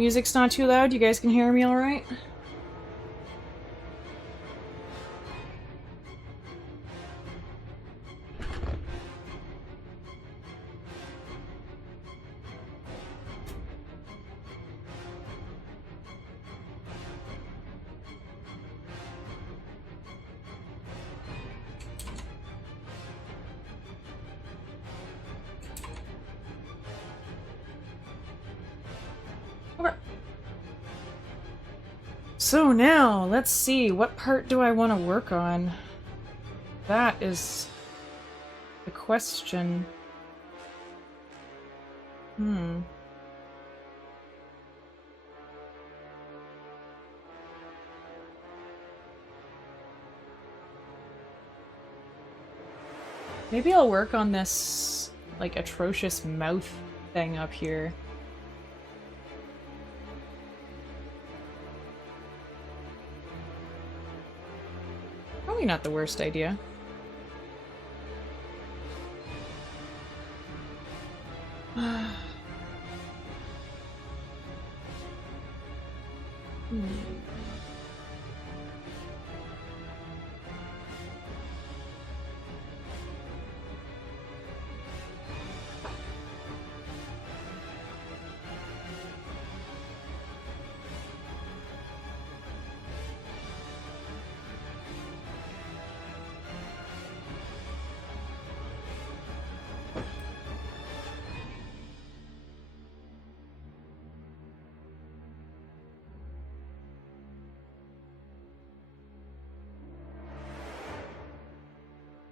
Music's not too loud? You guys can hear me alright? So now, let's see, what part do I want to work on? That is the question. Maybe I'll work on this, like, atrocious mouth thing up here. Probably not the worst idea.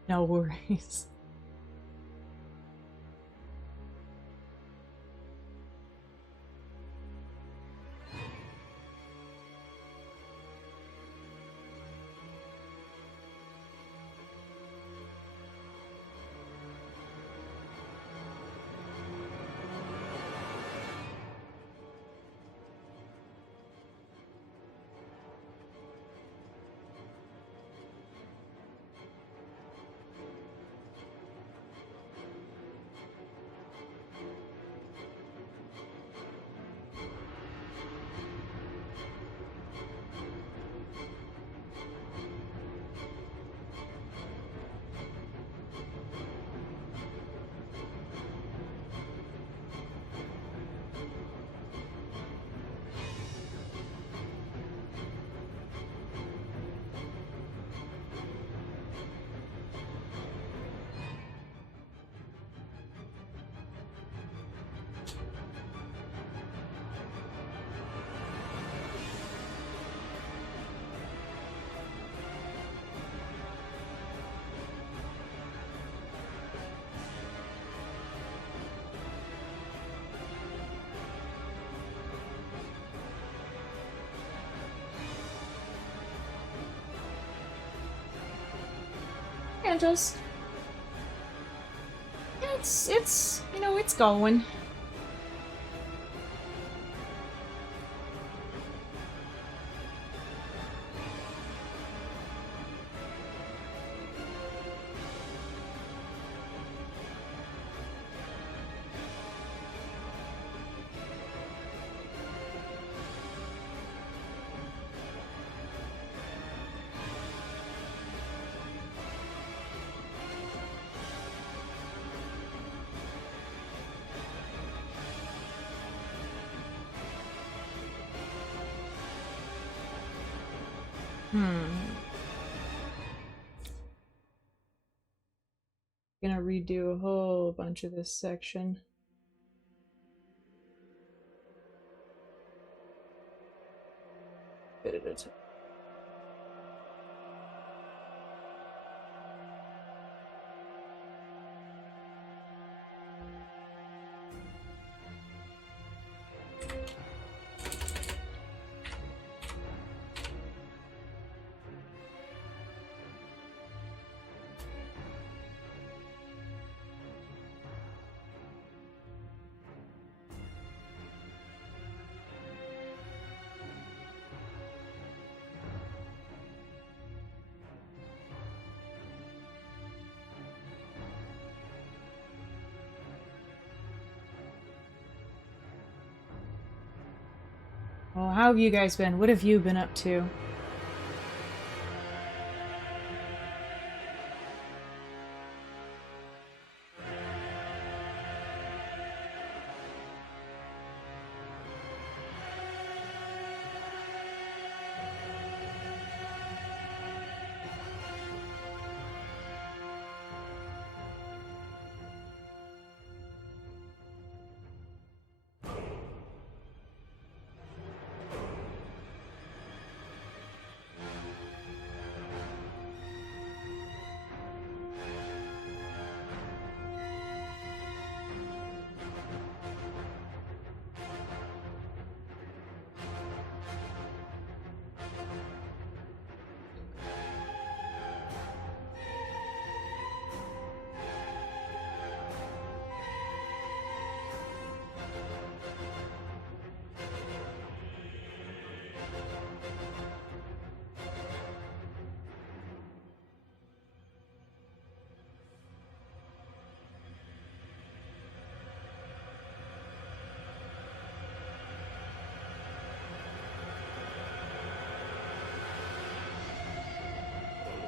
No worries. And just... It's, you know, it's going. Gonna redo a whole bunch of this section. Bit at a time. Well, how have you guys been? What have you been up to?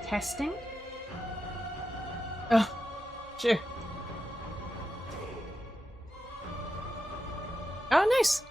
Testing? Oh, sure. Oh, nice.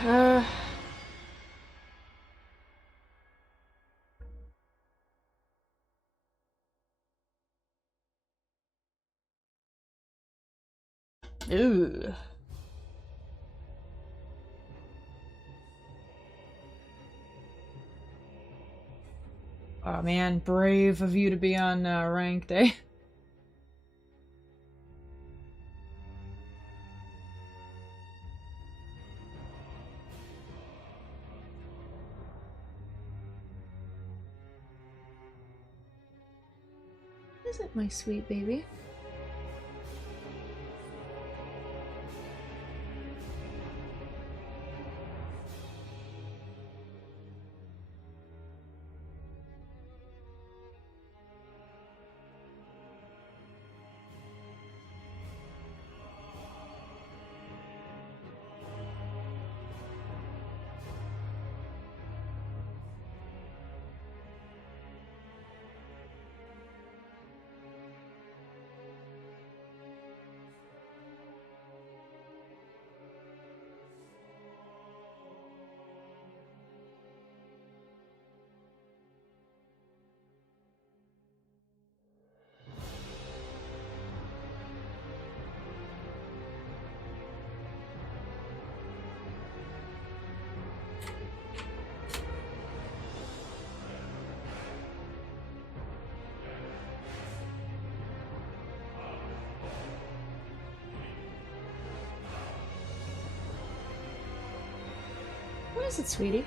uh, Ooh. Oh man, brave of you to be on rank day. Is it, my sweet baby? What is it, sweetie?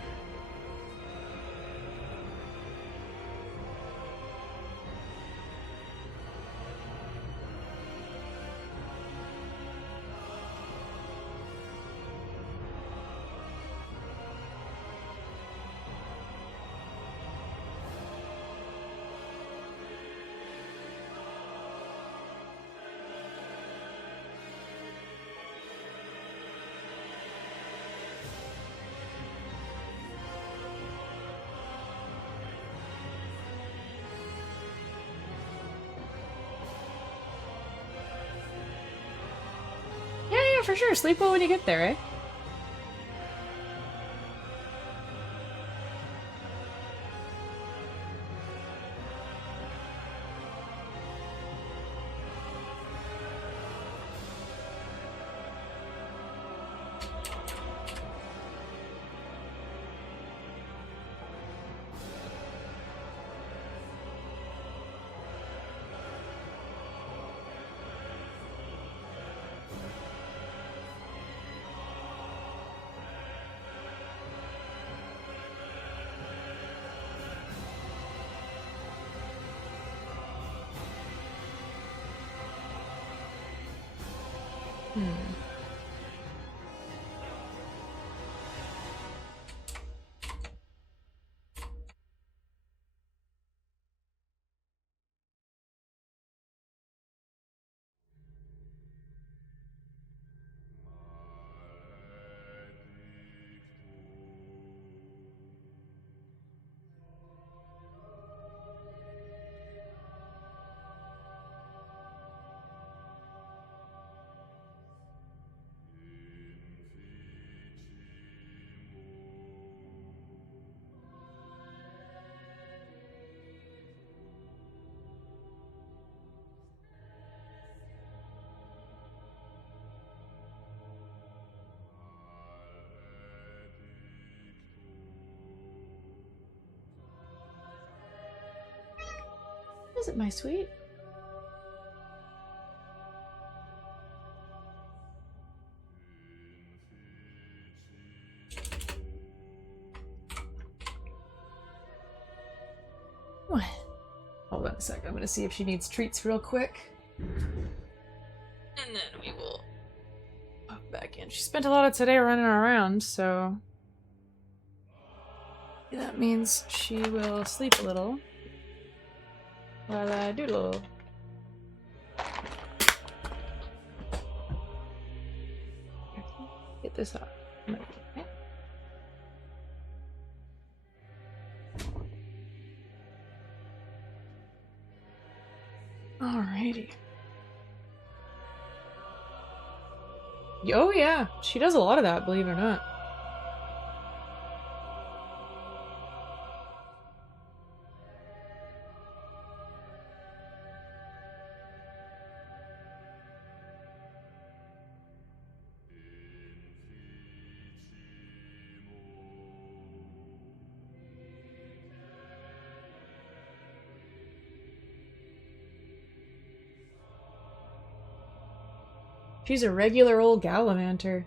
Yeah, for sure. Sleep well when you get there, eh? Is it my sweet? What? Hold on a sec. I'm gonna see if she needs treats real quick. And then we will pop back in. She spent a lot of today running around, so that means she will sleep a little while I doodle. Get this off. Okay. Alrighty. Oh yeah, she does a lot of that, believe it or not. She's a regular old Gallivanter.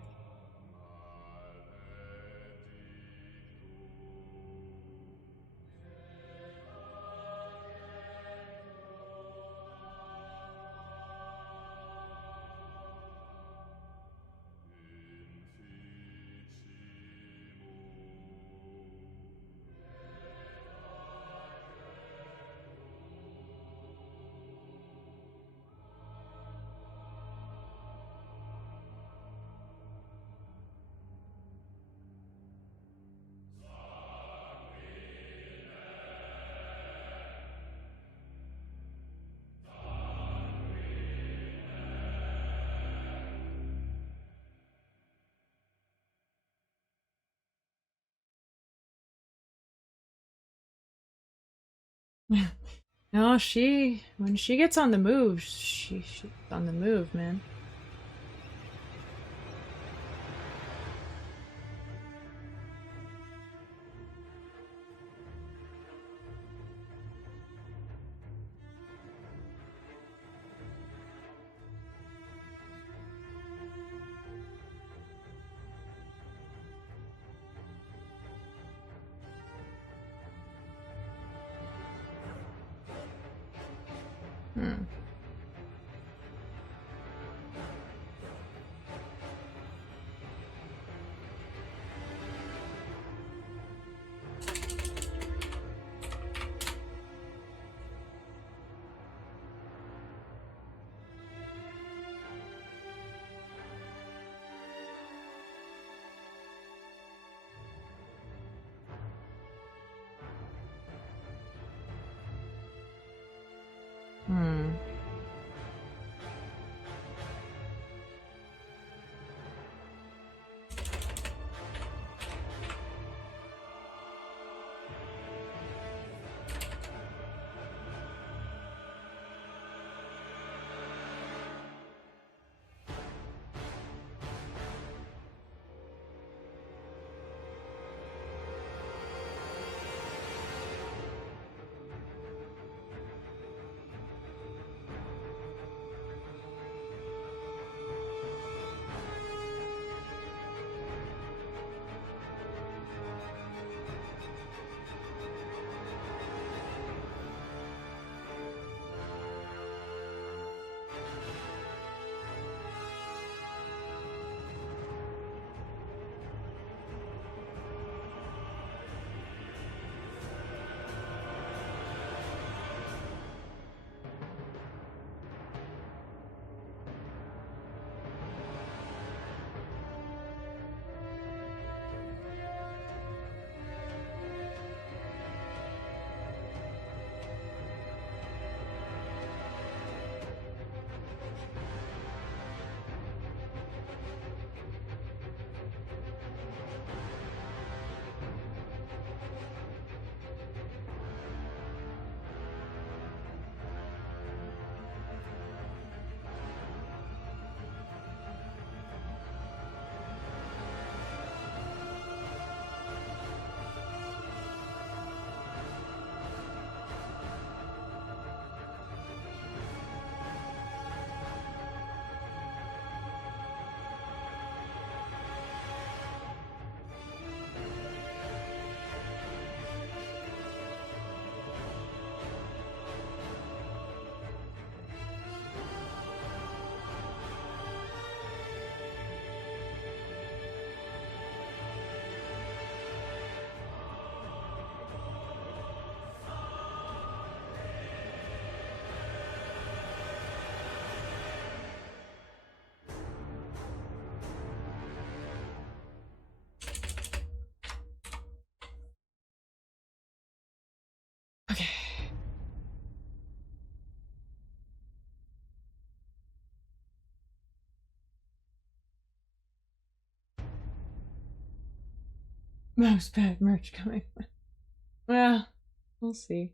No, when she gets on the move, she's on the move, man. most bad merch coming. Well, we'll see.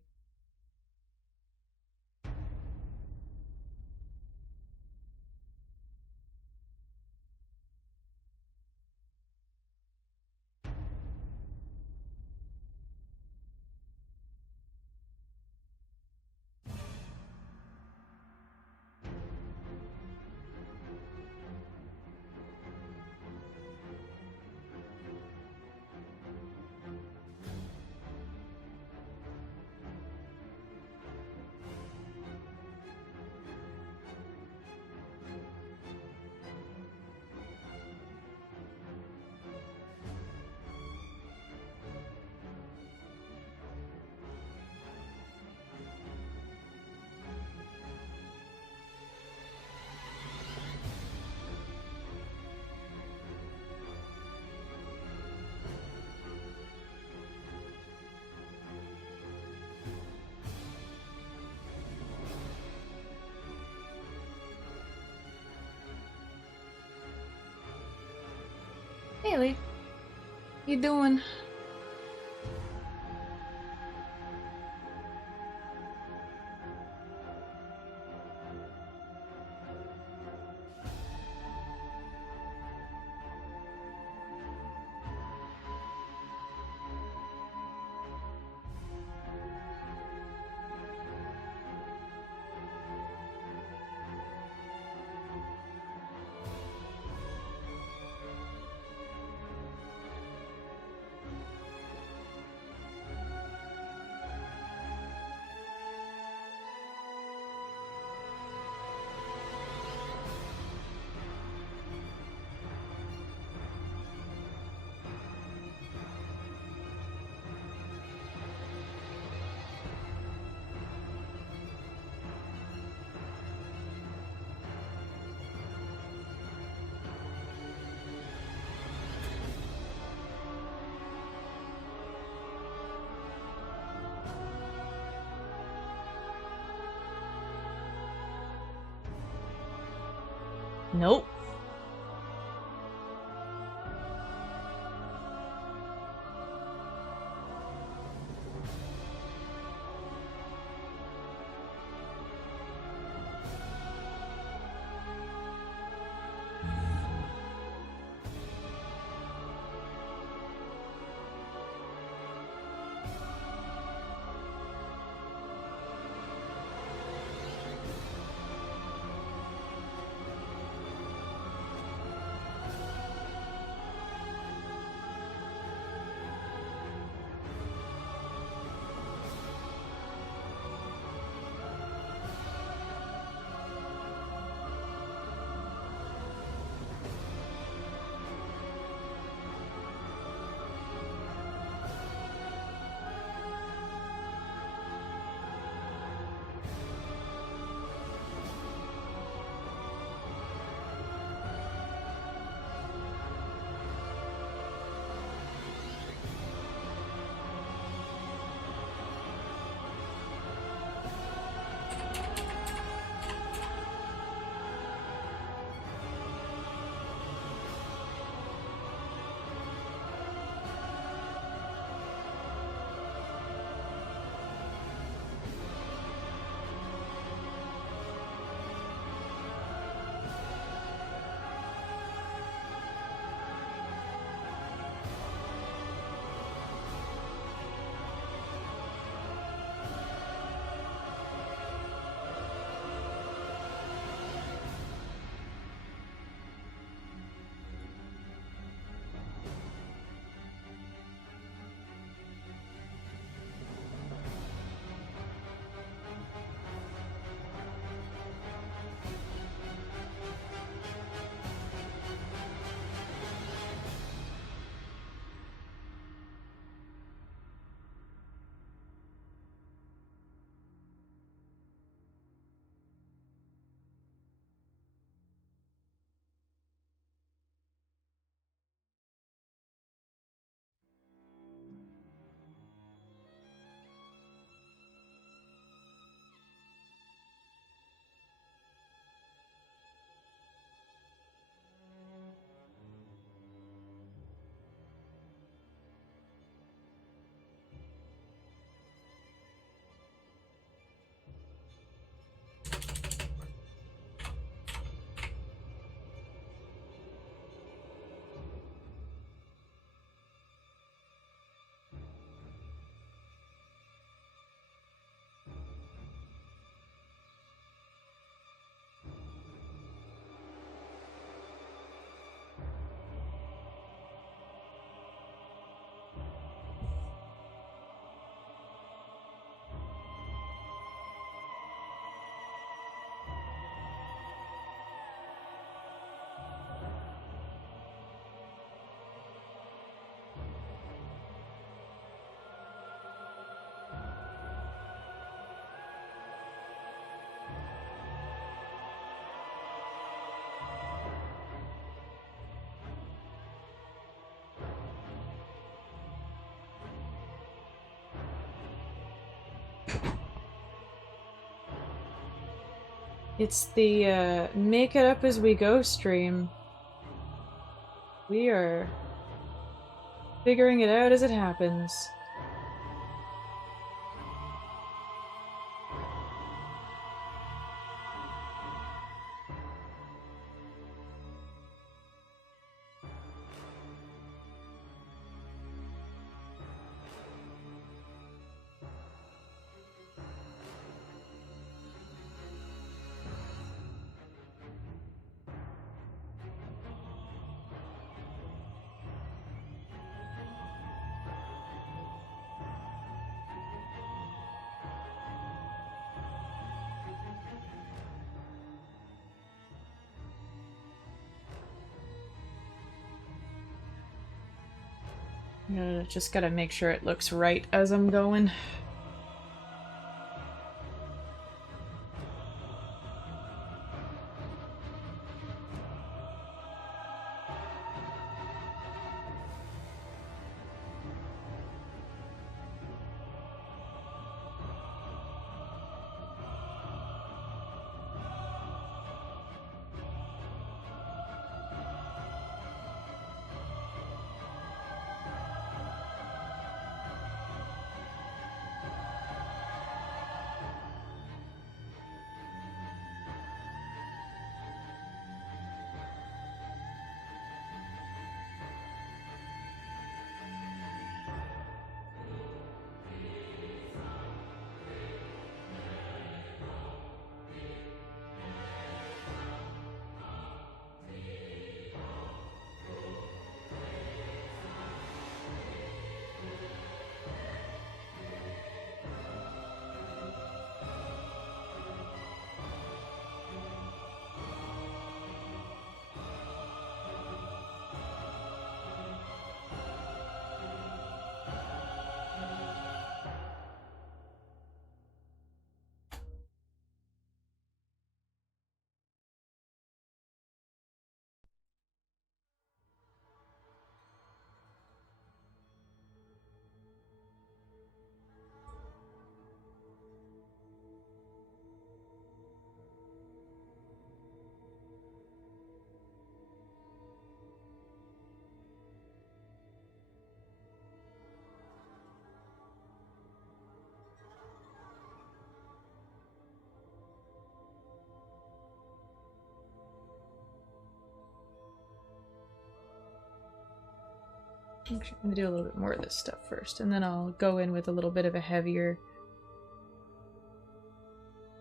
Haley, you doing? Nope. It's the make it up as we go stream. We are figuring it out as it happens. Just gotta make sure it looks right as I'm going. Actually, I'm gonna do a little bit more of this stuff first, and then I'll go in with a little bit of a heavier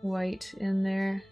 white in there.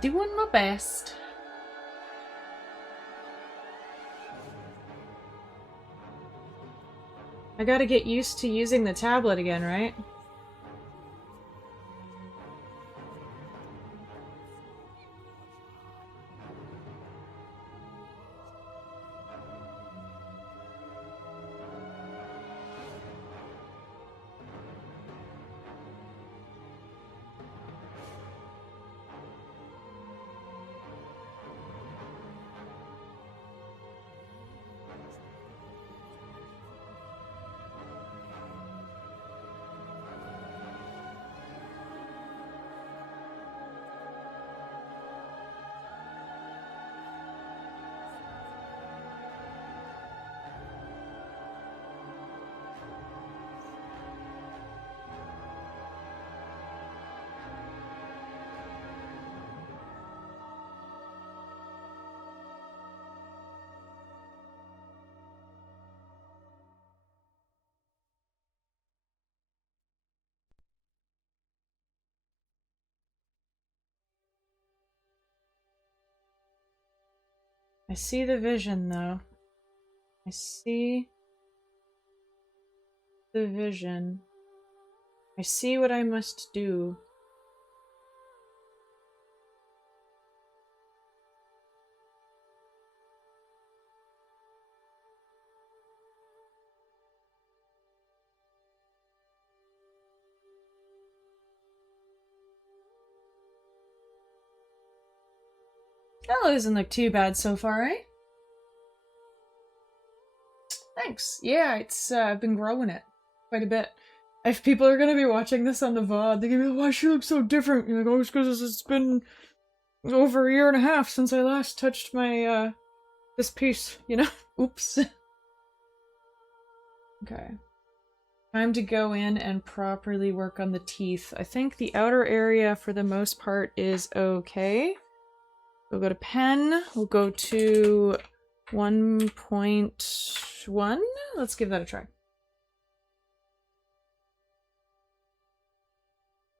Doing my best. I gotta get used to using the tablet again, right? I see the vision, though. I see the vision. I see what I must do. That doesn't look too bad so far, eh? Thanks. Yeah, it's I've been growing it quite a bit. If people are gonna be watching this on the VOD, they're gonna be like, why she looks so different? You're like, oh, it's because it's been over a year and a half since I last touched my, this piece, you know? Oops. Okay. Time to go in and properly work on the teeth. I think the outer area, for the most part, is okay. We'll go to pen. We'll go to 1.1. Let's give that a try.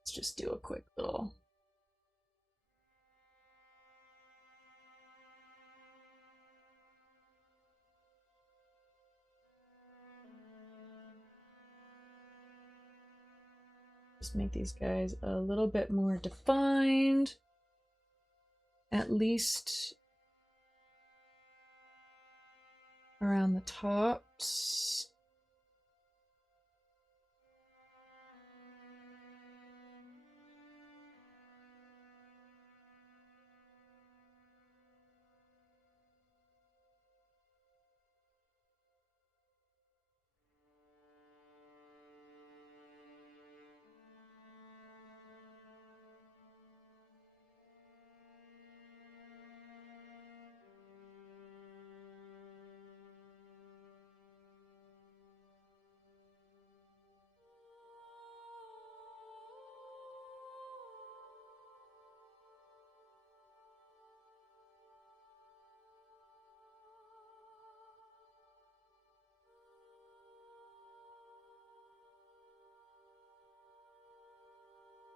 Let's just do a quick little... Just make these guys a little bit more defined. At least around the tops.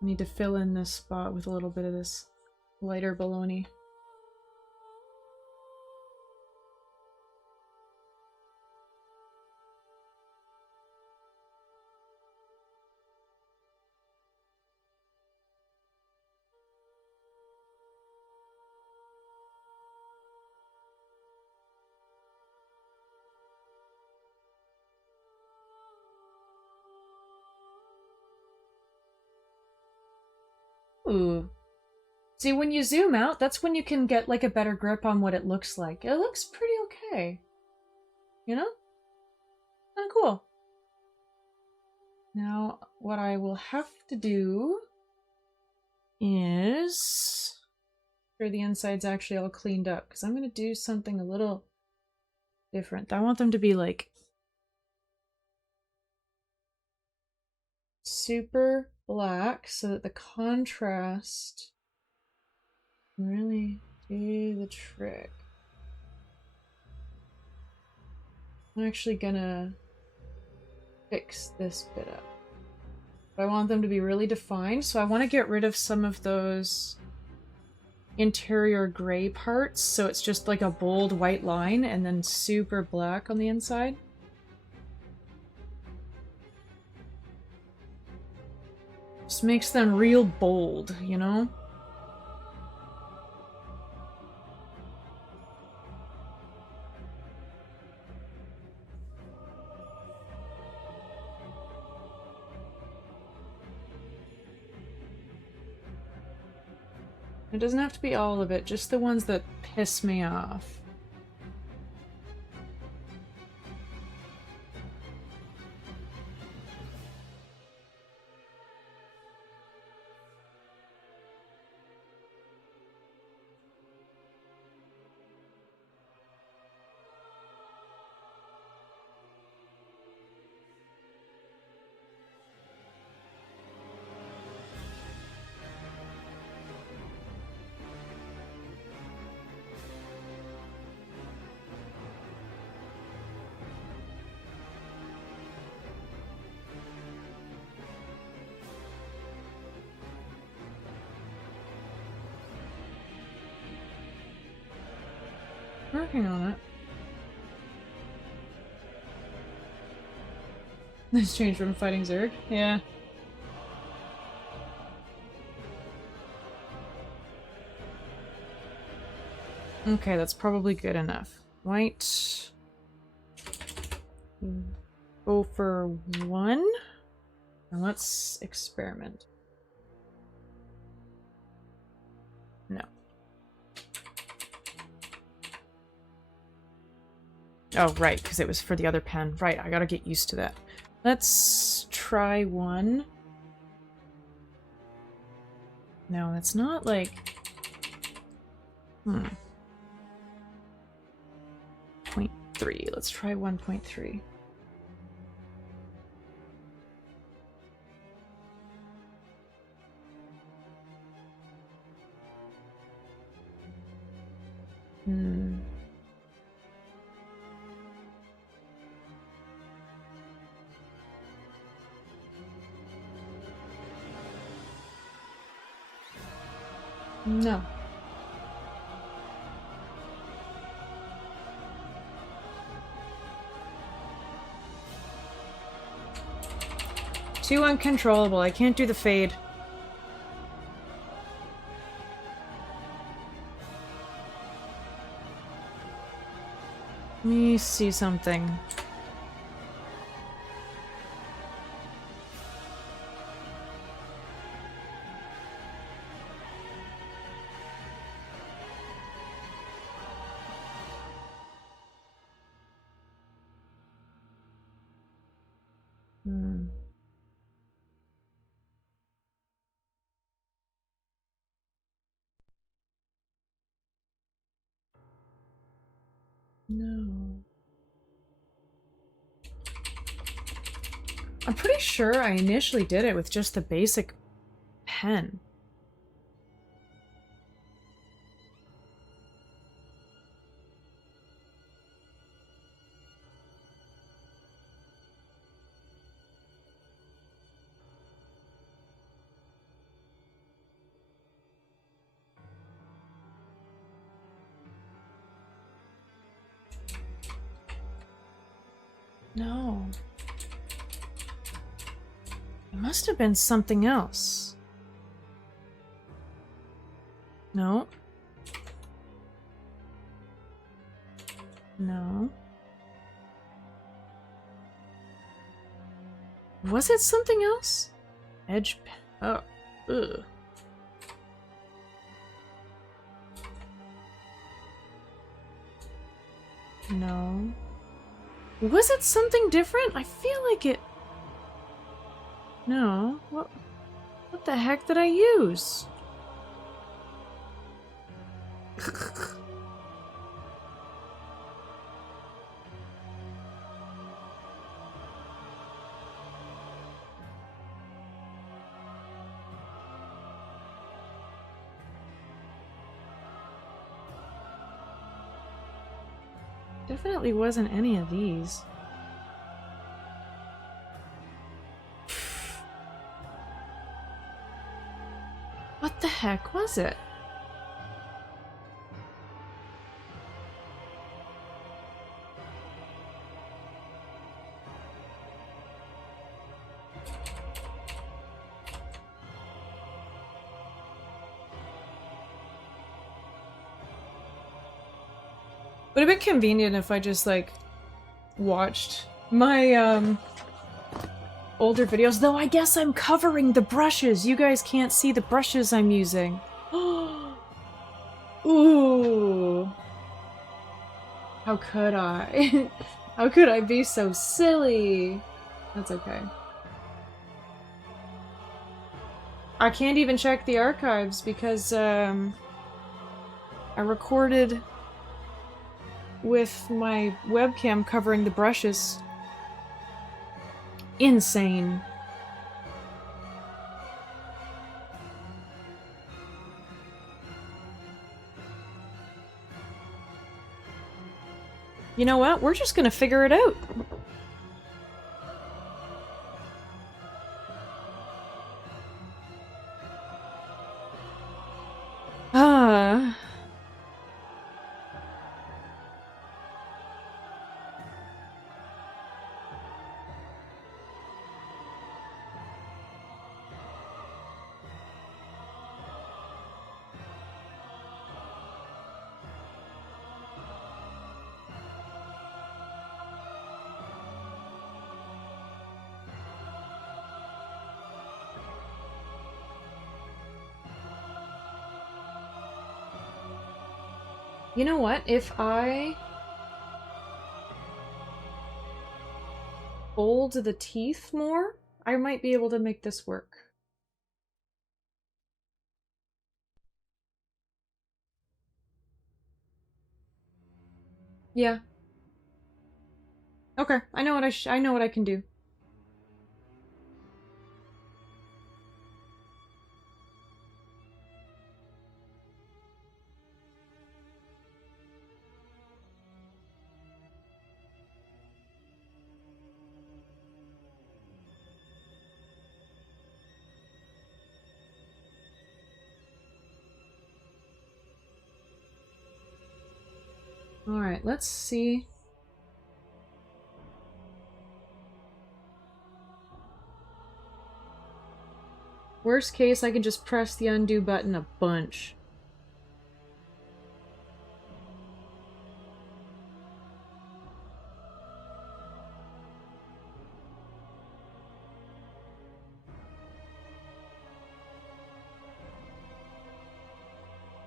I need to fill in this spot with a little bit of this lighter baloney. Ooh. See, when you zoom out, that's when you can get like a better grip on what it looks like. It looks pretty okay. You know? Kinda cool. Now, what I will have to do is... sure the inside's actually all cleaned up, because I'm gonna do something a little different. I want them to be like... super black, so that the contrast can really do the trick. I'm actually gonna fix this bit up. But I want them to be really defined, so I want to get rid of some of those interior gray parts, so it's just like a bold white line and then super black on the inside. Just makes them real bold, you know? It doesn't have to be all of it, just the ones that piss me off. working on it. Nice change from fighting Zerg. Yeah. Okay, that's probably good enough. White. Go for 1. And let's experiment. No. Oh, right, because it was for the other pen. Right, I gotta get used to that. Let's try 1. No, that's not like... 0.3. Let's try 1.3. No. Too uncontrollable. I can't do the fade. Let me see something. No. I'm pretty sure I initially did it with just the basic pen. No. It must have been something else. No. No. Was it something else? Edge pen. Oh. Ugh. No. Was it something different? I feel like it... No. What the heck did I use? Definitely wasn't any of these. What the heck was it? Would have been convenient if I just, like, watched my, older videos. Though I guess I'm covering the brushes. You guys can't see the brushes I'm using. Ooh. How could I? How could I be so silly? That's okay. I can't even check the archives because, I recorded with my webcam covering the brushes. Insane. You know what? We're just gonna figure it out. You know what? If I fold the teeth more, I might be able to make this work. Yeah. Okay, I know what I know what I can do. All right, let's see. Worst case, I can just press the undo button a bunch.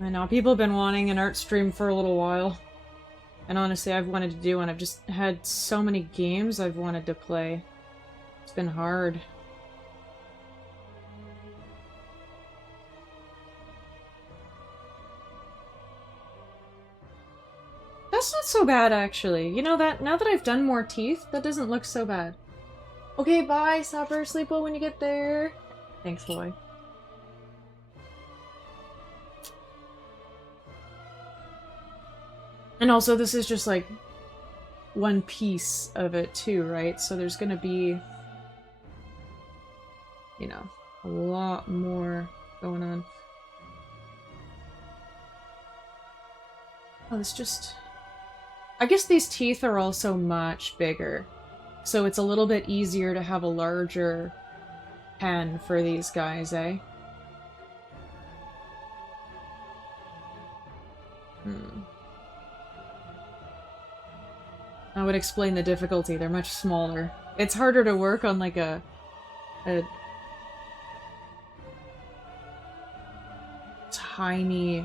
I know, people have been wanting an art stream for a little while. And honestly, I've wanted to do one. I've just had so many games I've wanted to play. It's been hard. That's not so bad, actually. You know that, now that I've done more teeth, that doesn't look so bad. Okay, bye, Sapper. Sleep well when you get there. Thanks, boy. And also, this is just, like, one piece of it, too, right? So there's gonna be, you know, a lot more going on. Oh, it's just... I guess these teeth are also much bigger. So it's a little bit easier to have a larger pen for these guys, eh? Hmm. That would explain the difficulty. They're much smaller. It's harder to work on, like, a tiny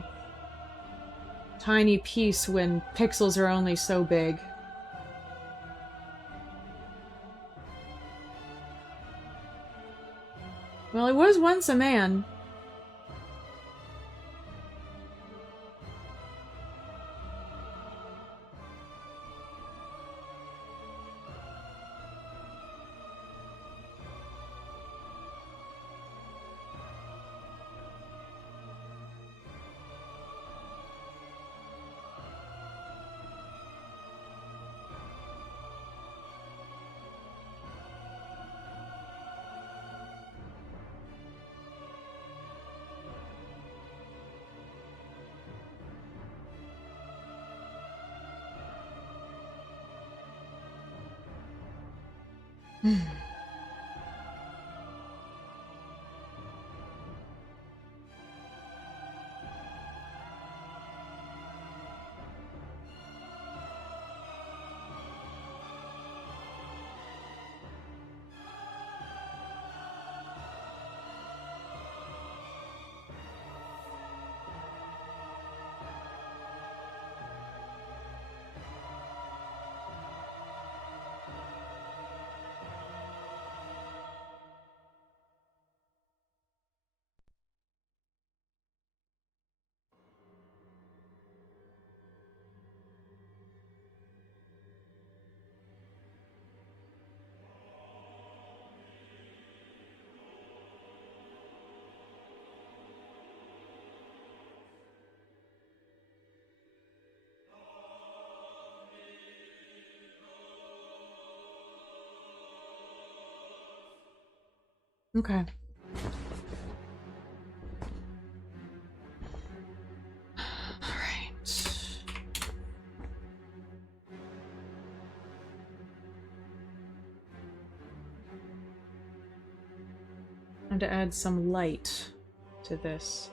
piece when pixels are only so big. Well, it was once a man. Okay. Alright. Time to add some light to this.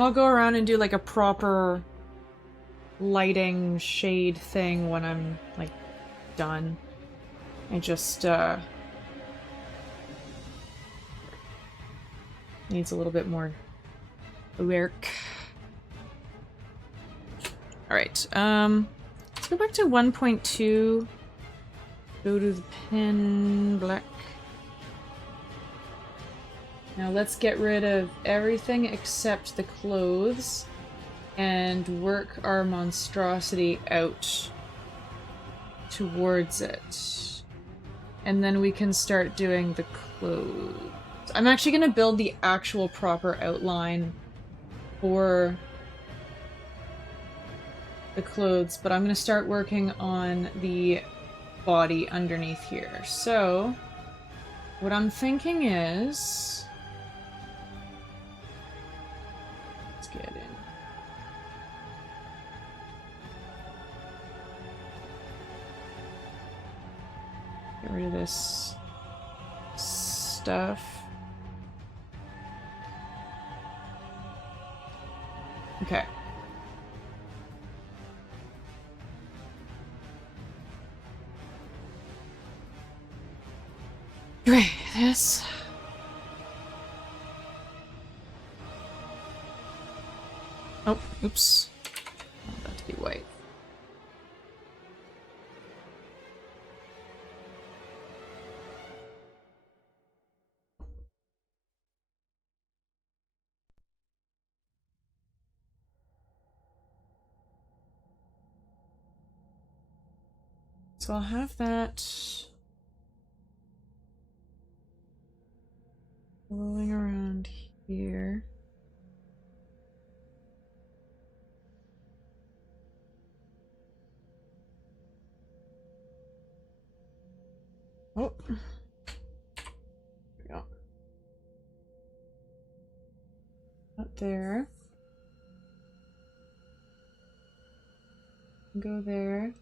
And I'll go around and do like a proper lighting shade thing when I'm like done. I just needs a little bit more work. Alright, let's go back to 1.2. Go to the pen, black. Now let's get rid of everything except the clothes and work our monstrosity out towards it. And then we can start doing the clothes. I'm actually going to build the actual proper outline for the clothes, but I'm going to start working on the body underneath here. So, what I'm thinking is... let's get in. Get rid of this stuff. Okay. Great, this. Oh, oops. I want that to be white. So I'll have that rolling around here. Oh. There we go. Up there. Go there.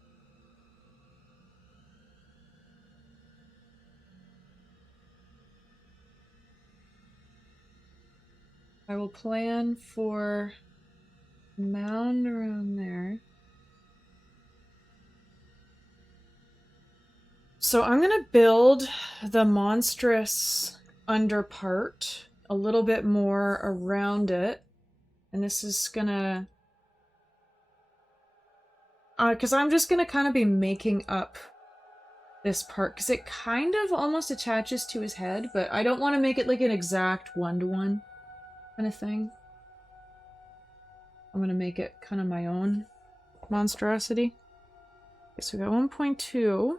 I will plan for a mound around there. So I'm gonna build the monstrous under part a little bit more around it. And this is gonna... because I'm just gonna kind of be making up this part, because it kind of almost attaches to his head, but I don't want to make it like an exact one-to-one kind of thing. I'm gonna make it kind of my own monstrosity. Okay, so we got 1.2.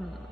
Hmm.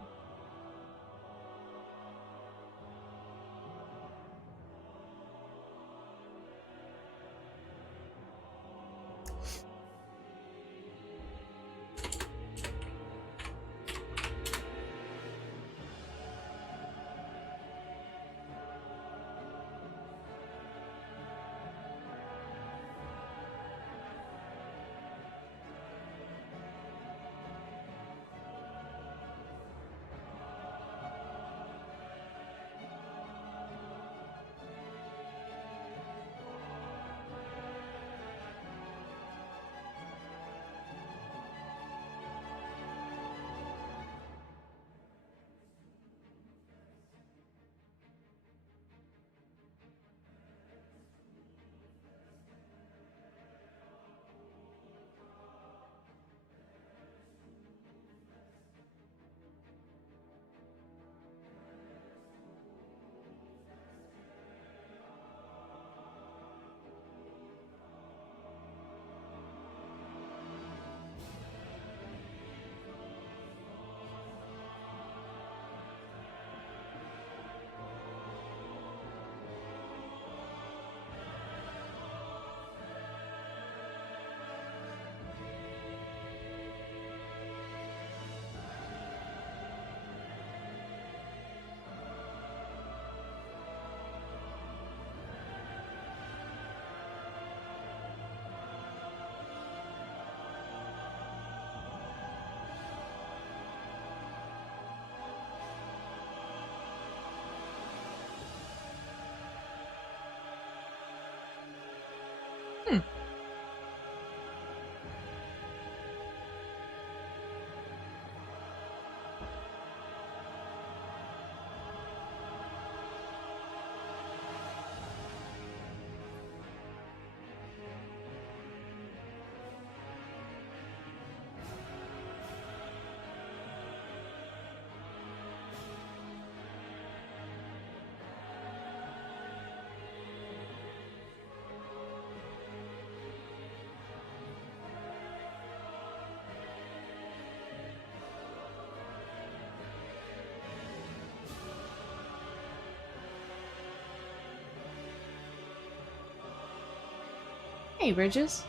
Hmm. Hey, Bridges.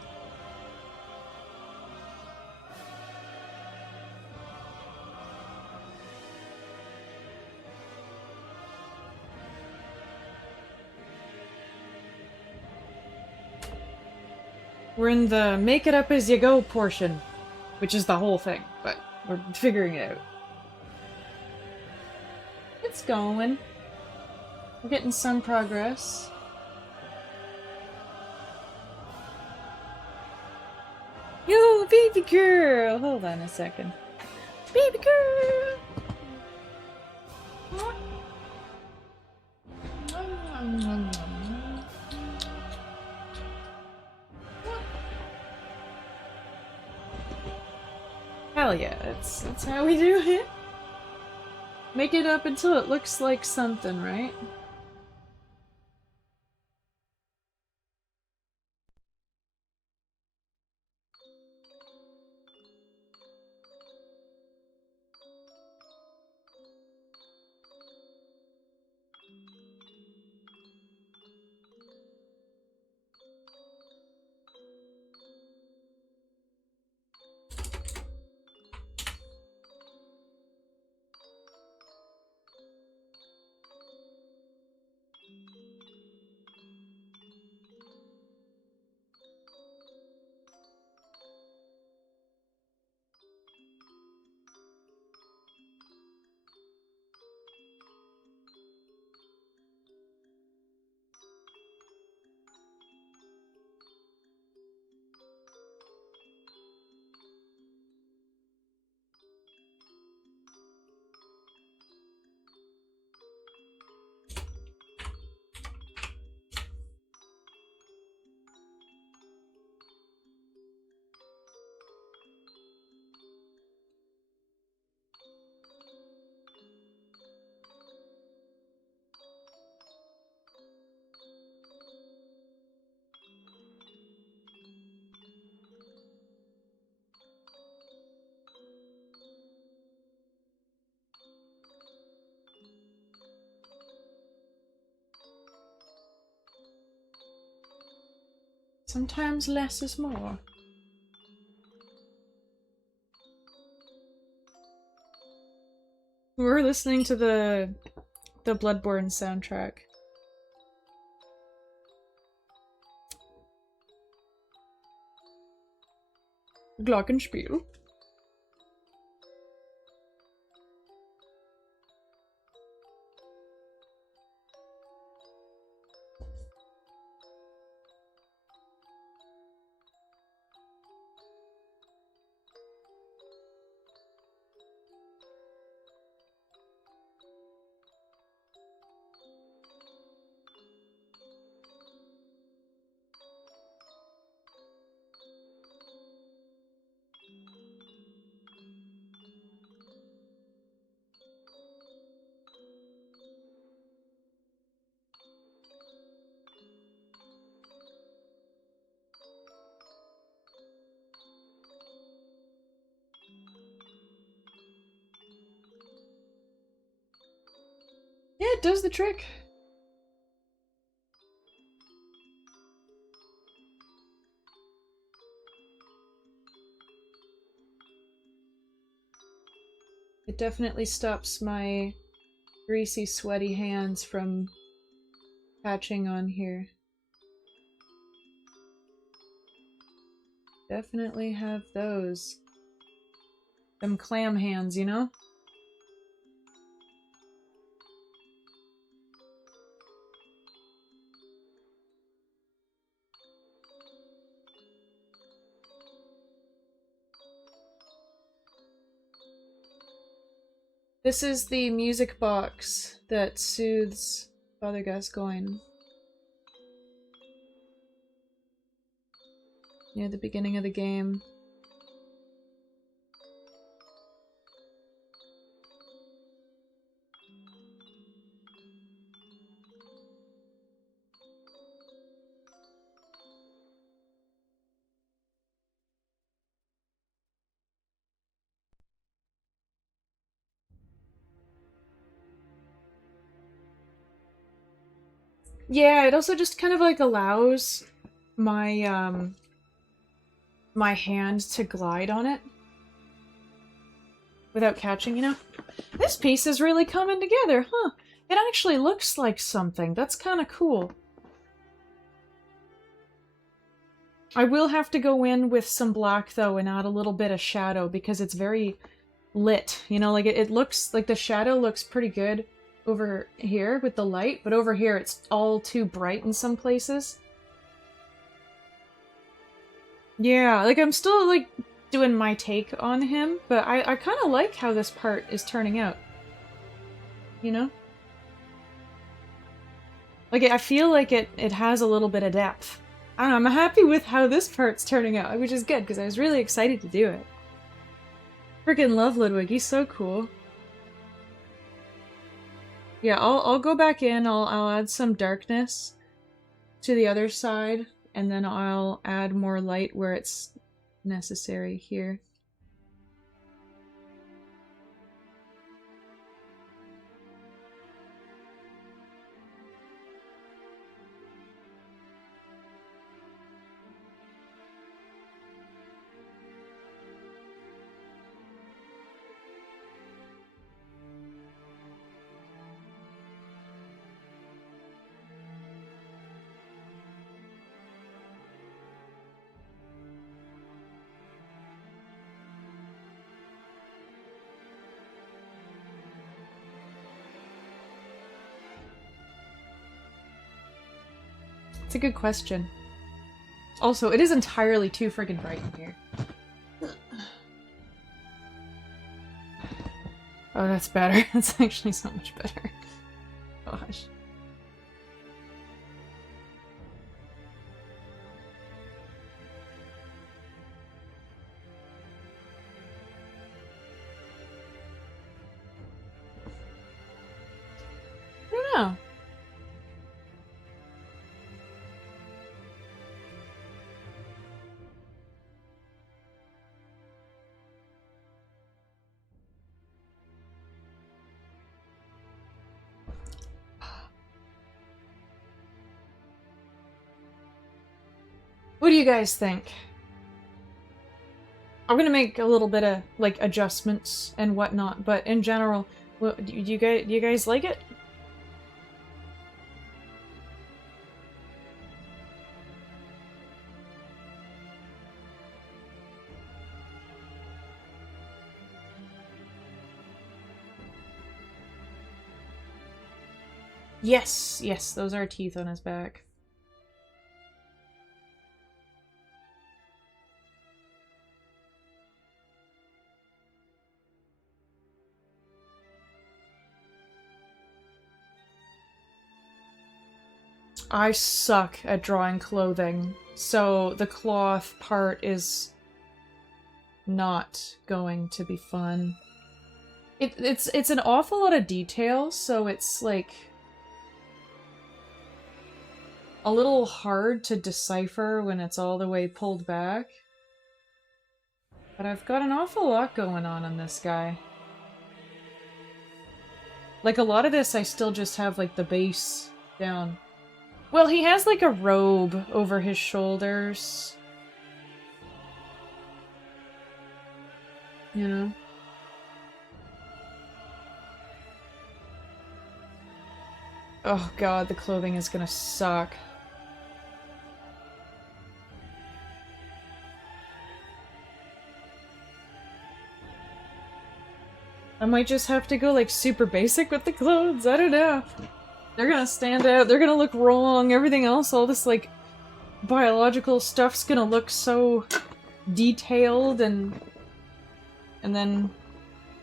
We're in the make it up as you go portion, which is the whole thing, but we're figuring it out. It's going. We're getting some progress. Yo, baby girl! Hold on a second. Baby girl! Hell yeah, that's how we do it. Make it up until it looks like something, right? Sometimes less is more. We're listening to the Bloodborne soundtrack. Glockenspiel. Yeah, it does the trick. It definitely stops my greasy, sweaty hands from catching on here. Definitely have those. Them clam hands, you know? This is the music box that soothes Father Gascoigne. Near the beginning of the game. Yeah, it also just kind of like allows my my hand to glide on it without catching, you know? This piece is really coming together, huh? It actually looks like something. That's kind of cool. I will have to go in with some black, though, and add a little bit of shadow, because it's very lit. You know, like, it looks like the shadow looks pretty good over here with the light, but over here it's all too bright in some places. Yeah, like, I'm still, like, doing my take on him, but I kind of like how this part is turning out. You know? Like, I feel like it has a little bit of depth. I don't know, I'm happy with how this part's turning out, which is good, because I was really excited to do it. Freaking love Ludwig, he's so cool. Yeah, I'll go back in, I'll add some darkness to the other side, and then I'll add more light where it's necessary here. It's a good question. Also, it is entirely too friggin' bright in here. Oh, that's better. That's actually so much better. Gosh. I don't know. What do you guys think? I'm gonna make a little bit of, like, adjustments and whatnot, but in general, do you guys like it? Yes, yes, those are teeth on his back. I suck at drawing clothing, so the cloth part is not going to be fun. It's an awful lot of detail, so it's like a little hard to decipher when it's all the way pulled back. But I've got an awful lot going on this guy. Like, a lot of this I still just have, like, the base down. Well, he has, like, a robe over his shoulders. You know? Oh god, the clothing is gonna suck. I might just have to go, like, super basic with the clothes. I don't know. They're gonna stand out. They're gonna look wrong. Everything else, all this, like, biological stuff's gonna look so detailed, and then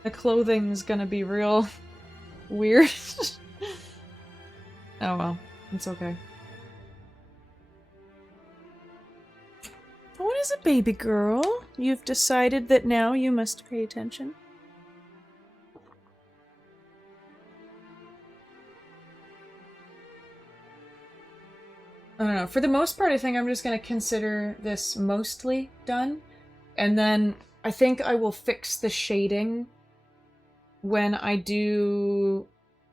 the clothing's gonna be real weird. Oh well. It's okay. What is it, baby girl? You've decided that now you must pay attention? I don't know. For the most part, I think I'm just going to consider this mostly done. And then I think I will fix the shading when I do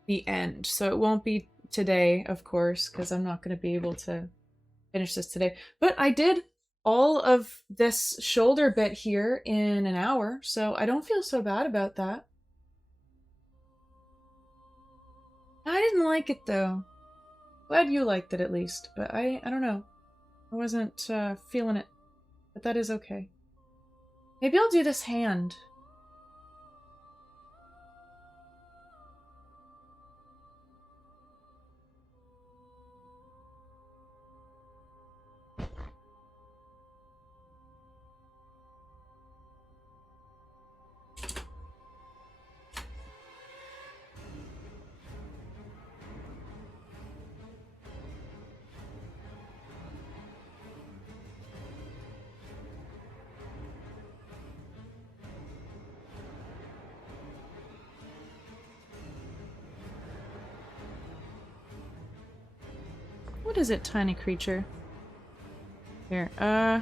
the end. So it won't be today, of course, because I'm not going to be able to finish this today. But I did all of this shoulder bit here in an hour, so I don't feel so bad about that. I didn't like it, though. Glad you liked it, at least, but I don't know. I wasn't feeling it, but that is okay. Maybe I'll do this hand. What is it, tiny creature? Here, yes.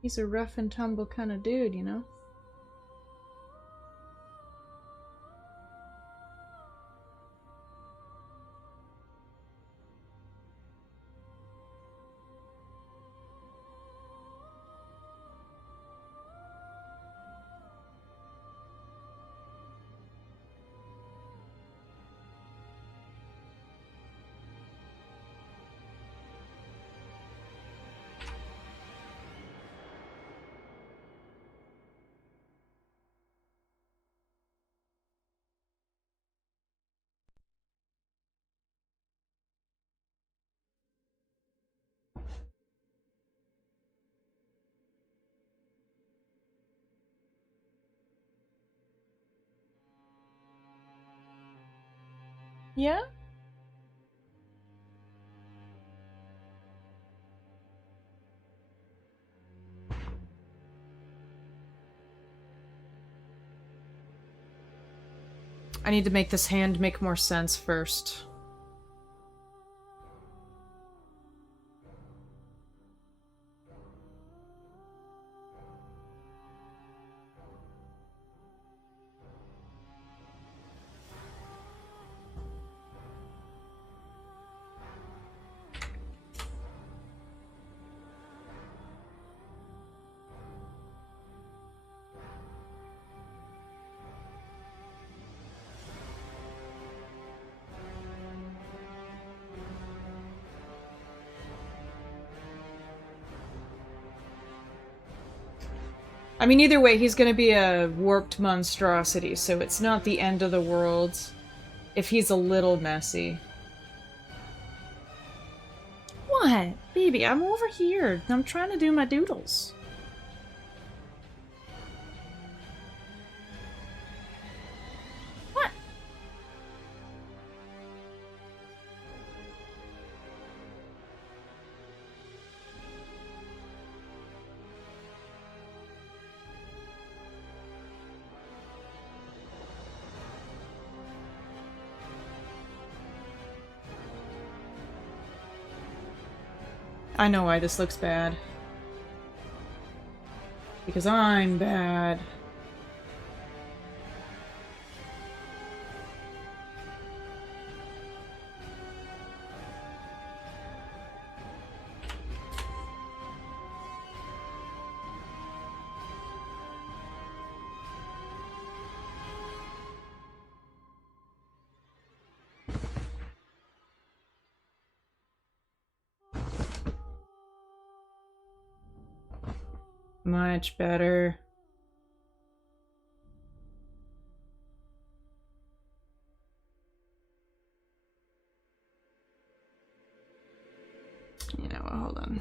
He's a rough and tumble kind of dude, you know? Yeah? I need to make this hand make more sense first. I mean, either way, he's gonna be a warped monstrosity, so it's not the end of the world if he's a little messy. What? Baby, I'm over here. I'm trying to do my doodles. What? I know why this looks bad. Because I'm bad. Much better. Yeah, well, hold on.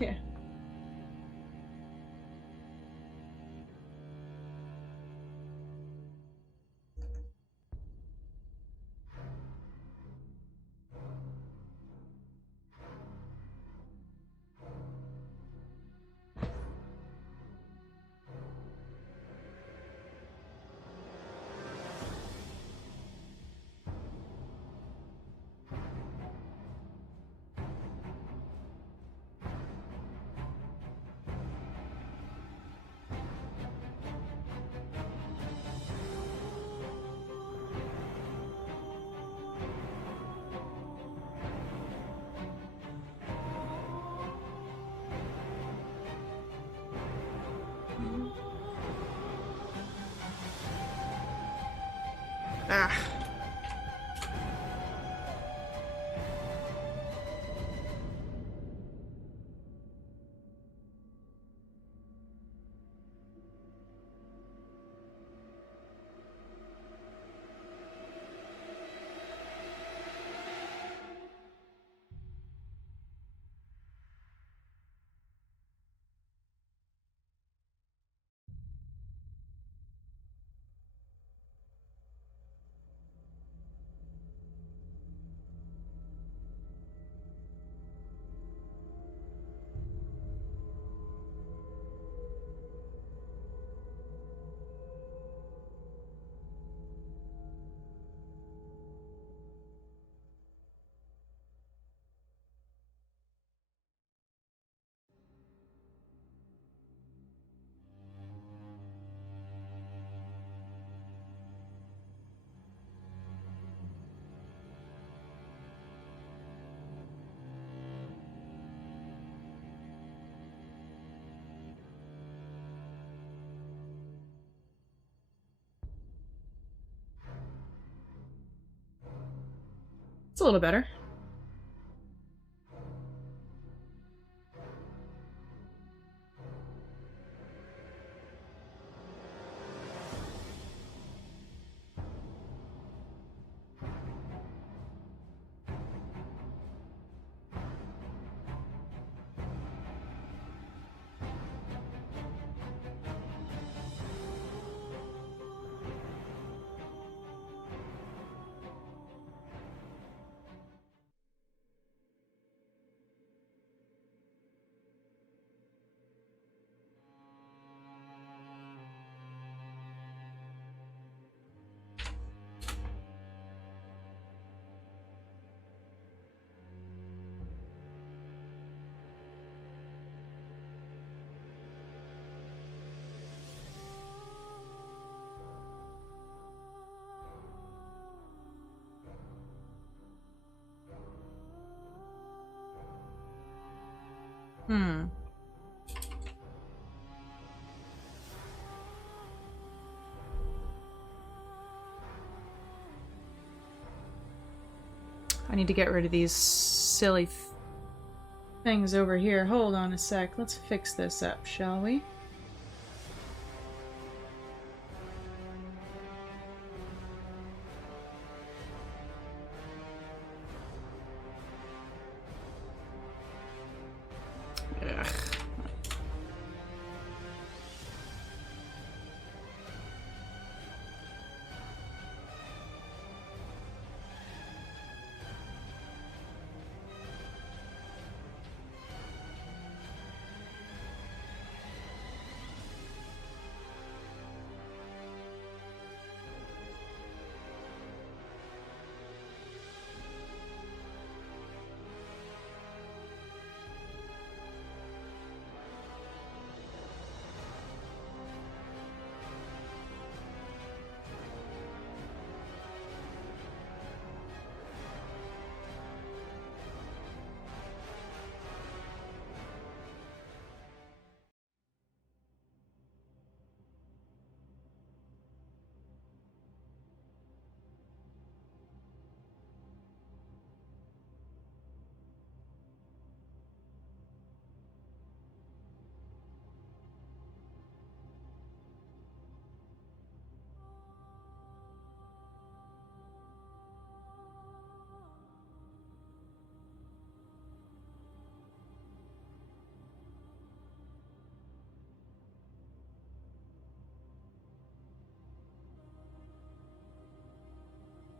Yeah. Ah. It's a little better. Hmm. I need to get rid of these silly things over here. Hold on a sec. Let's fix this up, shall we? Ugh.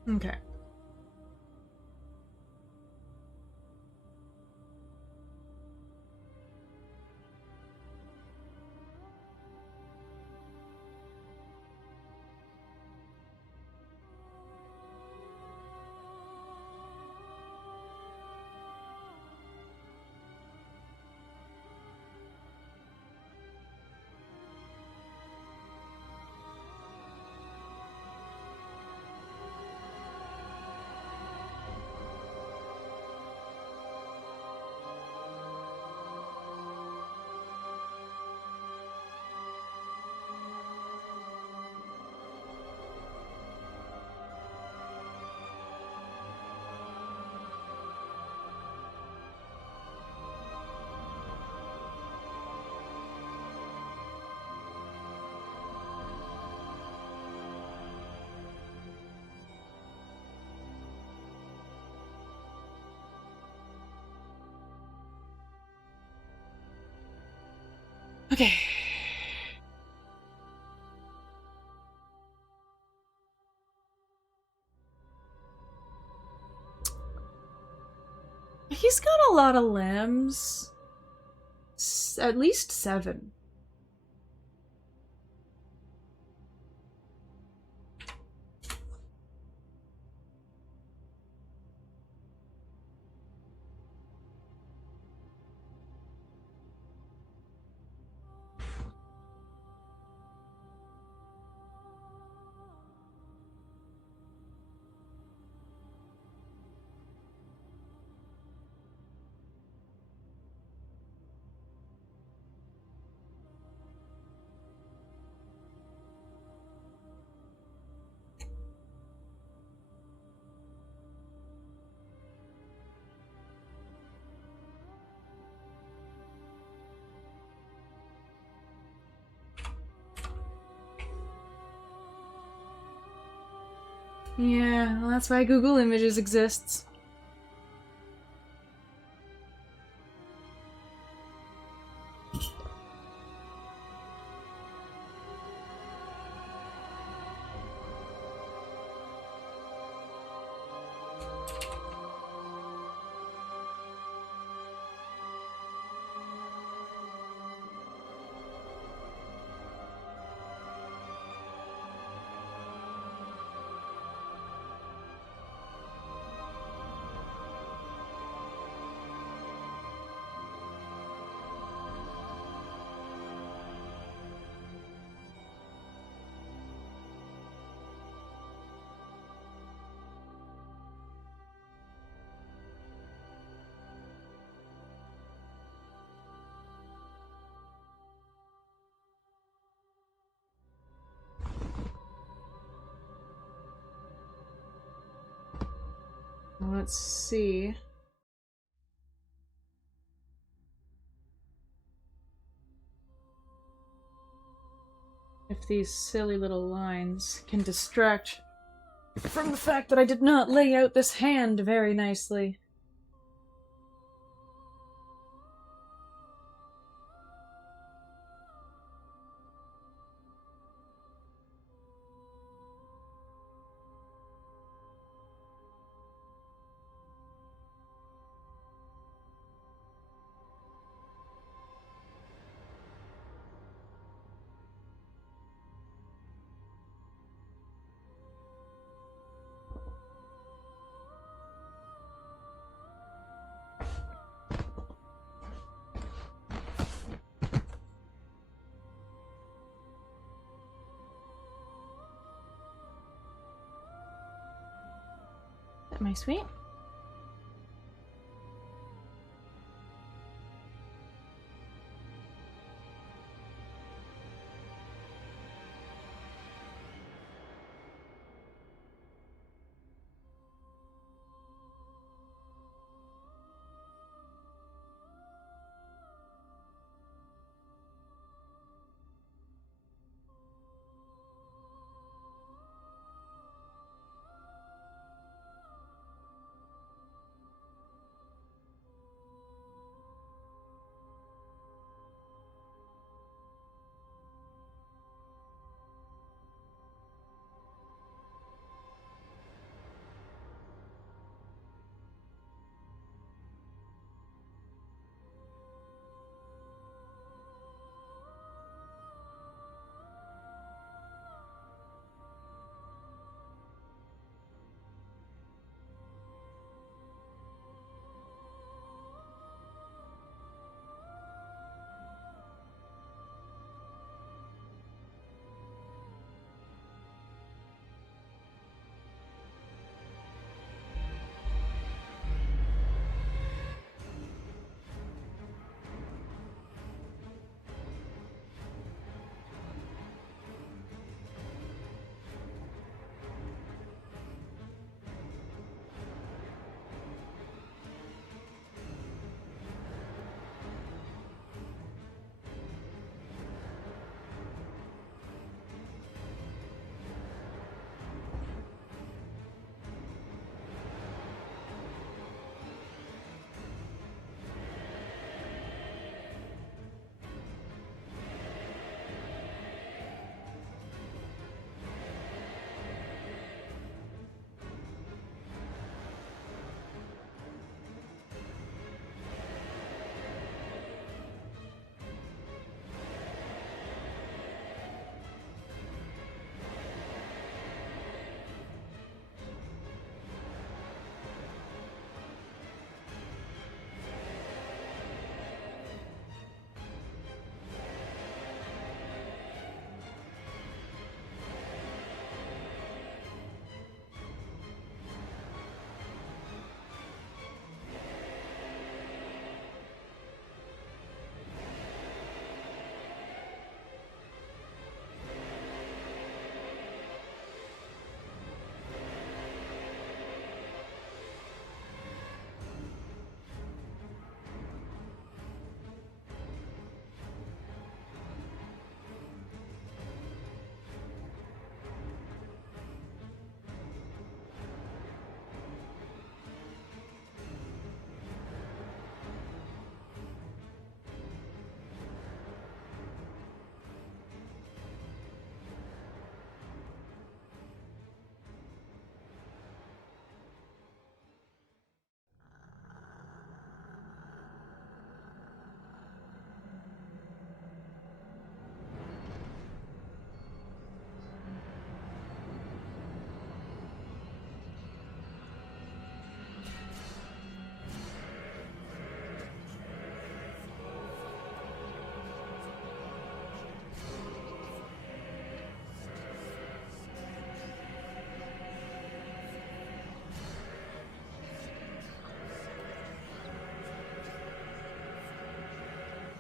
Okay. Okay. He's got a lot of limbs. At least 7. Yeah, well, that's why Google Images exists. Let's see. If these silly little lines can distract from the fact that I did not lay out this hand very nicely. Am I sweet?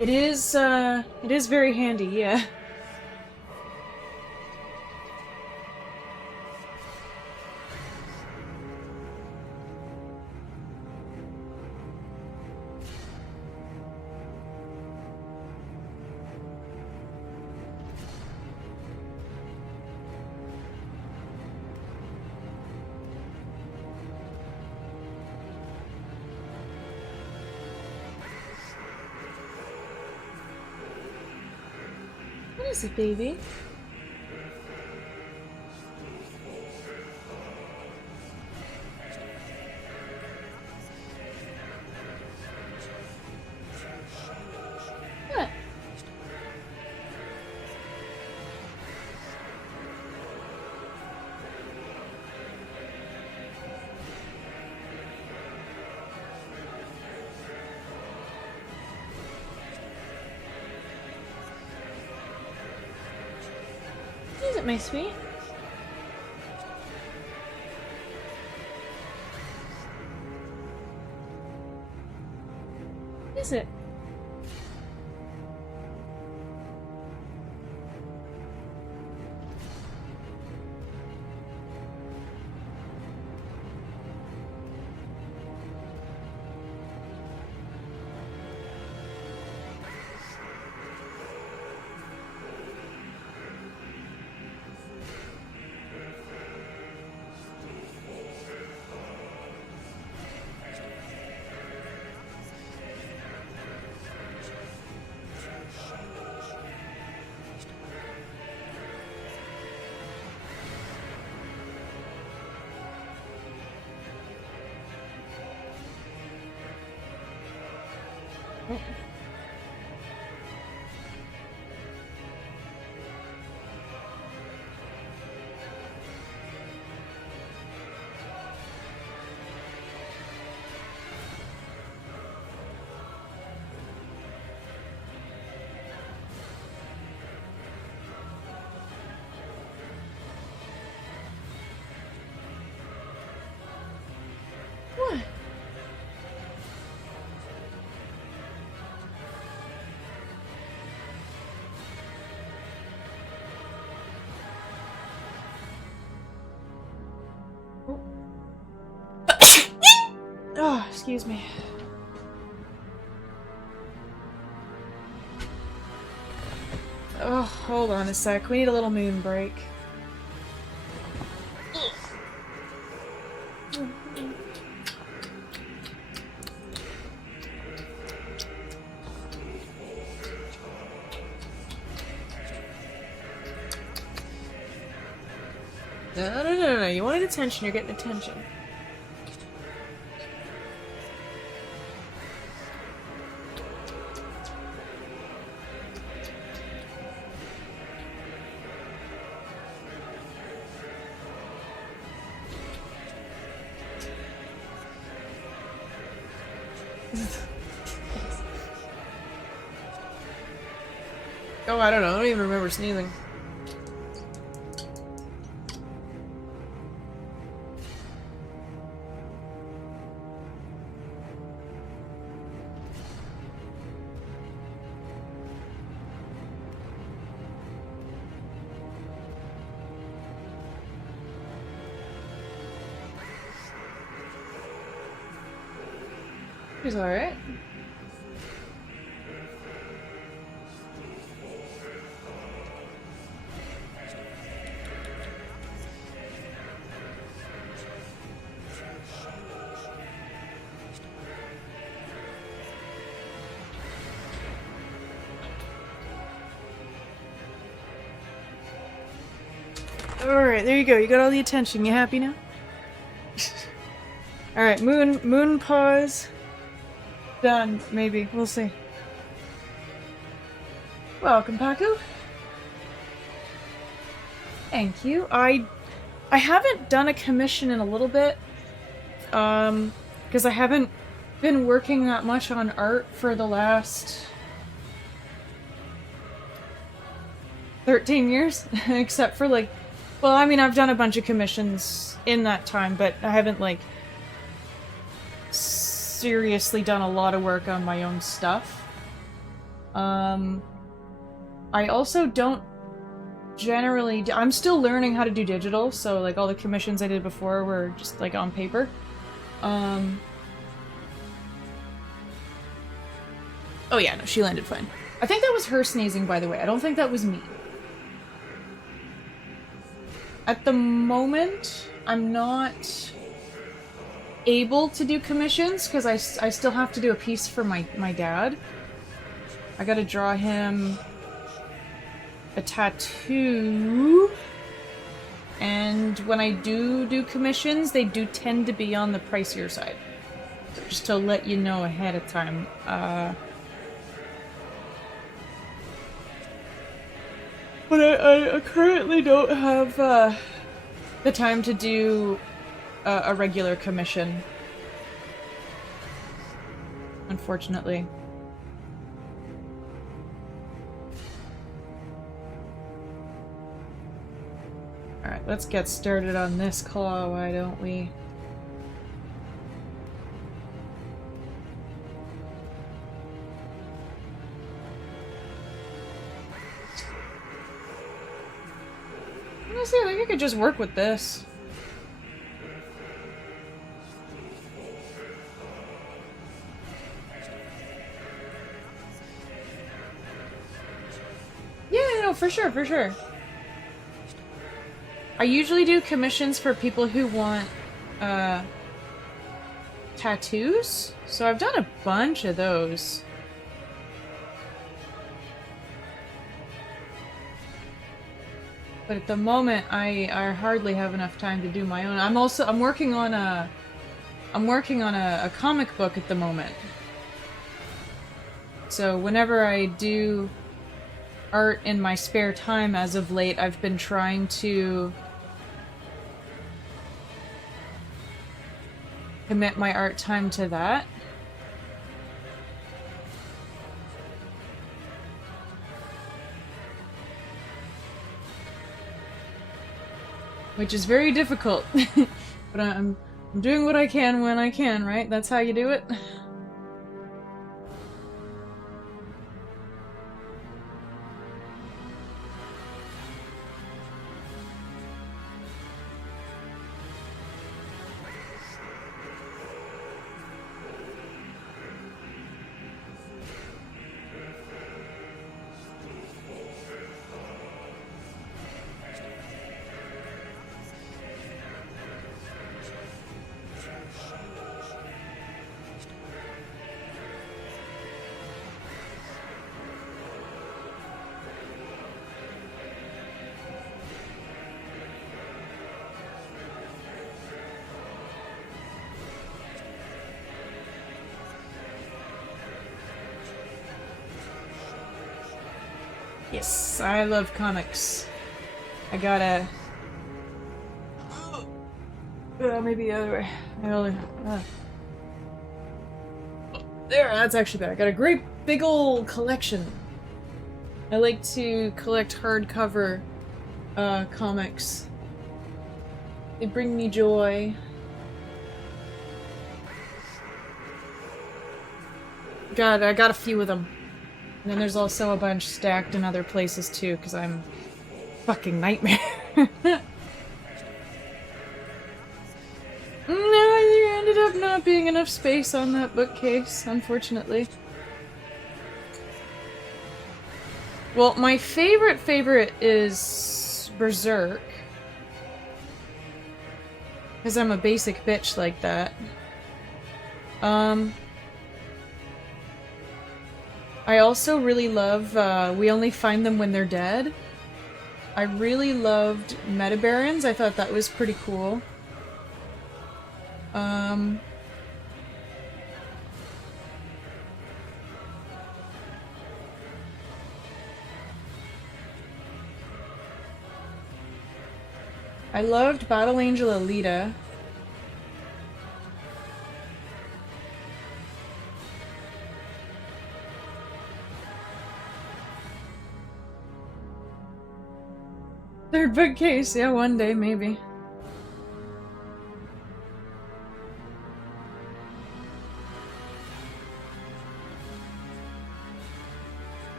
It is very handy, yeah. What is it, baby? What? Is it, my sweet? Is it? What? Oh, excuse me. Oh, hold on a sec. We need a little moon break. No. You wanted attention, you're getting attention. Oh, I don't know. I don't even remember sneezing. He's alright. Alright, there you go. You got all the attention. You happy now? Alright, moon pause. Done, maybe. We'll see. Welcome, Paku. Thank you. I haven't done a commission in a little bit. Because I haven't been working that much on art for the last 13 years. Except for, like, well, I mean, I've done a bunch of commissions in that time, but I haven't, like, seriously done a lot of work on my own stuff. I also don't generally... I'm still learning how to do digital, so like all the commissions I did before were just like on paper. Oh yeah, no, she landed fine. I think that was her sneezing, by the way. I don't think that was me. At the moment, I'm not able to do commissions because I still have to do a piece for my dad. I gotta draw him a tattoo. And when I do commissions, they do tend to be on the pricier side. So just to let you know ahead of time. But I currently don't have the time to do a regular commission. Unfortunately. Alright, let's get started on this claw, why don't we? Honestly, I think I could just work with this. Yeah, no, for sure, for sure. I usually do commissions for people who want, tattoos. So I've done a bunch of those. But at the moment, I hardly have enough time to do my own. I'm working on a comic book at the moment. So whenever I do art in my spare time as of late, I've been trying to commit my art time to that. Which is very difficult. But I'm doing what I can when I can, right? That's how you do it. Yes, I love comics. I gotta... maybe the other way. There, that's actually better. I got a great big ol' collection. I like to collect hardcover comics. They bring me joy. God, I got a few of them. And then there's also a bunch stacked in other places too, because I'm fucking nightmare. No, there ended up not being enough space on that bookcase, unfortunately. Well, my favorite is Berserk. Because I'm a basic bitch like that. I also really love, We Only Find Them When They're Dead. I really loved Metabarons. I thought that was pretty cool. I loved Battle Angel Alita. Third bookcase, yeah, one day, maybe.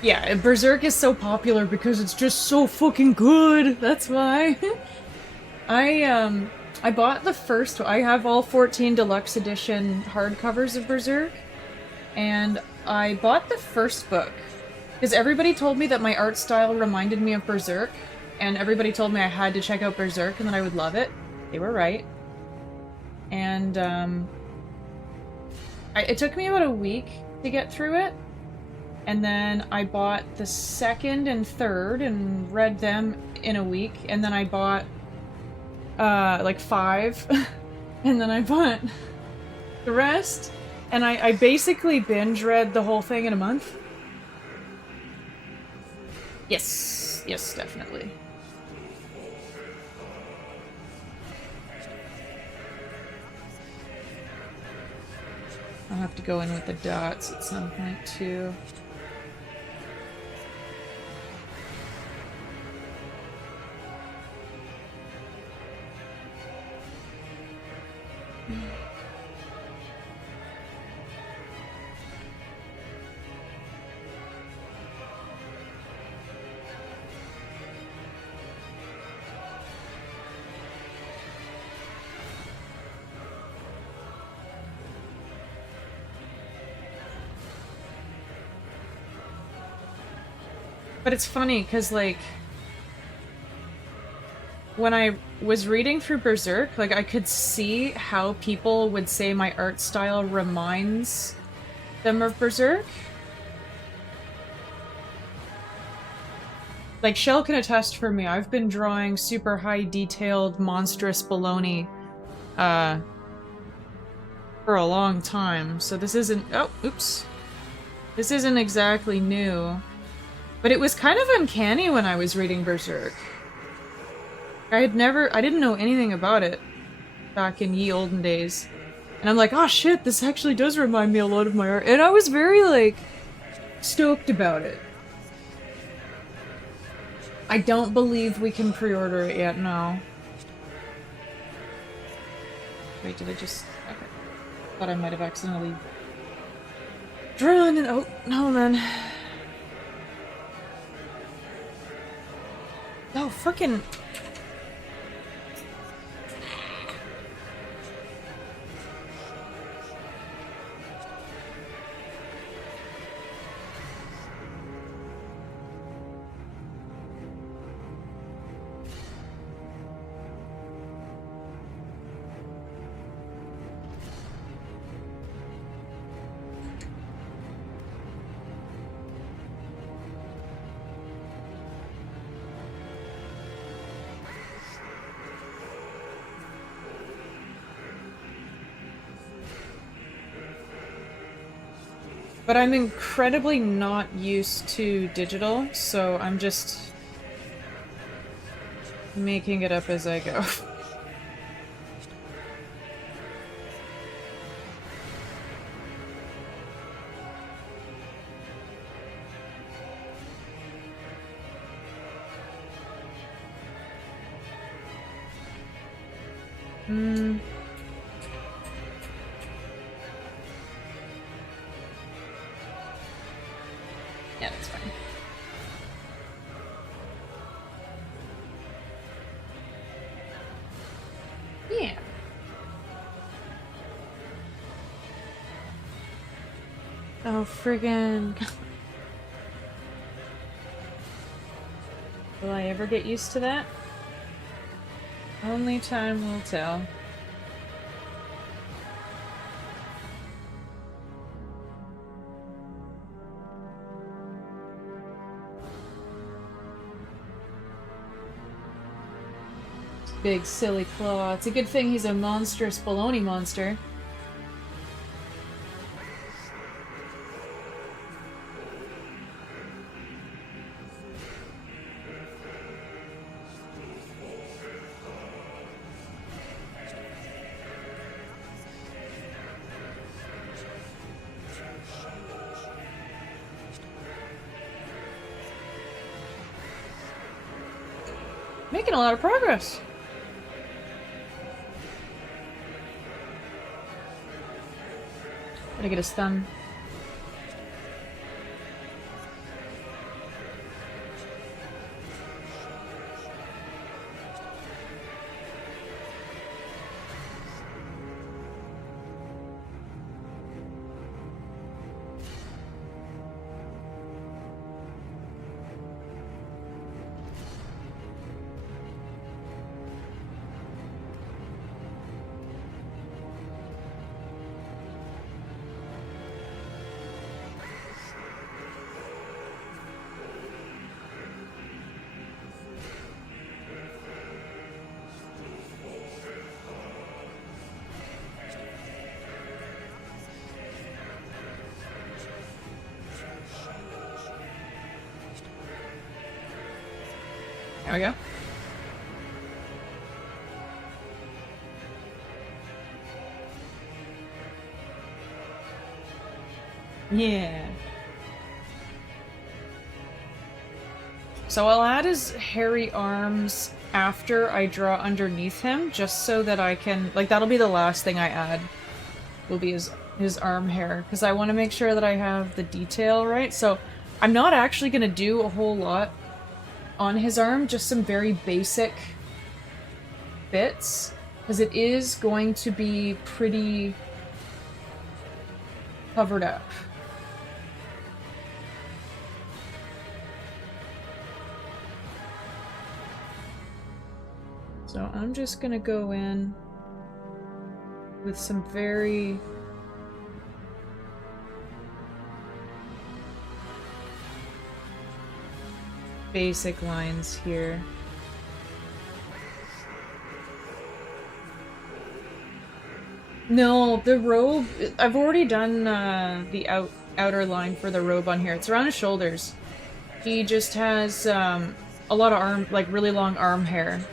Yeah, Berserk is so popular because it's just so fucking good. That's why. I bought the first. I have all 14 deluxe edition hardcovers of Berserk, and I bought the first book because everybody told me that my art style reminded me of Berserk, and everybody told me I had to check out Berserk and that I would love it. They were right. And it took me about a week to get through it. And then I bought the second and third and read them in a week. And then I bought, like 5. And then I bought the rest. And I basically binge read the whole thing in a month. Yes. Yes, definitely. I'll have to go in with the dots at some point, too. But it's funny, because, like, when I was reading through Berserk, like, I could see how people would say my art style reminds them of Berserk. Like, Shell can attest for me, I've been drawing super high detailed monstrous baloney, for a long time, so this isn't- oh, oops. This isn't exactly new. But it was kind of uncanny when I was reading Berserk. I didn't know anything about it back in ye olden days. And I'm like, oh shit, this actually does remind me a lot of my art. And I was very, like, stoked about it. I don't believe we can pre-order it yet, no. Wait, did I just... okay. Thought I might have accidentally drawn and... oh, no then. Oh, fucking... But I'm incredibly not used to digital, so I'm just making it up as I go. Yeah, that's fine. Yeah. Oh, friggin'. Will I ever get used to that? Only time will tell. Big silly claw. It's a good thing he's a monstrous baloney monster. Making a lot of progress. Gotta get his thumb. There we go. Yeah. So I'll add his hairy arms after I draw underneath him, just so that I can... Like, that'll be the last thing I add. Will be his arm hair, because I want to make sure that I have the detail right. So I'm not actually going to do a whole lot on his arm, just some very basic bits, because it is going to be pretty covered up. So I'm just gonna go in with some very basic lines here. No, the robe, I've already done the outer line for the robe on here. It's around his shoulders. He just has a lot of arm, like really long arm hair.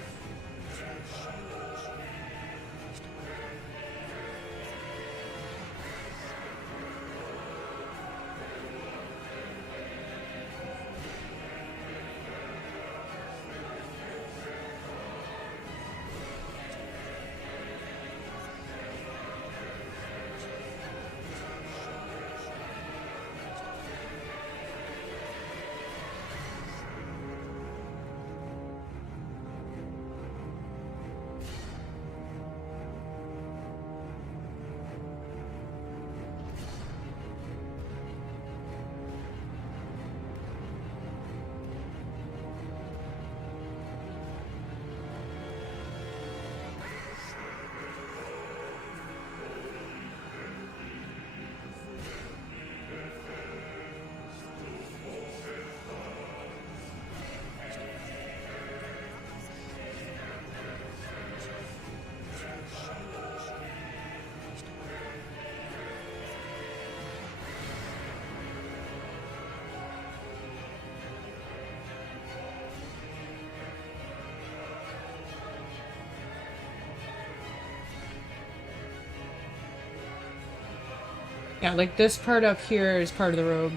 Yeah, like this part up here is part of the robe.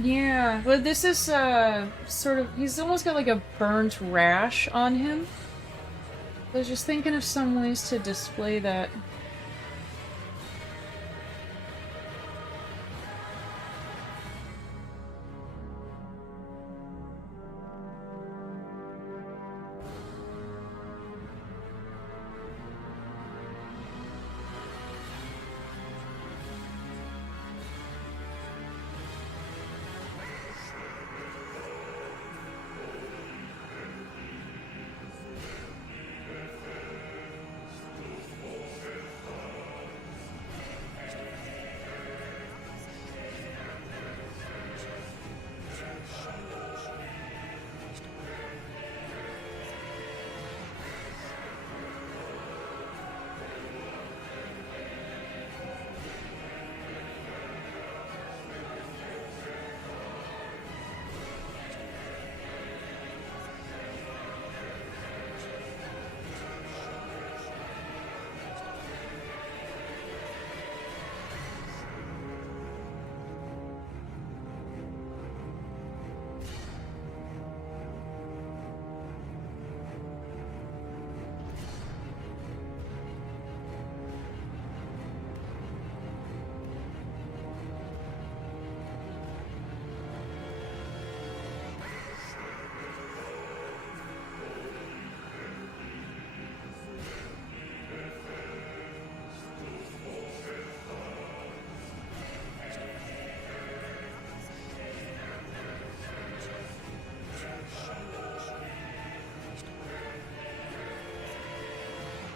Yeah, but this is sort of, he's almost got like a burnt rash on him. I was just thinking of some ways to display that.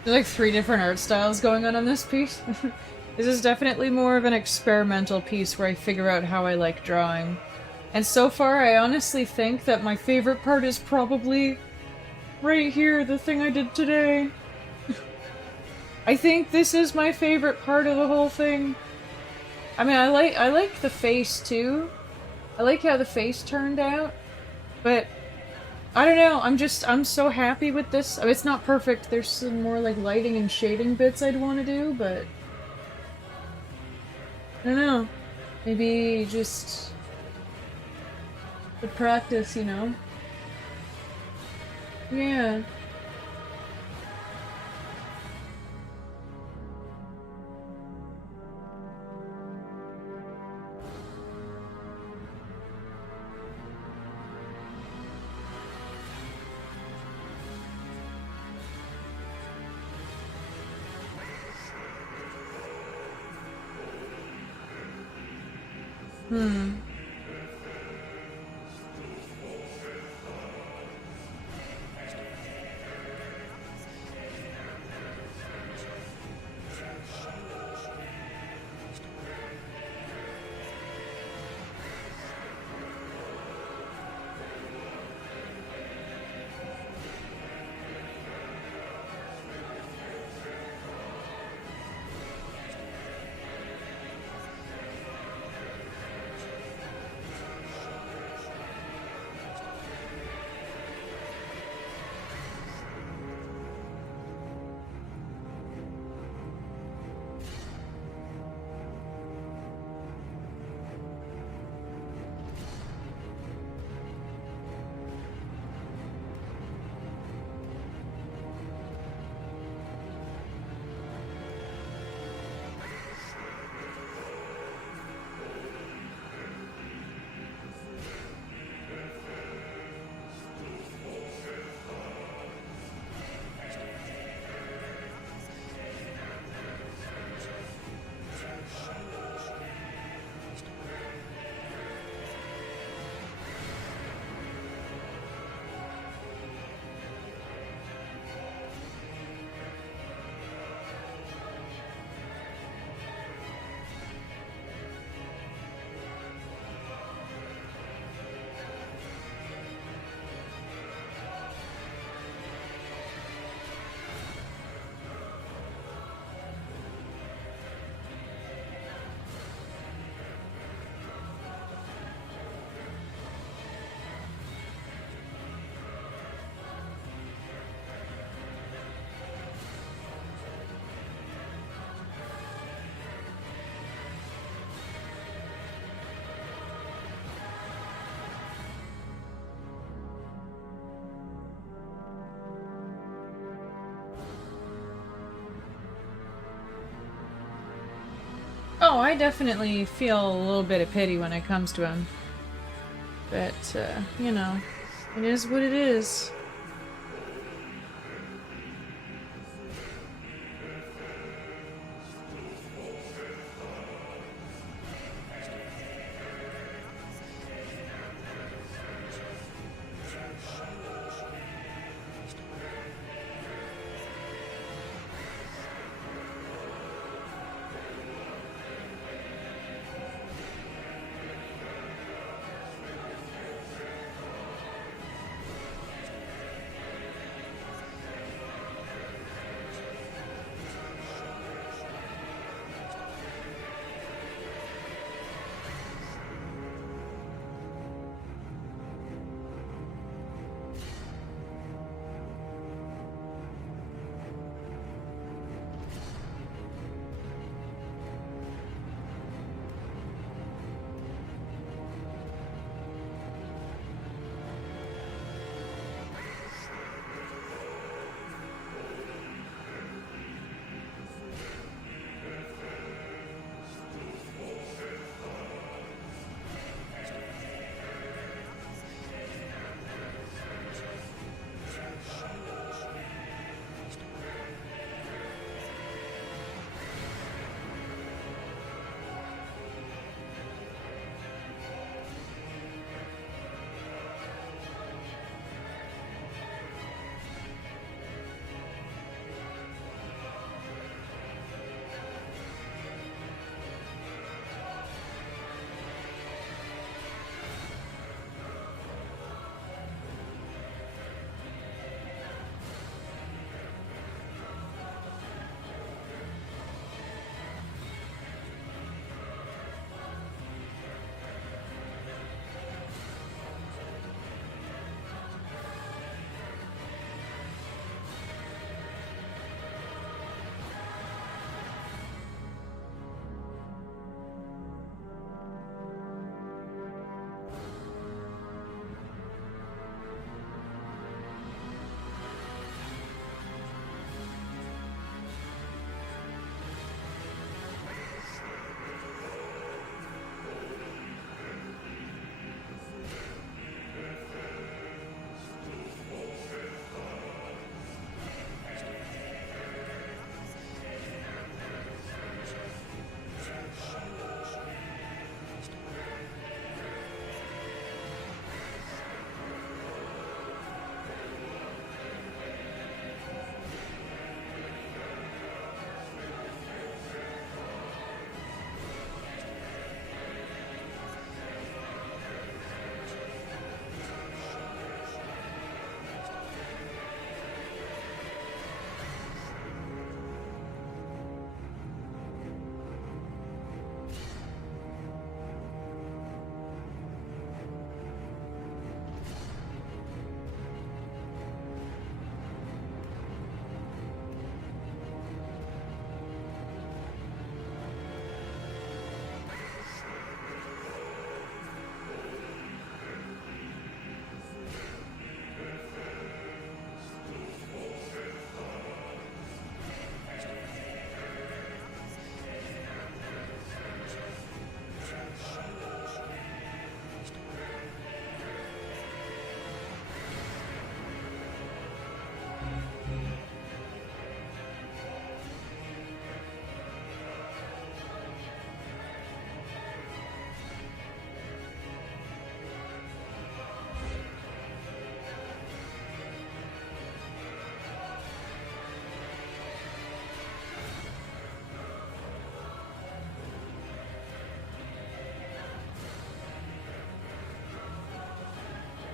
There's like 3 different art styles going on this piece. This is definitely more of an experimental piece where I figure out how I like drawing. And so far, I honestly think that my favorite part is probably right here, the thing I did today. I think this is my favorite part of the whole thing. I mean, I like the face too. I like how the face turned out, but I don't know, I'm so happy with this. I mean, it's not perfect, there's some more like lighting and shading bits I'd want to do, but I don't know. Maybe just the practice, you know? Yeah. Hmm. Oh, I definitely feel a little bit of pity when it comes to him. But, you know, it is what it is.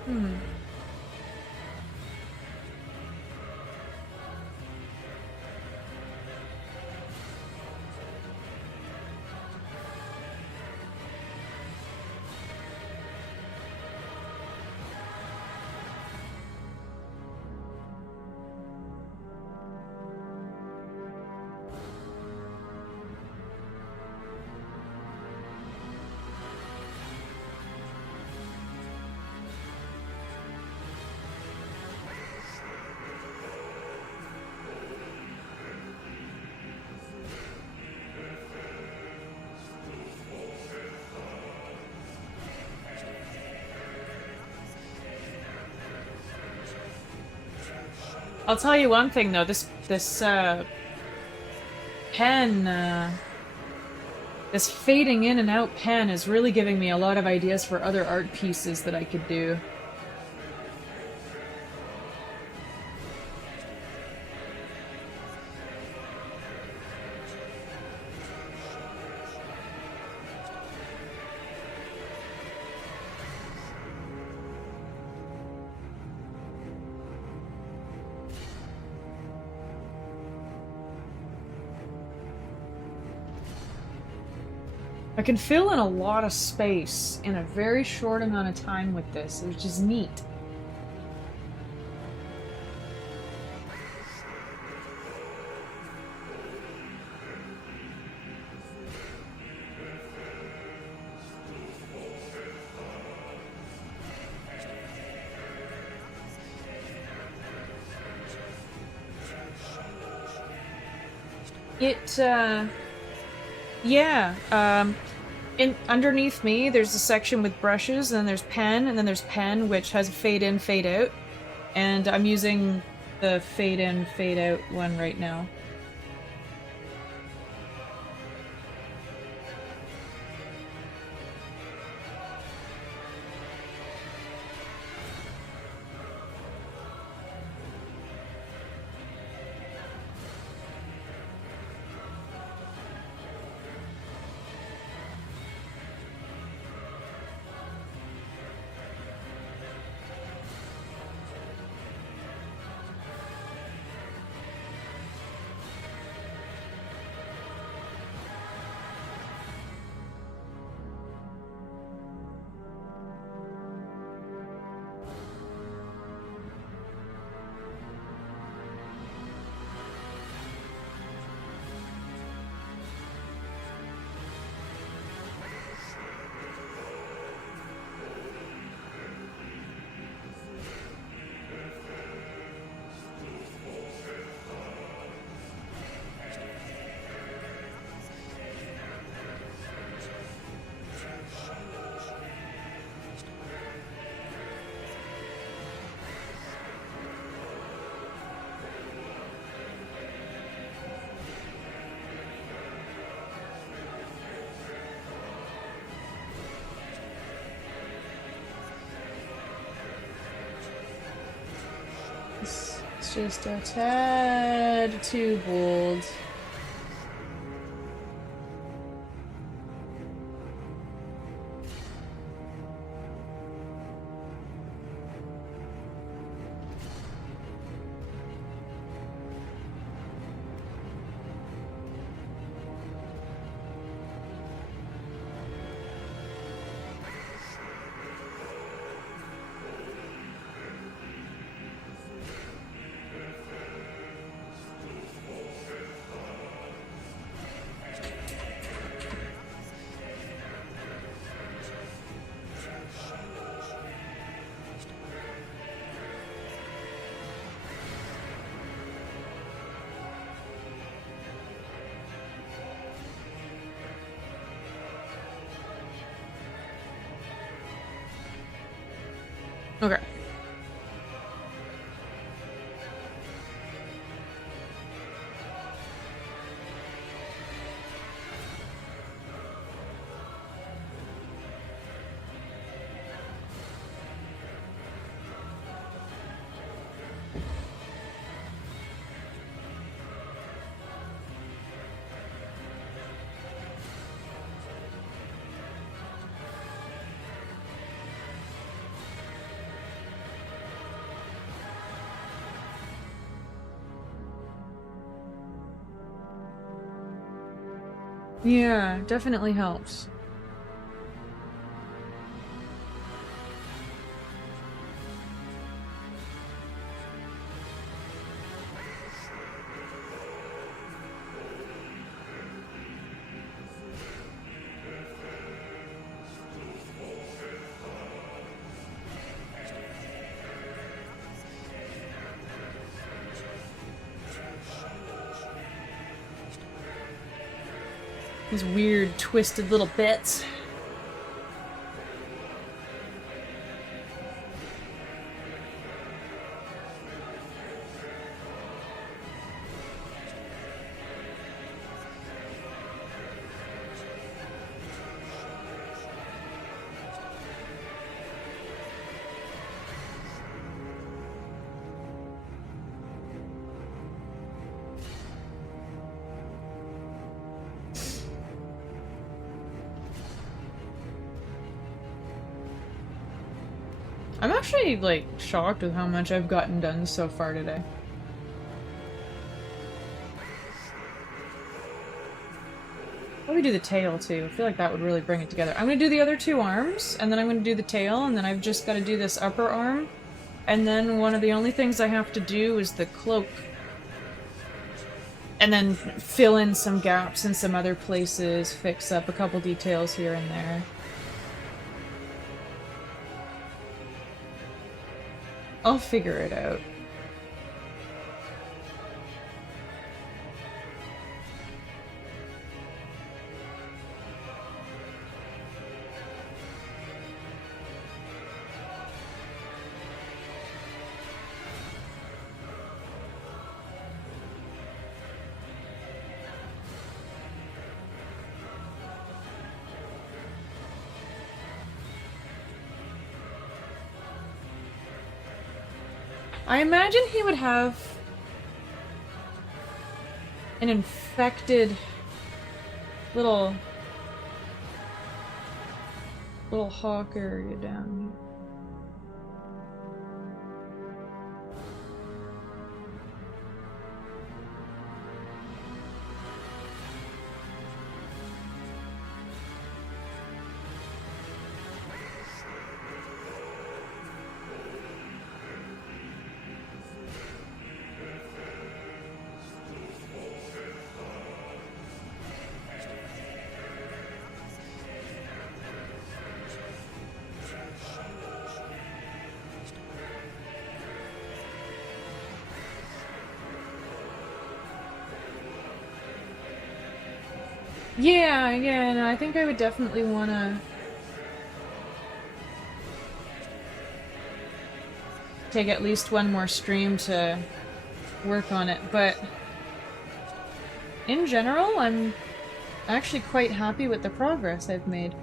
Hmm. I'll tell you one thing though, this pen, this fading in and out pen is really giving me a lot of ideas for other art pieces that I could do. I can fill in a lot of space in a very short amount of time with this, which is neat. Yeah, underneath me, there's a section with brushes, and then there's pen, which has a fade in, fade out, and I'm using the fade in, fade out one right now. It's just a tad too bold. Okay. Yeah, definitely helps. These weird, twisted little bits. I'm actually, like, shocked with how much I've gotten done so far today. Let me do the tail, too. I feel like that would really bring it together. I'm gonna do the other two arms, and then I'm gonna do the tail, and then I've just gotta do this upper arm. And then one of the only things I have to do is the cloak. And then fill in some gaps in some other places, fix up a couple details here and there. I'll figure it out. I imagine he would have an infected little hawk area down here. Yeah, no, I think I would definitely wanna take at least one more stream to work on it, but in general, I'm actually quite happy with the progress I've made.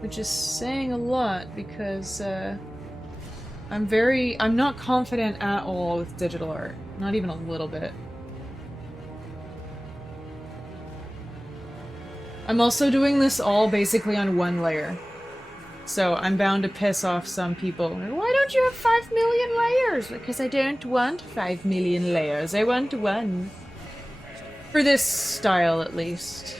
Which is saying a lot, because I'm not confident at all with digital art. Not even a little bit. I'm also doing this all basically on one layer. So I'm bound to piss off some people. Why don't you have 5 million layers? Because I don't want 5 million layers. I want one. For this style, at least.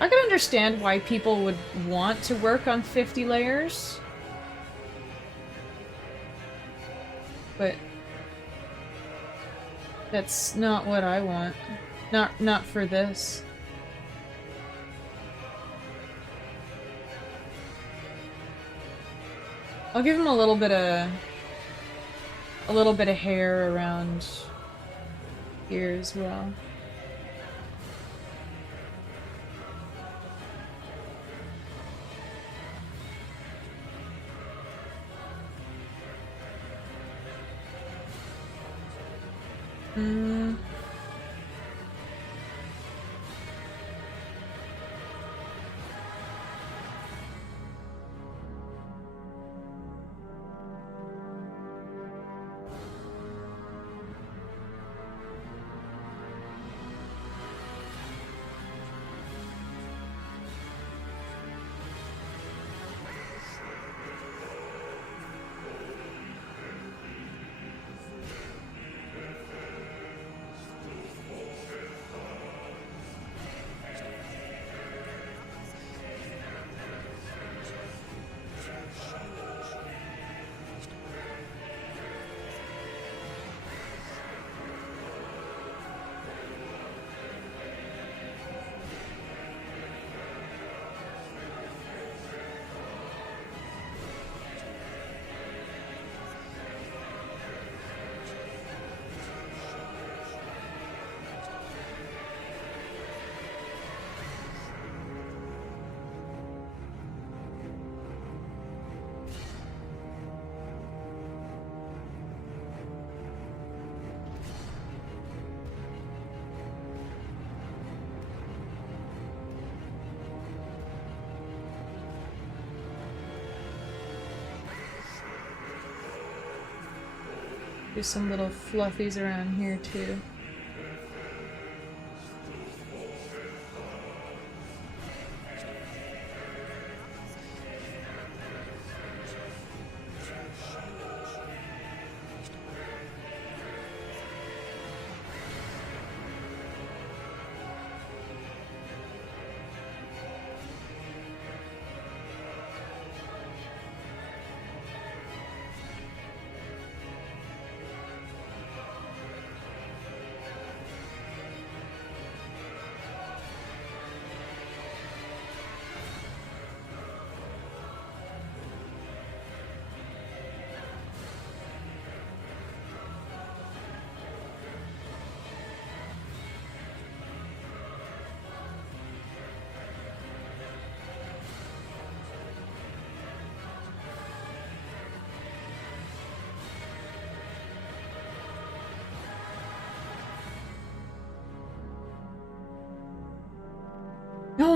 I can understand why people would want to work on 50 layers. But that's not what I want. Not for this. I'll give him a little bit of hair around here as well. Do some little fluffies around here too.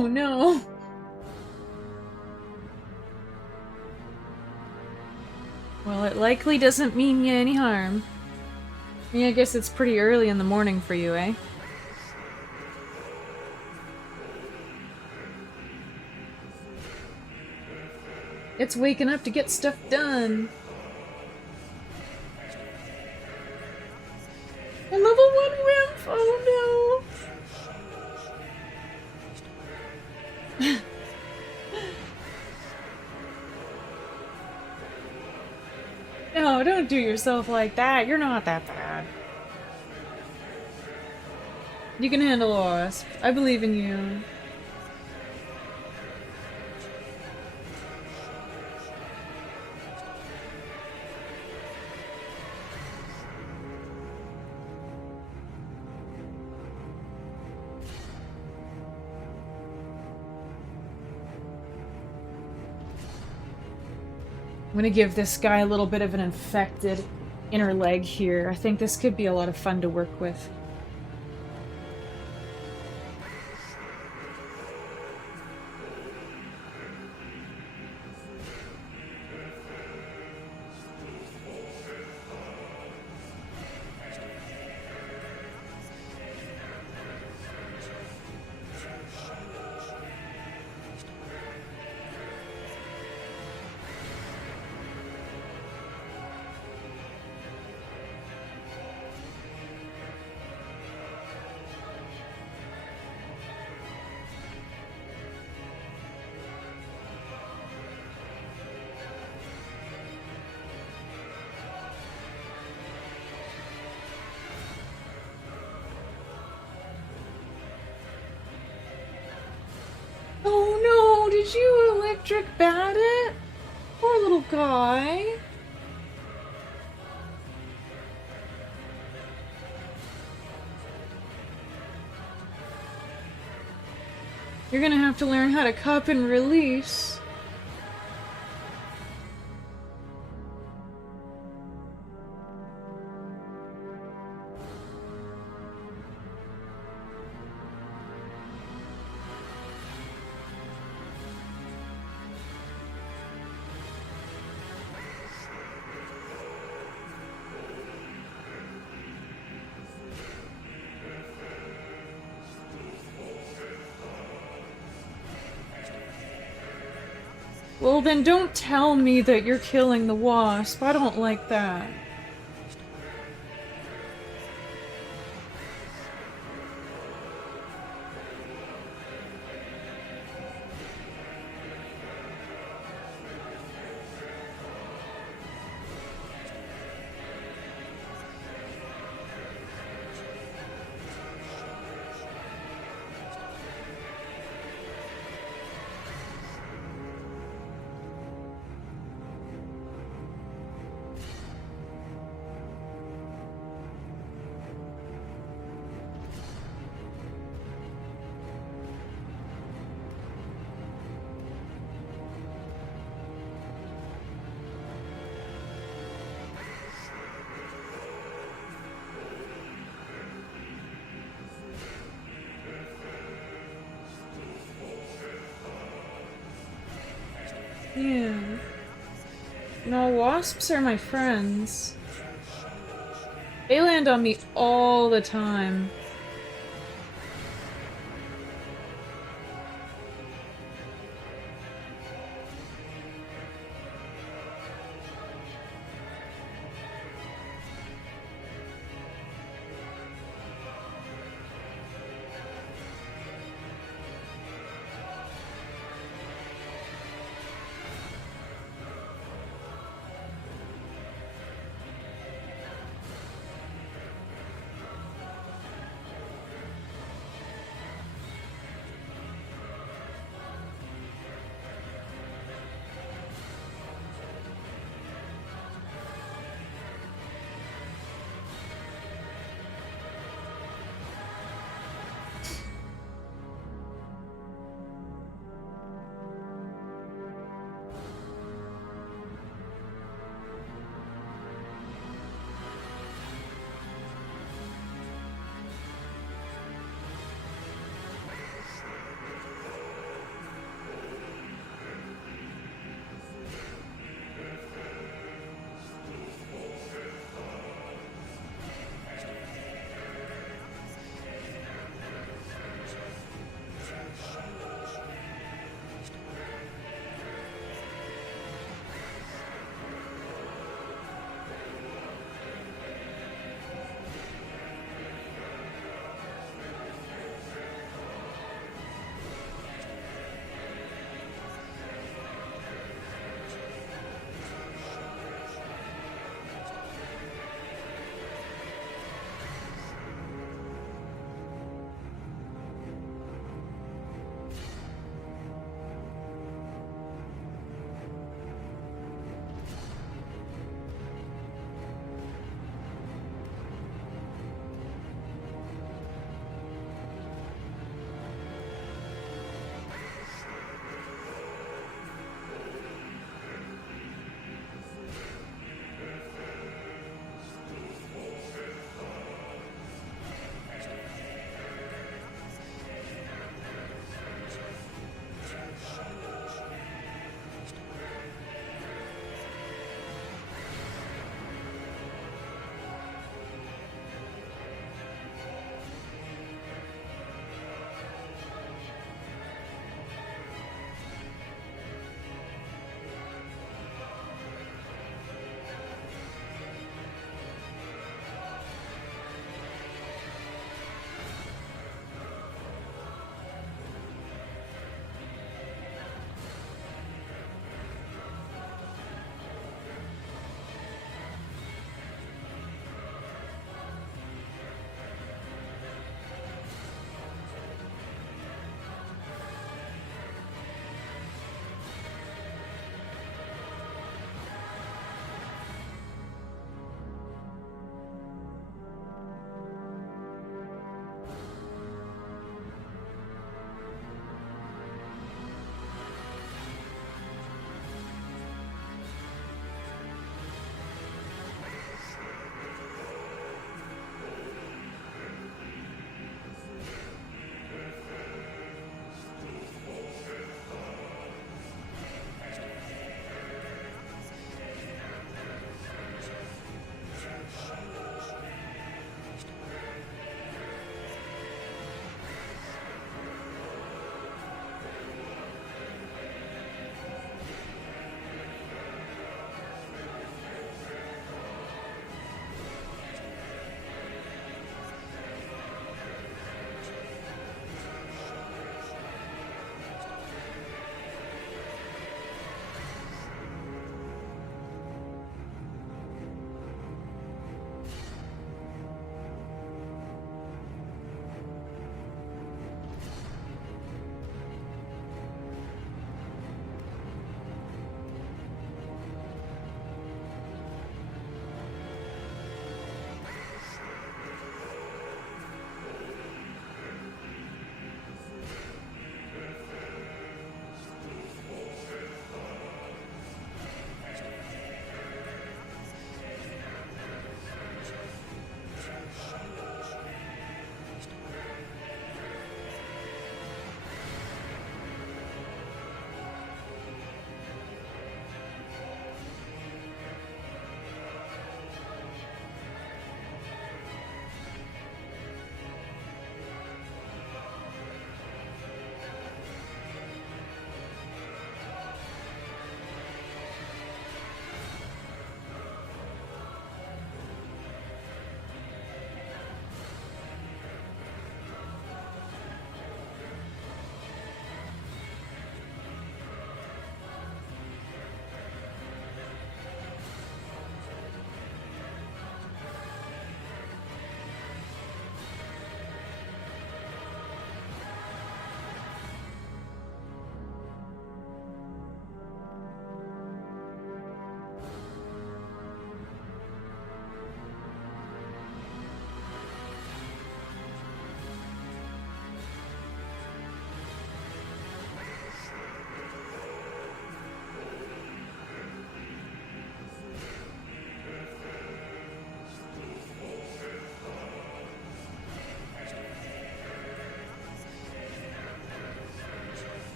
Oh no! Well, it likely doesn't mean you any harm. I mean, I guess it's pretty early in the morning for you, eh? It's waking up to get stuff done. A level 1 wimp! Oh no! No, don't do yourself like that. You're not that bad. You can handle a wasp. I believe in you. I'm gonna give this guy a little bit of an infected inner leg here. I think this could be a lot of fun to work with. Oh no, did you electric bat it? Poor little guy. You're gonna have to learn how to cup and release. Well, then don't tell me that you're killing the wasp. I don't like that. Yeah. No, wasps are my friends. They land on me all the time.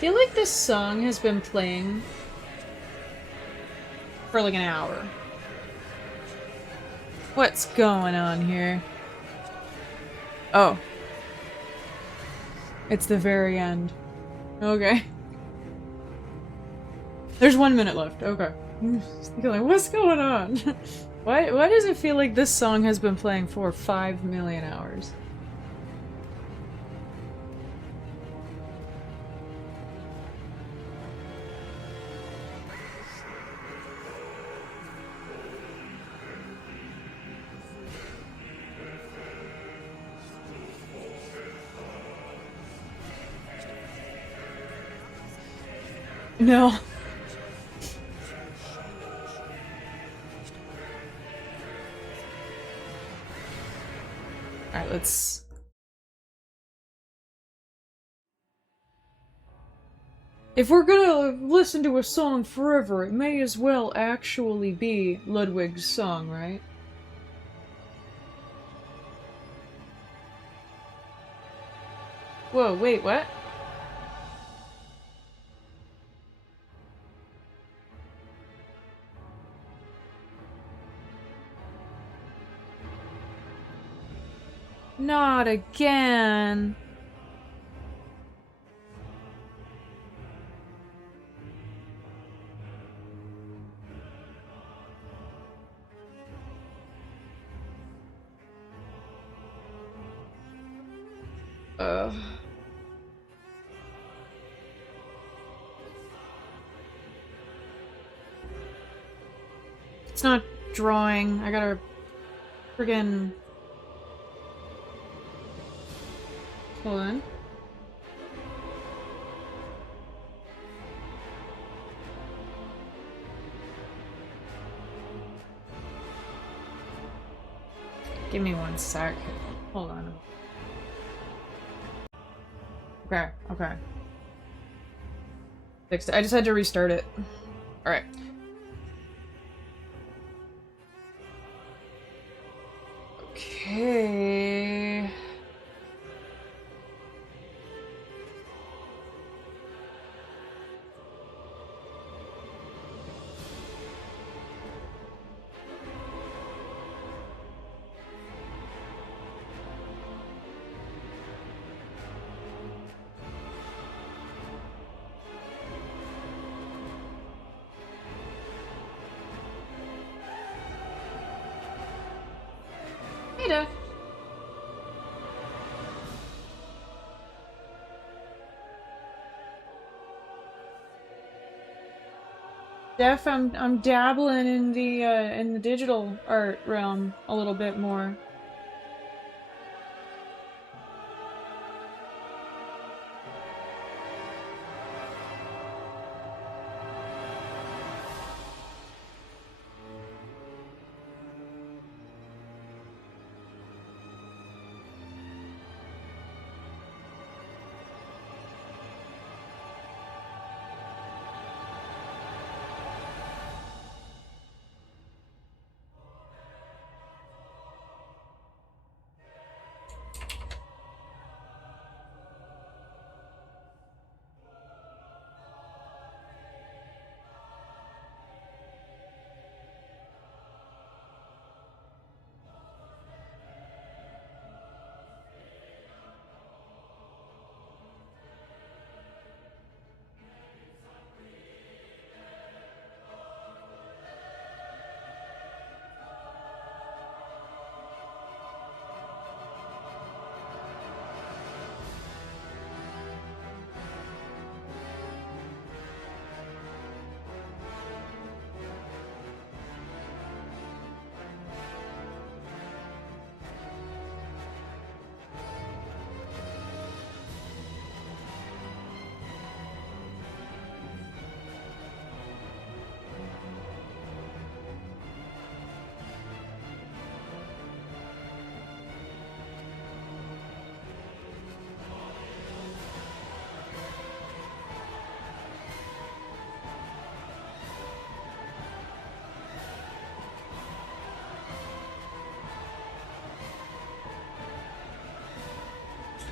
feel like this song has been playing for like an hour. What's going on here? Oh. It's the very end. Okay. There's 1 minute left. Okay. You're like, what's going on? Why does it feel like this song has been playing for 5 million hours? No. Alright, let's... If we're gonna listen to a song forever, it may as well actually be Ludwig's song, right? Whoa, wait, what? Not again. It's not drawing. I gotta friggin... Hold on. Give me 1 sec. Hold on. Okay, okay. Fixed it. I just had to restart it. Alright. Okay... Hey, Def. Def, I'm dabbling in the digital art realm a little bit more.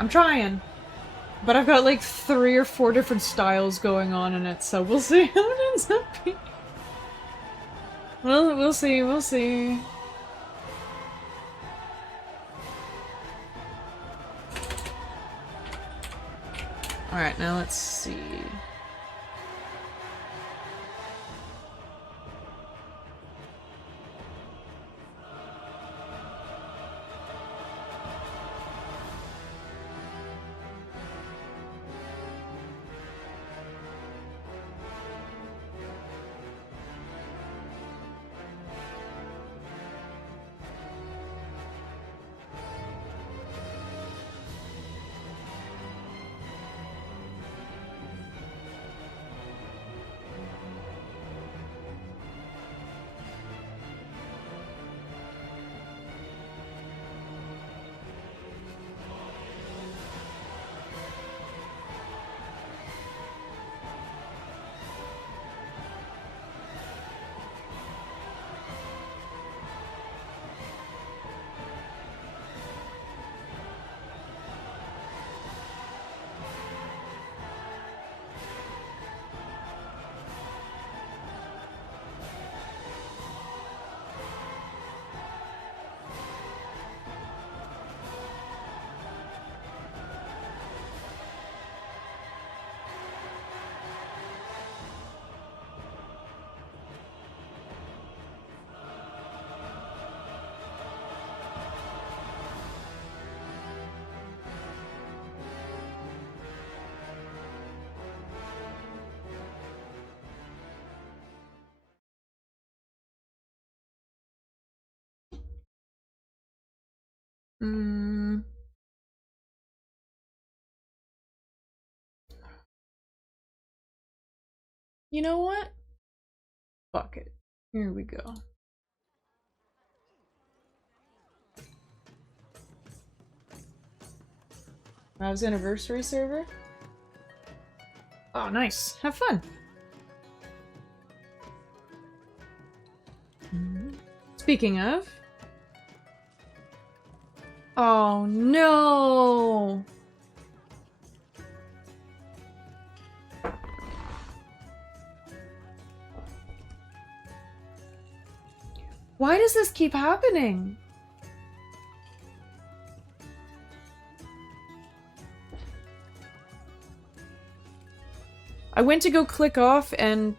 I'm trying. But I've got like 3 or 4 different styles going on in it, so we'll see how it ends up being. Well, we'll see, we'll see. Alright, now let's see. You know what? Fuck it. Here we go. Rob's anniversary server? Oh, nice. Have fun. Speaking of... Oh, no! Why does this keep happening? I went to go click off and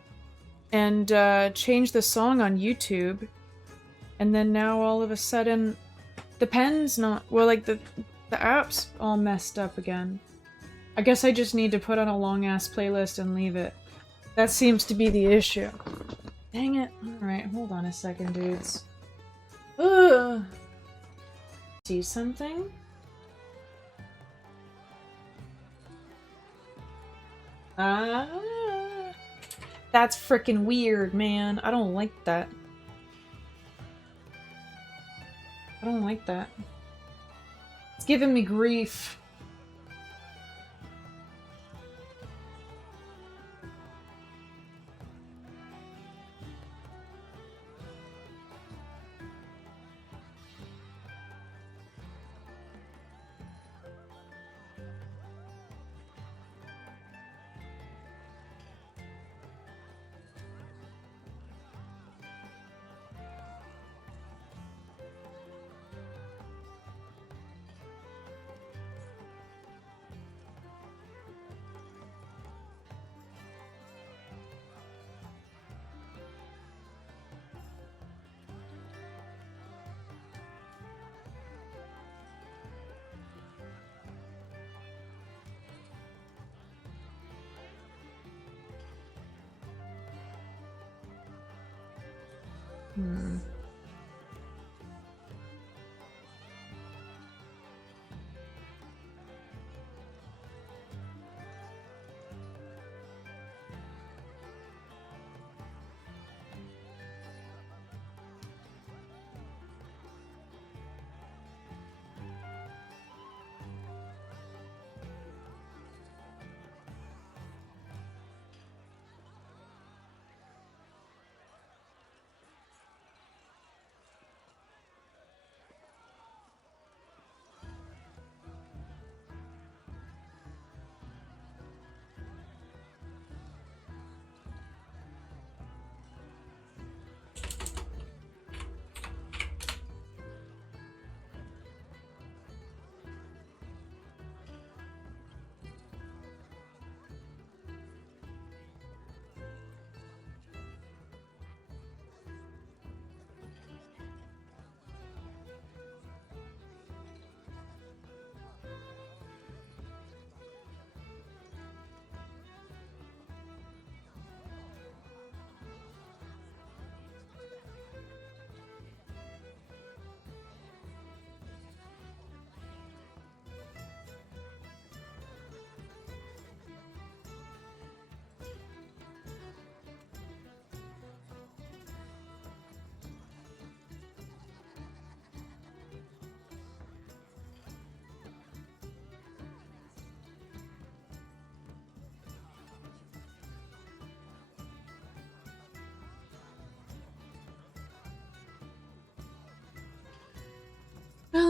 change the song on YouTube, and then now all of a sudden the pen's not, well, like the app's all messed up again. I guess I just need to put on a long ass playlist and leave it. That seems to be the issue. Dang it. Alright, hold on a second, dudes. Ugh. See something? That's frickin' weird, man. I don't like that. I don't like that. It's giving me grief.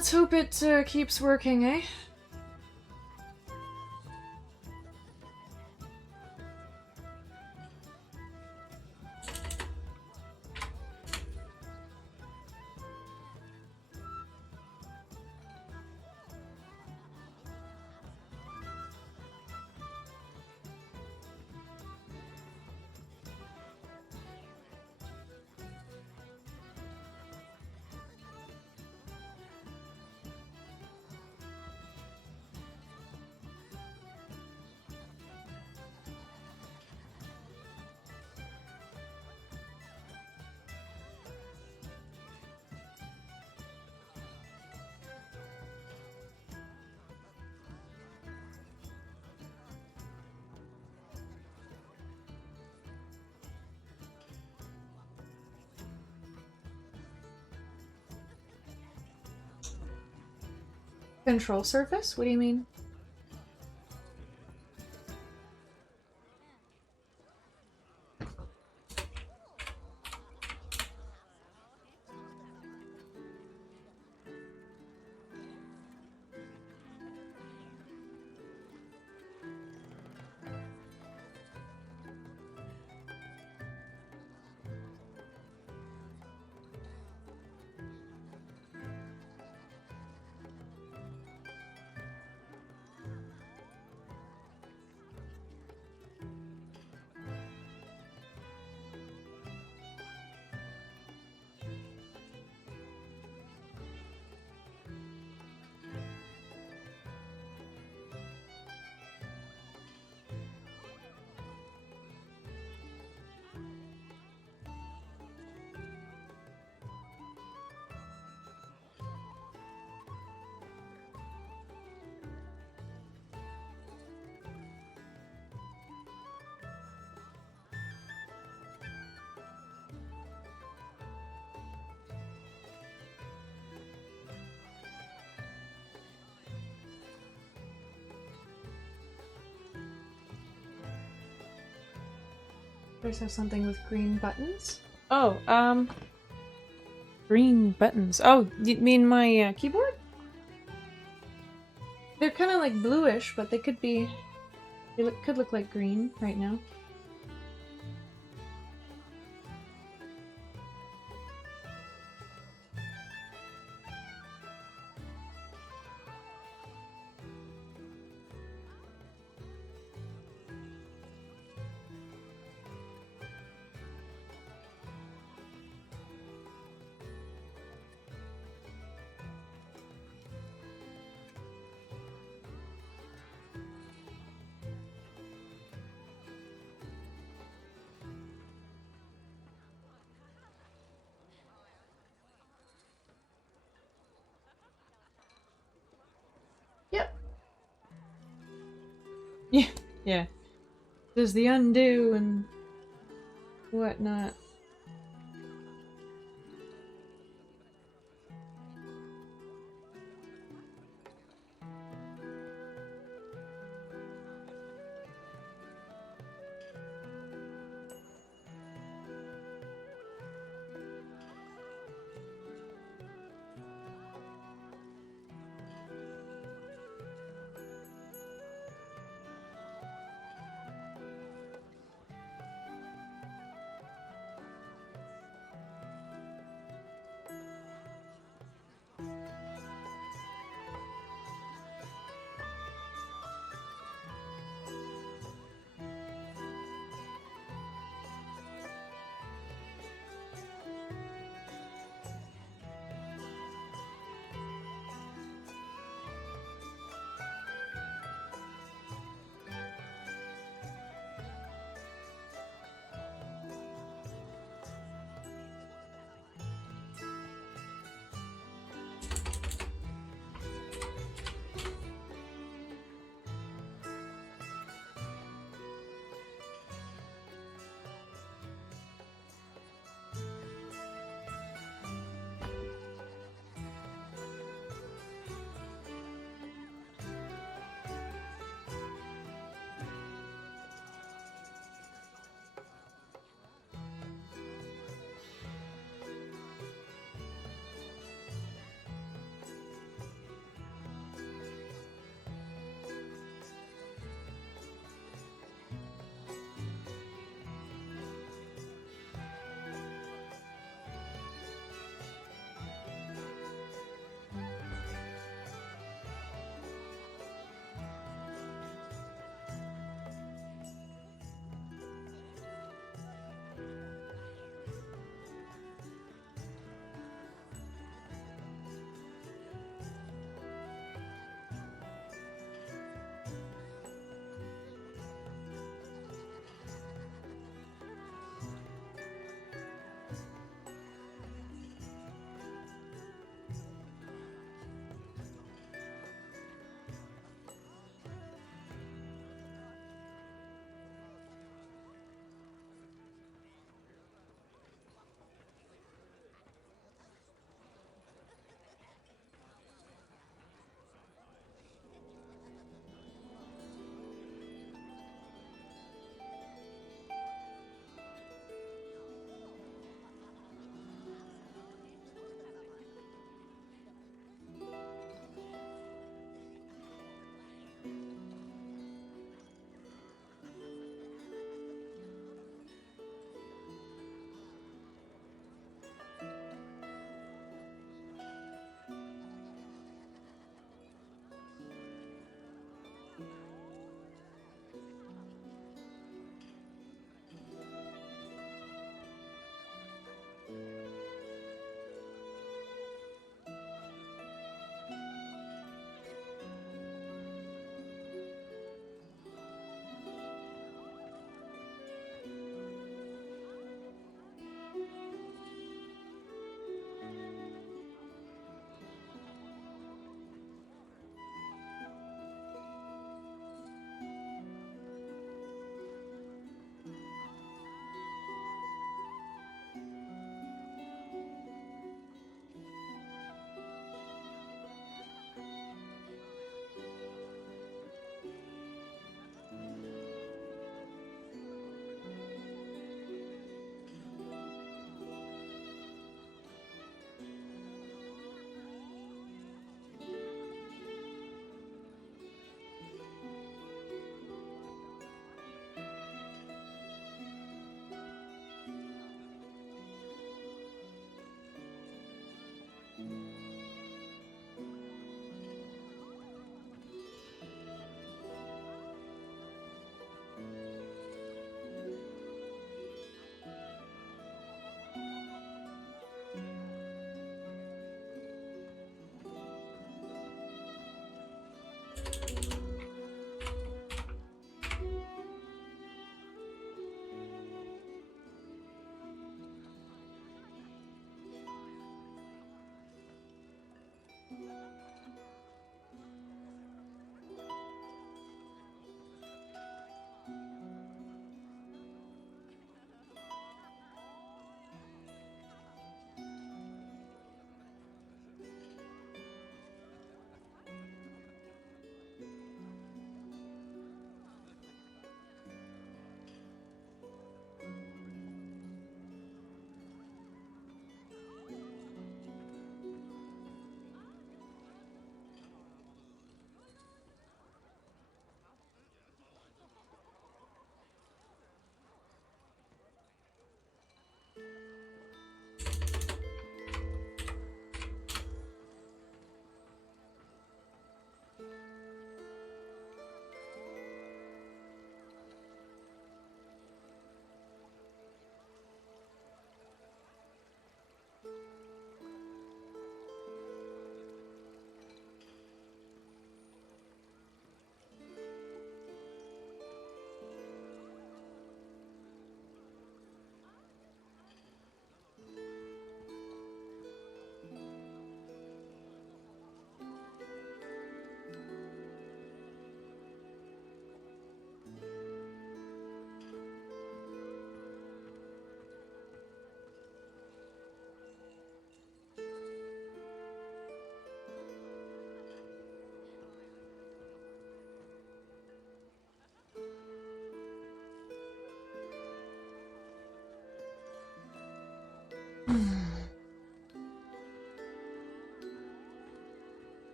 Let's hope it keeps working, eh? Control surface? What do you mean? There's have something with green buttons? Oh, green buttons. Oh, you mean my keyboard? They're kind of like bluish, but they could be. Could look like green right now. Yep. Yeah, yeah. There's the undo and whatnot.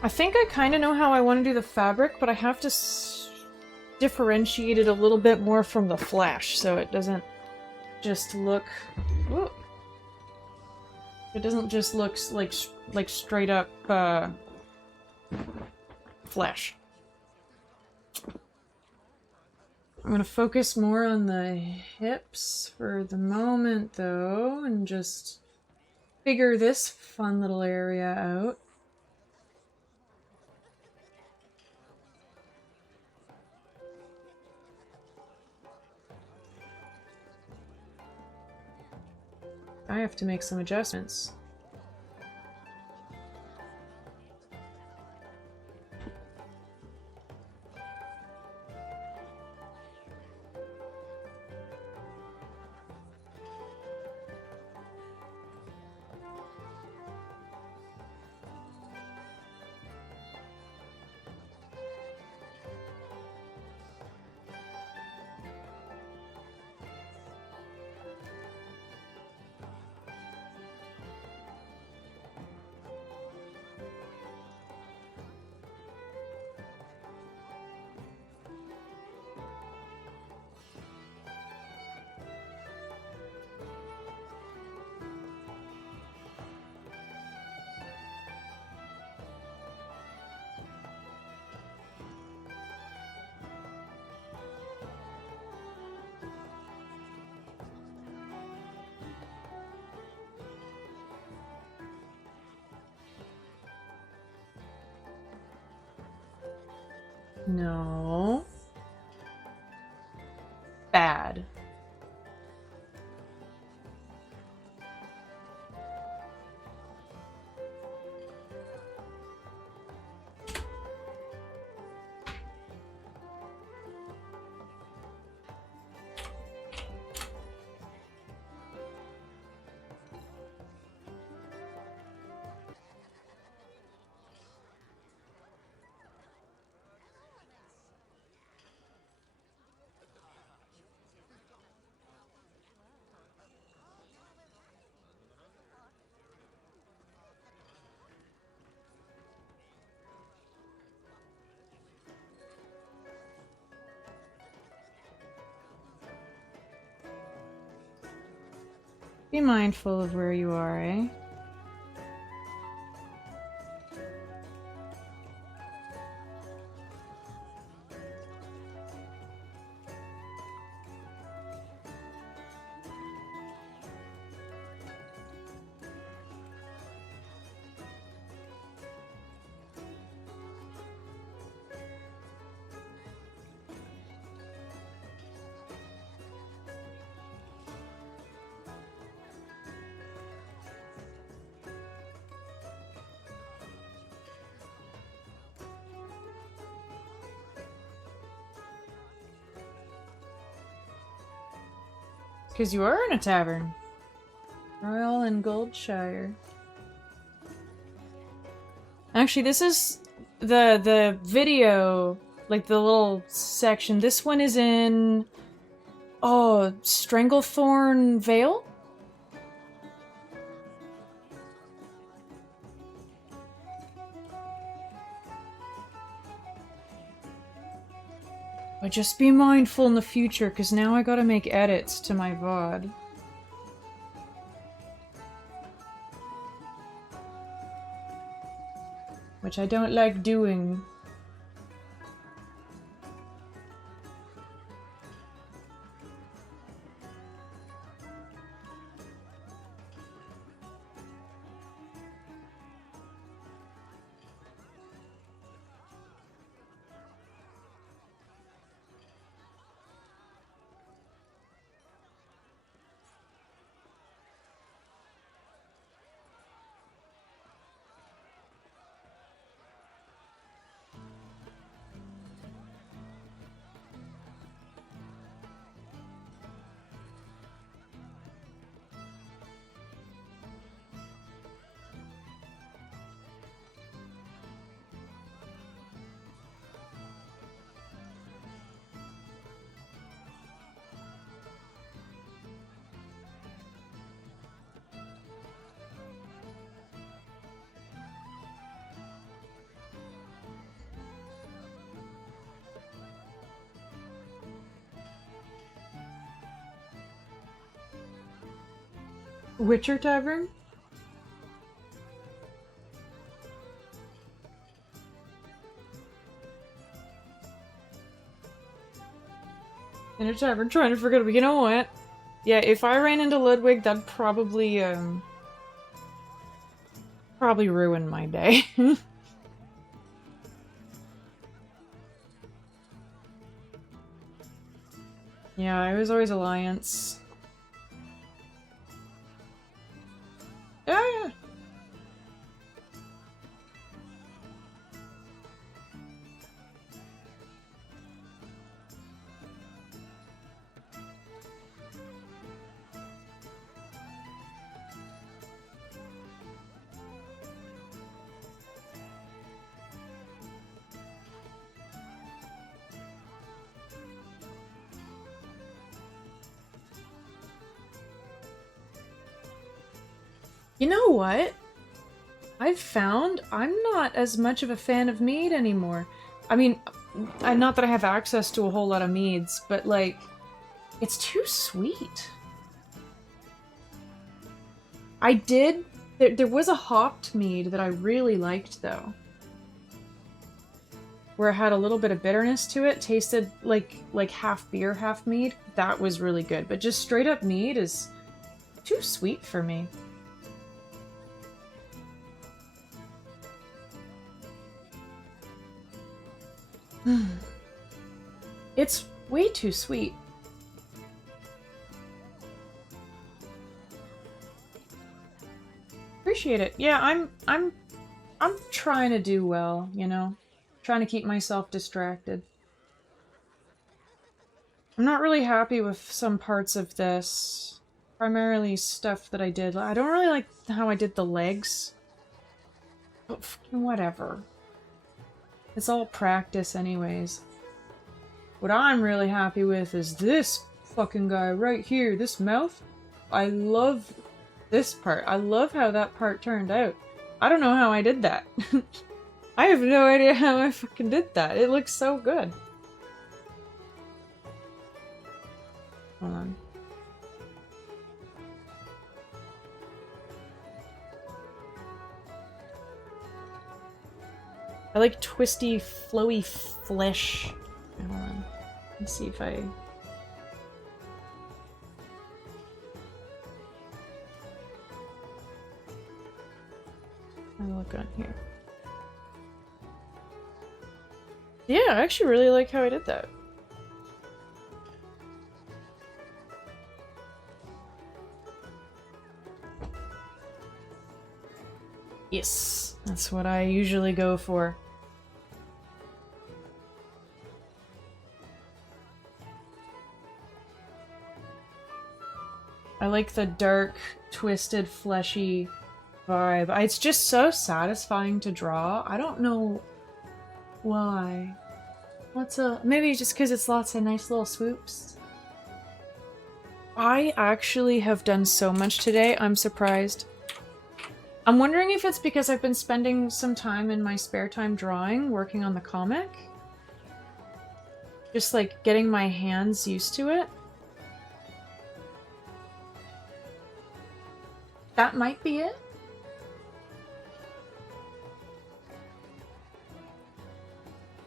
I think I kind of know how I want to do the fabric, but I have to differentiate it a little bit more from the flash, so it doesn't just look... Whoa. It doesn't just look like straight up, flash. I'm gonna focus more on the hips for the moment, though, and just figure this fun little area out. I have to make some adjustments. No. Bad. Be mindful of where you are, eh? Because you are in a tavern. Royal and Goldshire. Actually, this is the video, like the little section. This one is in... Oh, Stranglethorn Vale? But just be mindful in the future, because now I gotta make edits to my VOD. Which I don't like doing. Witcher Tavern? In a tavern, trying to forget, but you know what? Yeah, if I ran into Ludwig, that'd probably, probably ruin my day. Yeah, I was always Alliance. Oh, yeah. You know what? I've found I'm not as much of a fan of mead anymore. I mean, not that I have access to a whole lot of meads, but like, it's too sweet. I did... There was a hopped mead that I really liked, though. Where it had a little bit of bitterness to it, tasted like half beer, half mead. That was really good, but just straight up mead is too sweet for me. It's way too sweet. Appreciate it. Yeah, I'm trying to do well, you know? Trying to keep myself distracted. I'm not really happy with some parts of this. Primarily stuff that I did. I don't really like how I did the legs. But whatever. It's all practice anyways. What I'm really happy with is this fucking guy right here, this mouth. I love this part. I love how that part turned out. I don't know how I did that. I have no idea how I fucking did that. It looks so good. Hold on. I like twisty, flowy flesh. Hold on. Let's see if I... I'll look on here. Yeah, I actually really like how I did that. Yes, that's what I usually go for. I like the dark, twisted, fleshy vibe. It's just so satisfying to draw. I don't know why. Maybe just because it's lots of nice little swoops. I actually have done so much today, I'm surprised. I'm wondering if it's because I've been spending some time in my spare time drawing, working on the comic. Just like getting my hands used to it. That might be it.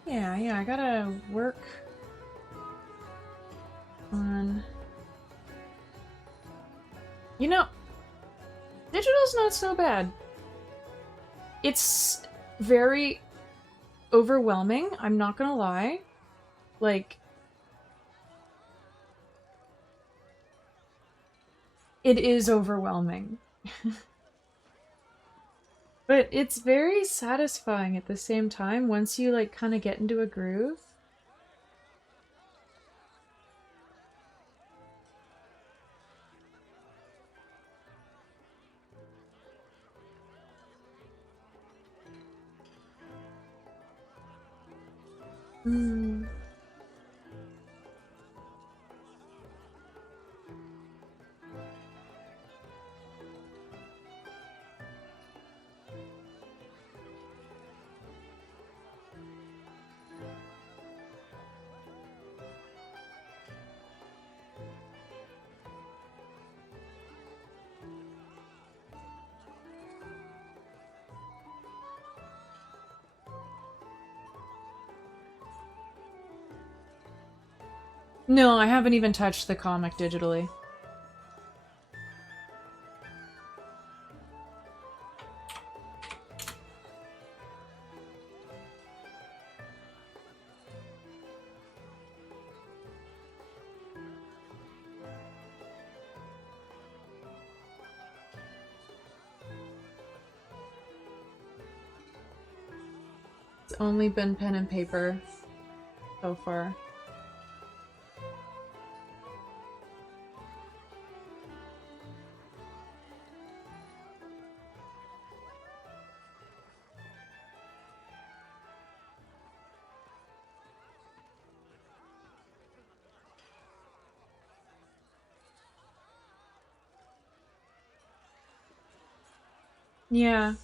Yeah, I gotta work on... You know, digital's not so bad. It's very overwhelming, I'm not gonna lie. Like, it is overwhelming. But it's very satisfying at the same time once you like kind of get into a groove. Hmm. No, I haven't even touched the comic digitally. It's only been pen and paper so far. Yeah.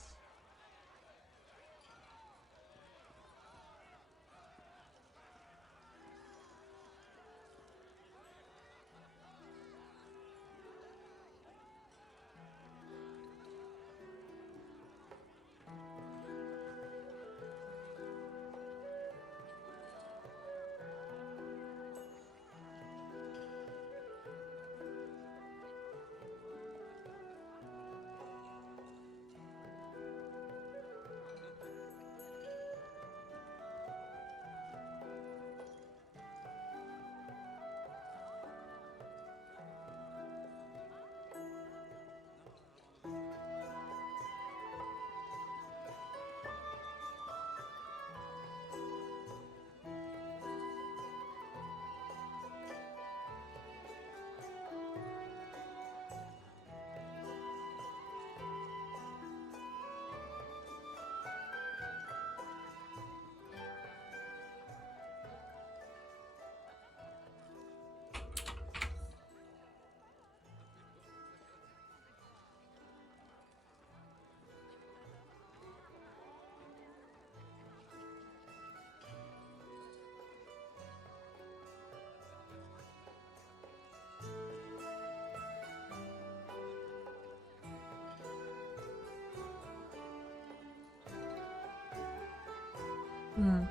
Hmm.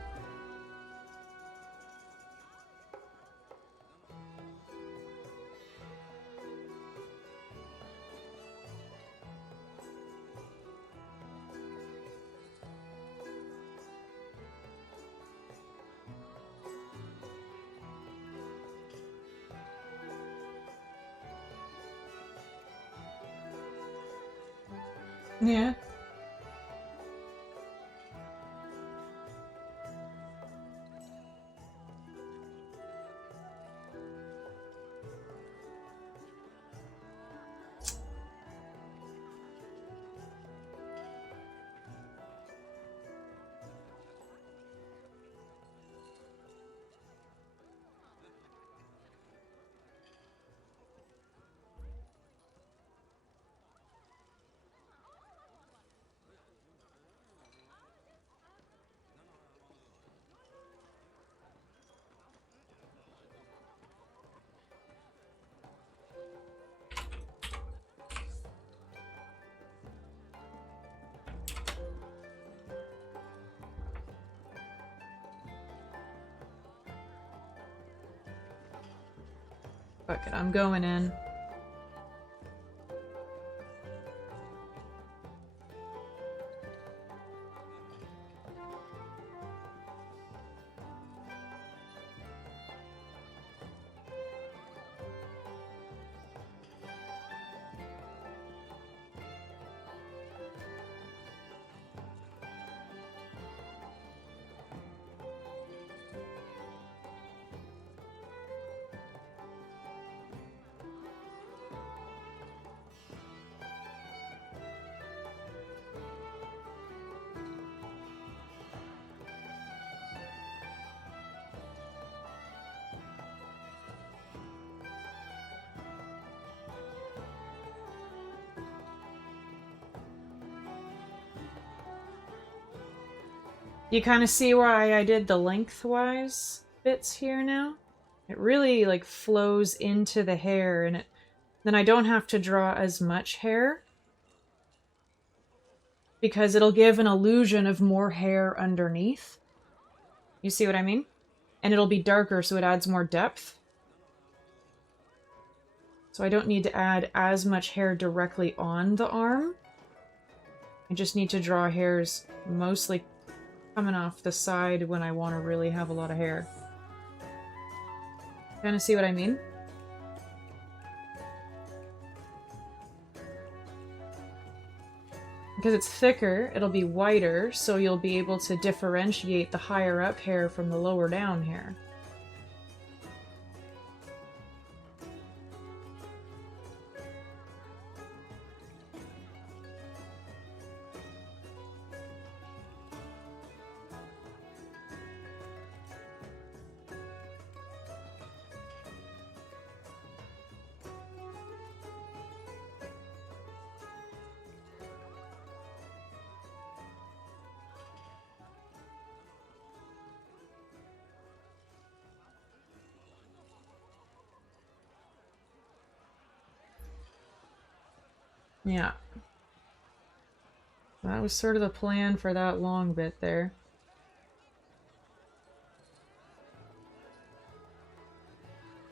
Yeah. Fuck it, I'm going in. You kind of see why I did the lengthwise bits here now? It really like flows into the hair, and then I don't have to draw as much hair because it'll give an illusion of more hair underneath. You see what I mean? And it'll be darker, so it adds more depth. So I don't need to add as much hair directly on the arm. I just need to draw hairs mostly coming off the side when I want to really have a lot of hair. Kind of see what I mean? Because it's thicker, it'll be whiter, so you'll be able to differentiate the higher up hair from the lower down hair. Yeah. That was sort of the plan for that long bit there.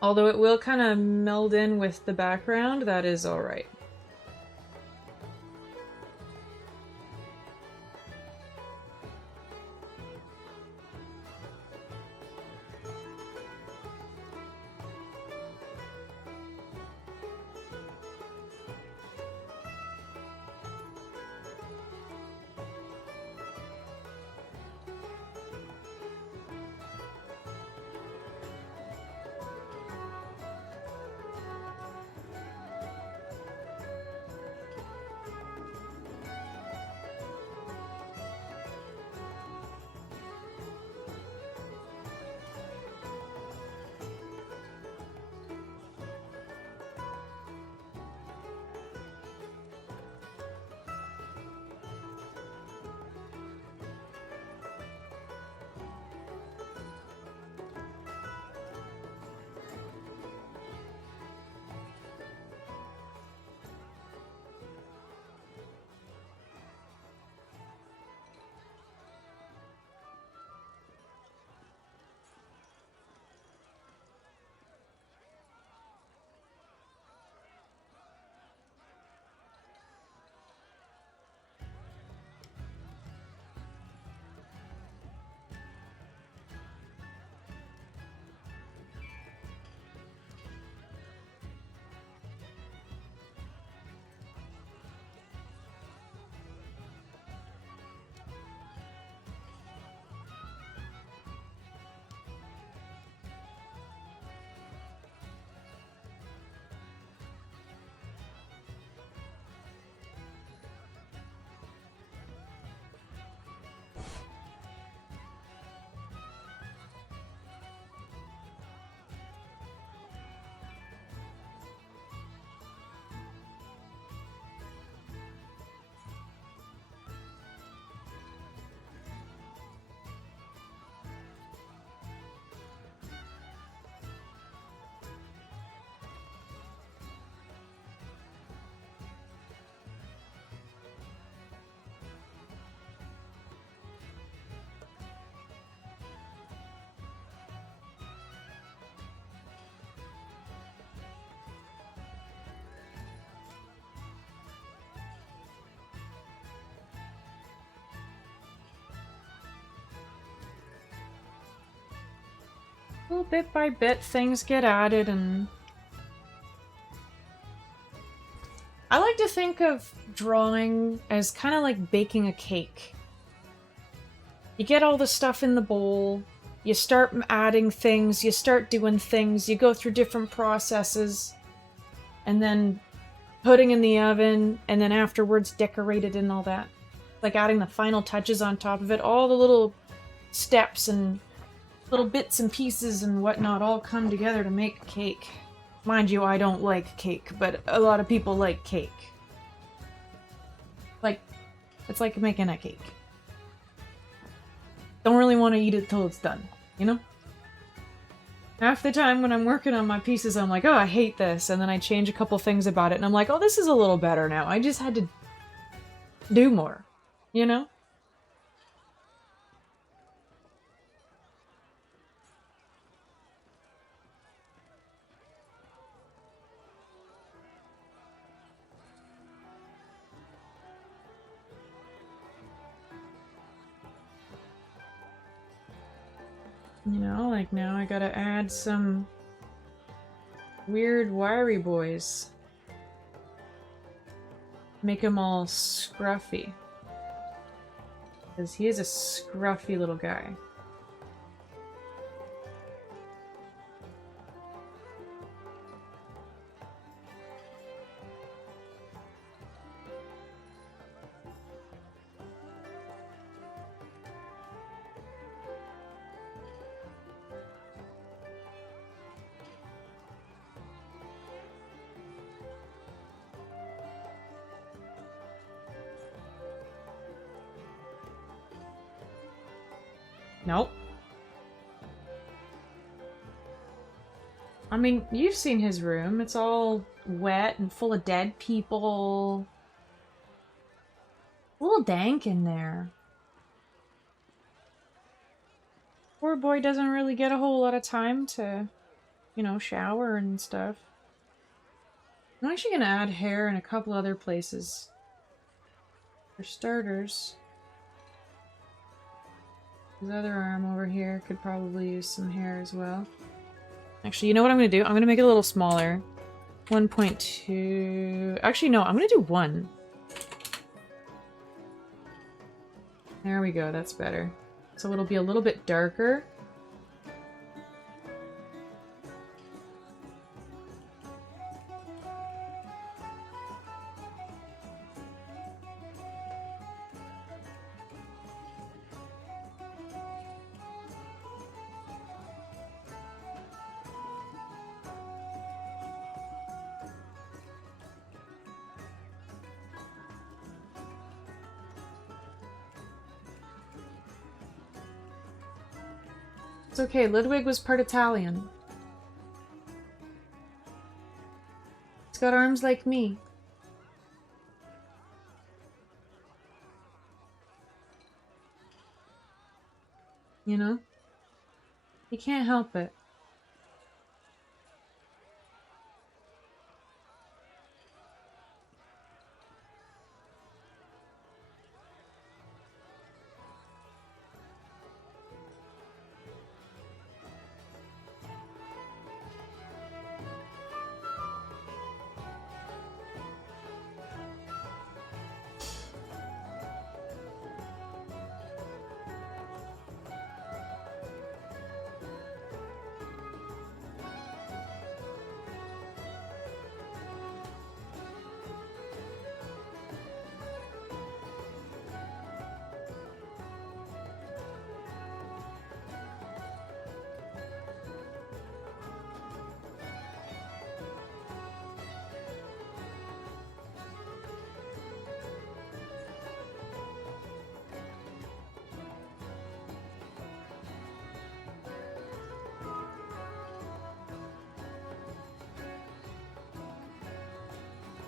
Although it will kind of meld in with the background, that is alright. Well, bit by bit, things get added, and I like to think of drawing as kind of like baking a cake. You get all the stuff in the bowl, you start adding things, you start doing things, you go through different processes, and then putting in the oven, and then afterwards decorated and all that. Like adding the final touches on top of it, all the little steps and little bits and pieces and whatnot all come together to make a cake. Mind you, I don't like cake, but a lot of people like cake. Like, it's like making a cake. Don't really want to eat it till it's done, you know? Half the time when I'm working on my pieces, I'm like, oh, I hate this, and then I change a couple things about it, and I'm like, oh, this is a little better now. I just had to do more, you know? You know, like now I gotta add some weird wiry boys. Make him all scruffy. Because he is a scruffy little guy. Nope. I mean, you've seen his room. It's all wet and full of dead people. A little dank in there. Poor boy doesn't really get a whole lot of time to, you know, shower and stuff. I'm actually gonna add hair in a couple other places. For starters. His other arm over here could probably use some hair as well. Actually, you know what I'm going to do? I'm going to make it a little smaller. 1.2... Actually, no, I'm going to do 1. There we go, that's better. So it'll be a little bit darker. It's okay, Ludwig was part Italian. It's got arms like me. You know? You can't help it.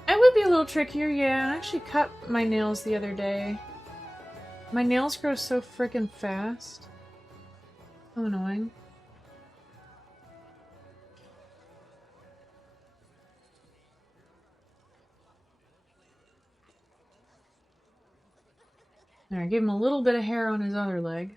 It would be a little trickier, yeah. I actually cut my nails the other day. My nails grow so freaking fast. So annoying. Alright, give him a little bit of hair on his other leg.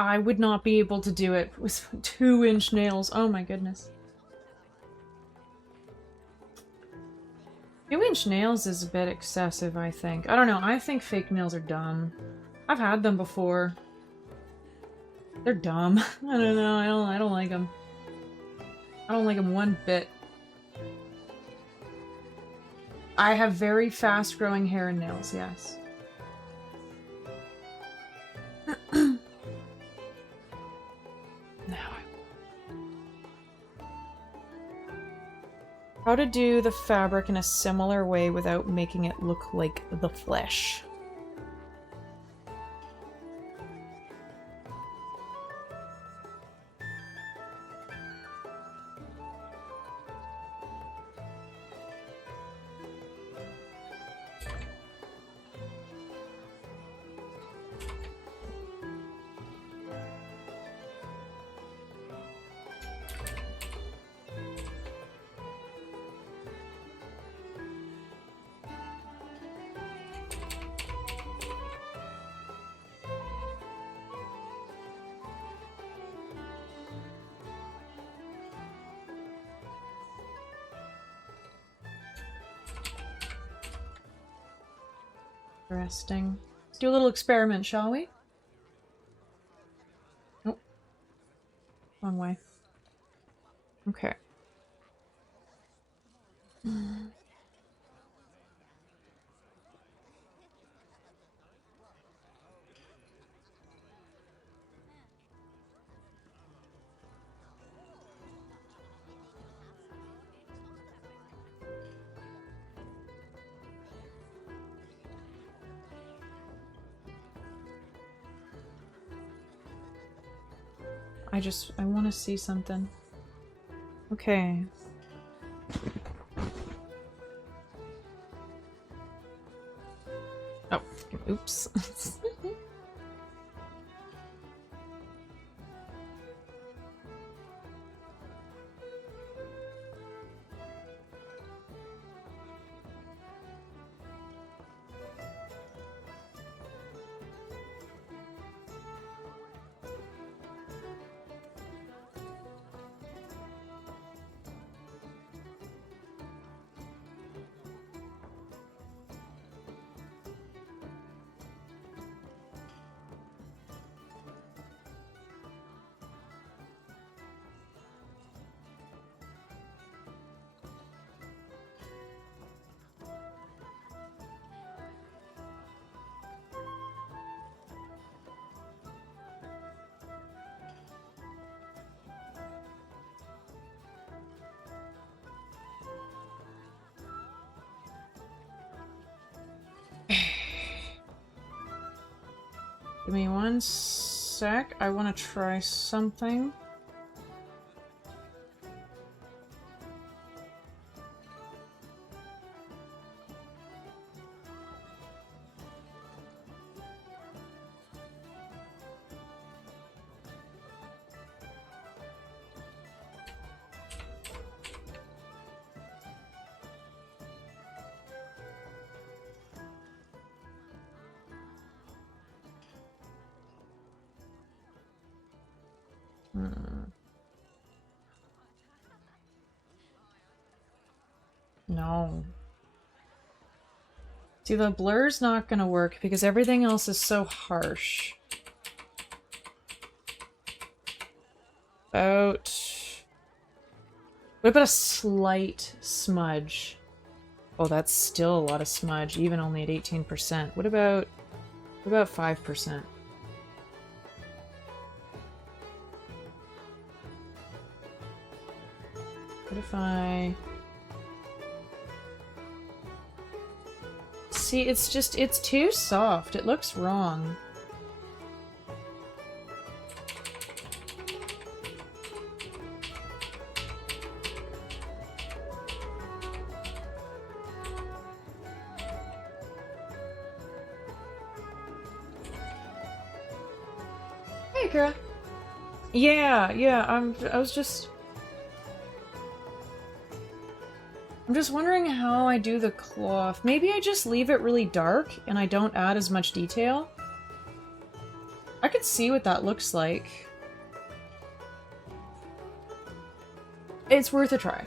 I would not be able to do it with 2-inch nails. Oh my goodness. 2-inch nails is a bit excessive, I think. I don't know, I think fake nails are dumb. I've had them before. They're dumb. I don't know, I don't like them. I don't like them one bit. I have very fast growing hair and nails, yes. How to do the fabric in a similar way without making it look like the flesh. Interesting. Let's do a little experiment, shall we? Nope. Wrong way. Okay. I want to see something. Okay. Oh, oops. Give me one sec. I want to try something. No. See, the blur's not gonna work because everything else is so harsh. What about a slight smudge? Oh, that's still a lot of smudge, even only at 18%. What about 5%? What if I... See, it's too soft. It looks wrong. Hey, girl. Yeah, I'm just wondering how I do the cloth. Maybe I just leave it really dark and I don't add as much detail. I could see what that looks like. It's worth a try.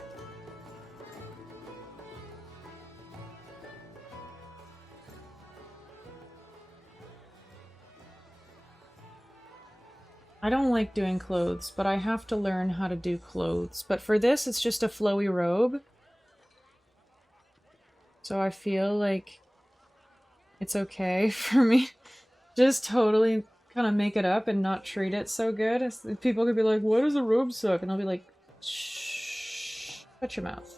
I don't like doing clothes, but I have to learn how to do clothes. But for this, it's just a flowy robe. So I feel like it's okay for me. Just totally kind of make it up and not treat it so good. People could be like, why does a robe suck? And I'll be like, shh, shut your mouth.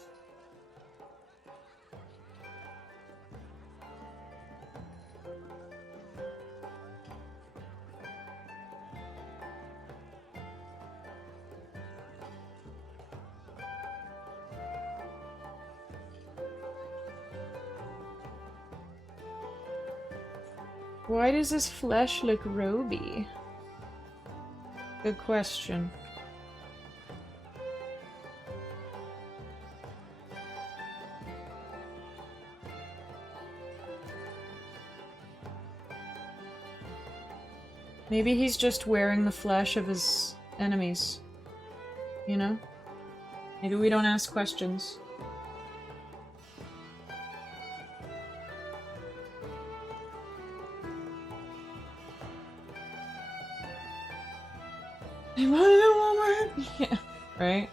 Why does this flesh look roby? Good question. Maybe he's just wearing the flesh of his enemies. You know? Maybe we don't ask questions. Hey, money at Walmart! Yeah, right?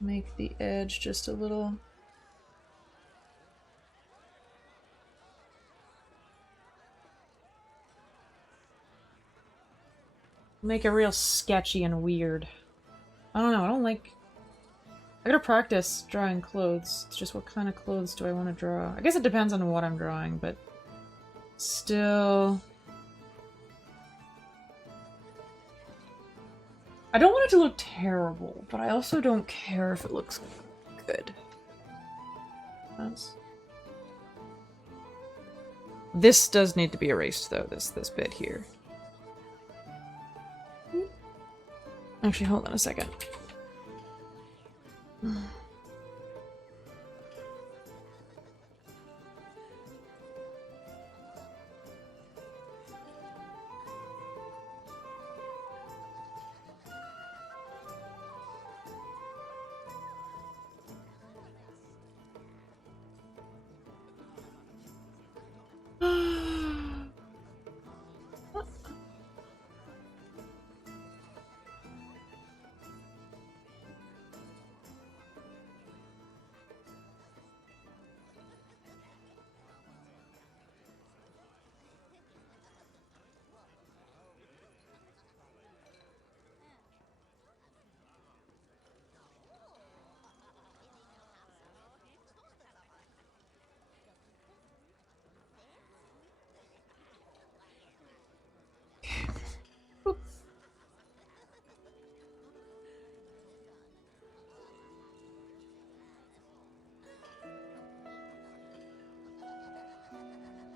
Make the edge just a little... Make it real sketchy and weird. I don't know, I don't like... I gotta practice drawing clothes. It's just what kind of clothes do I want to draw? I guess it depends on what I'm drawing, but... Still... I don't want it to look terrible, but I also don't care if it looks good. This does need to be erased, though, this bit here. Actually, hold on a second.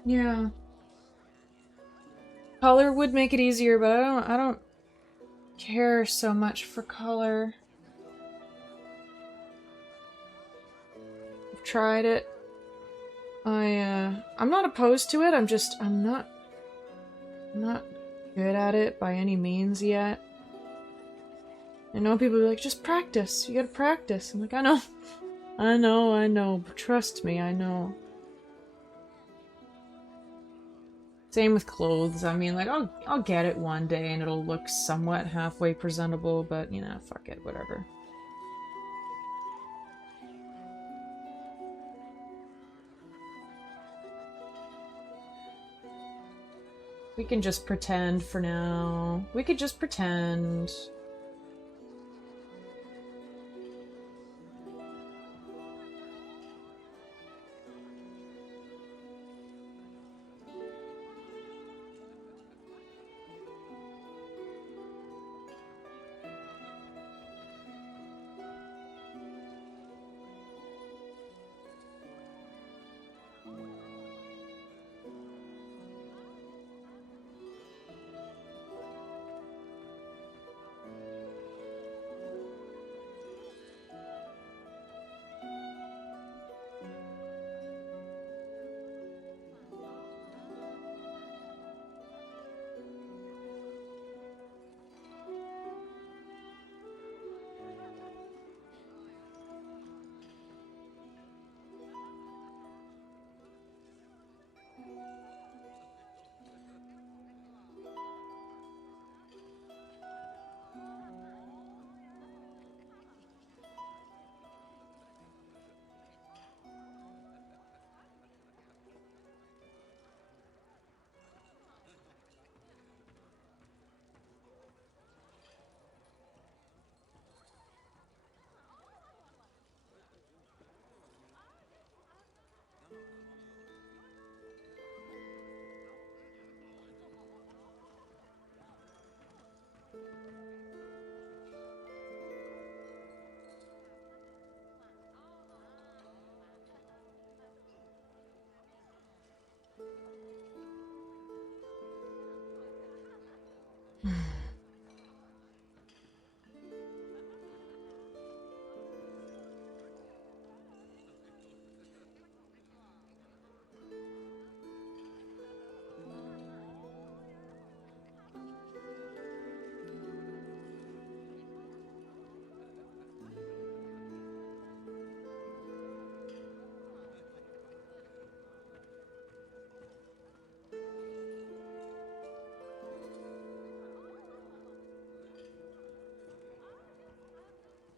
Yeah. Color would make it easier, but I don't care so much for color. I've tried it. I'm not opposed to it, I'm not good at it by any means yet. I know people are like, just practice, you gotta practice. I'm like, I know, but trust me, I know. Same with clothes. I mean, like, I'll get it one day and it'll look somewhat halfway presentable, but, you know, fuck it, whatever. We can just pretend for now. We could just pretend.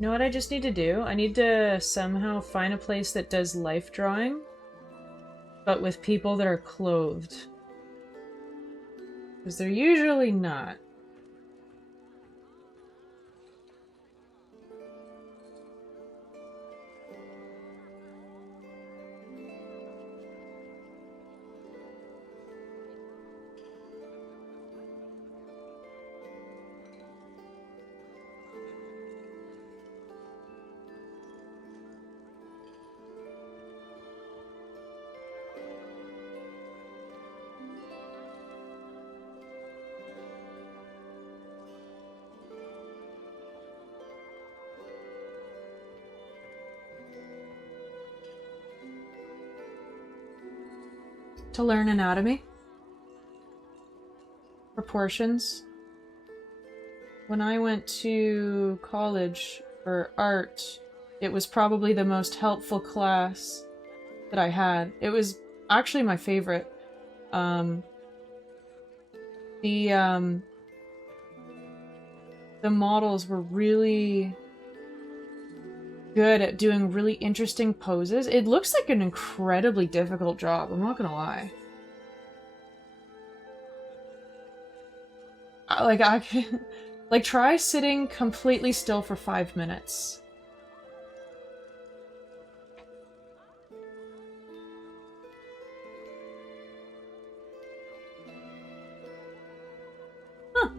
You know what I just need to do? I need to somehow find a place that does life drawing, but with people that are clothed. Because they're usually not. To learn anatomy, proportions. When I went to college for art, it was probably the most helpful class that I had. It was actually my favorite. Um, the um, the models were really good at doing really interesting poses. It looks like an incredibly difficult job, I'm not gonna lie. I can, like, try sitting completely still for 5 minutes. Huh.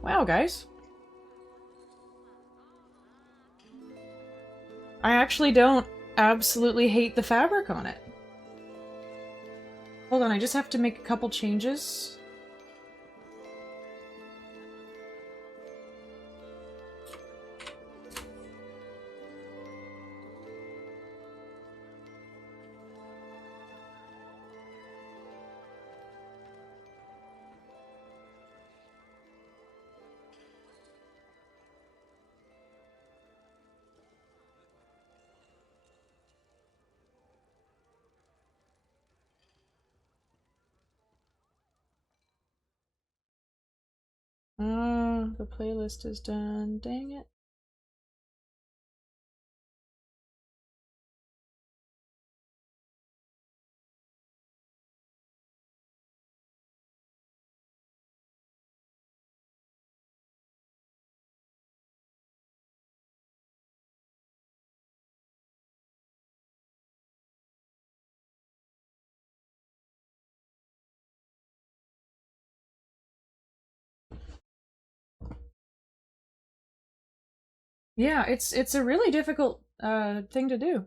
Wow, guys. I actually don't absolutely hate the fabric on it. Hold on, I just have to make a couple changes. The playlist is done. Dang it. Yeah, it's a really difficult thing to do.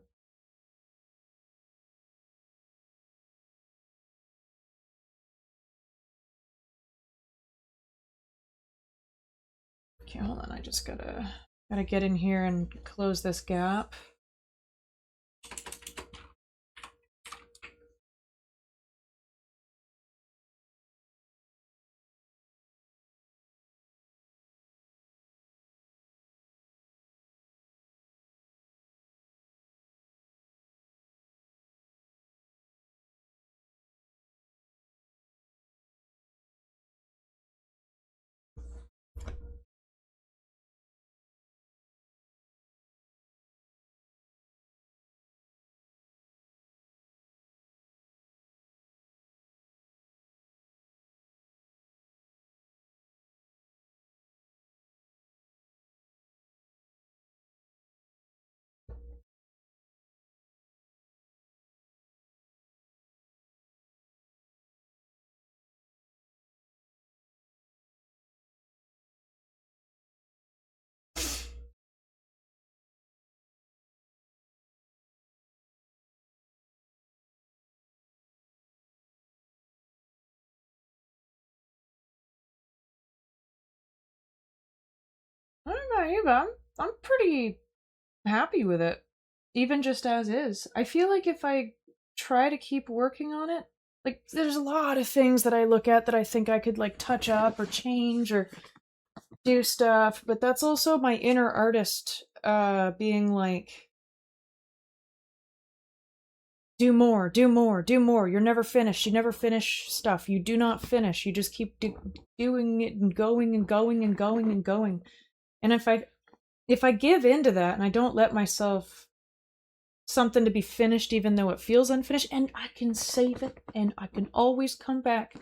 Okay, hold on. I just gotta get in here and close this gap. I don't know about you, but I'm pretty happy with it, even just as is. I feel like if I try to keep working on it, like, there's a lot of things that I look at that I think I could, like, touch up or change or do stuff, but that's also my inner artist being like, Do more, do more, do more. You're never finished. You never finish stuff. You do not finish. You just keep doing it and going and going and going and going. And if I give into that and I don't let myself something to be finished even though it feels unfinished, and I can save it and I can always come back.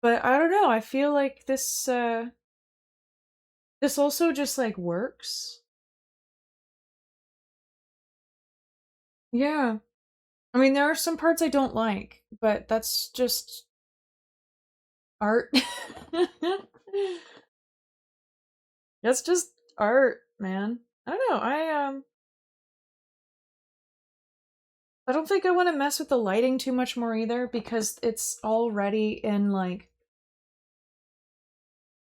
But I don't know, I feel like this also just like works. Yeah. I mean, there are some parts I don't like, but that's just art. That's just art, man. I don't know. I don't think I want to mess with the lighting too much more either because it's already in like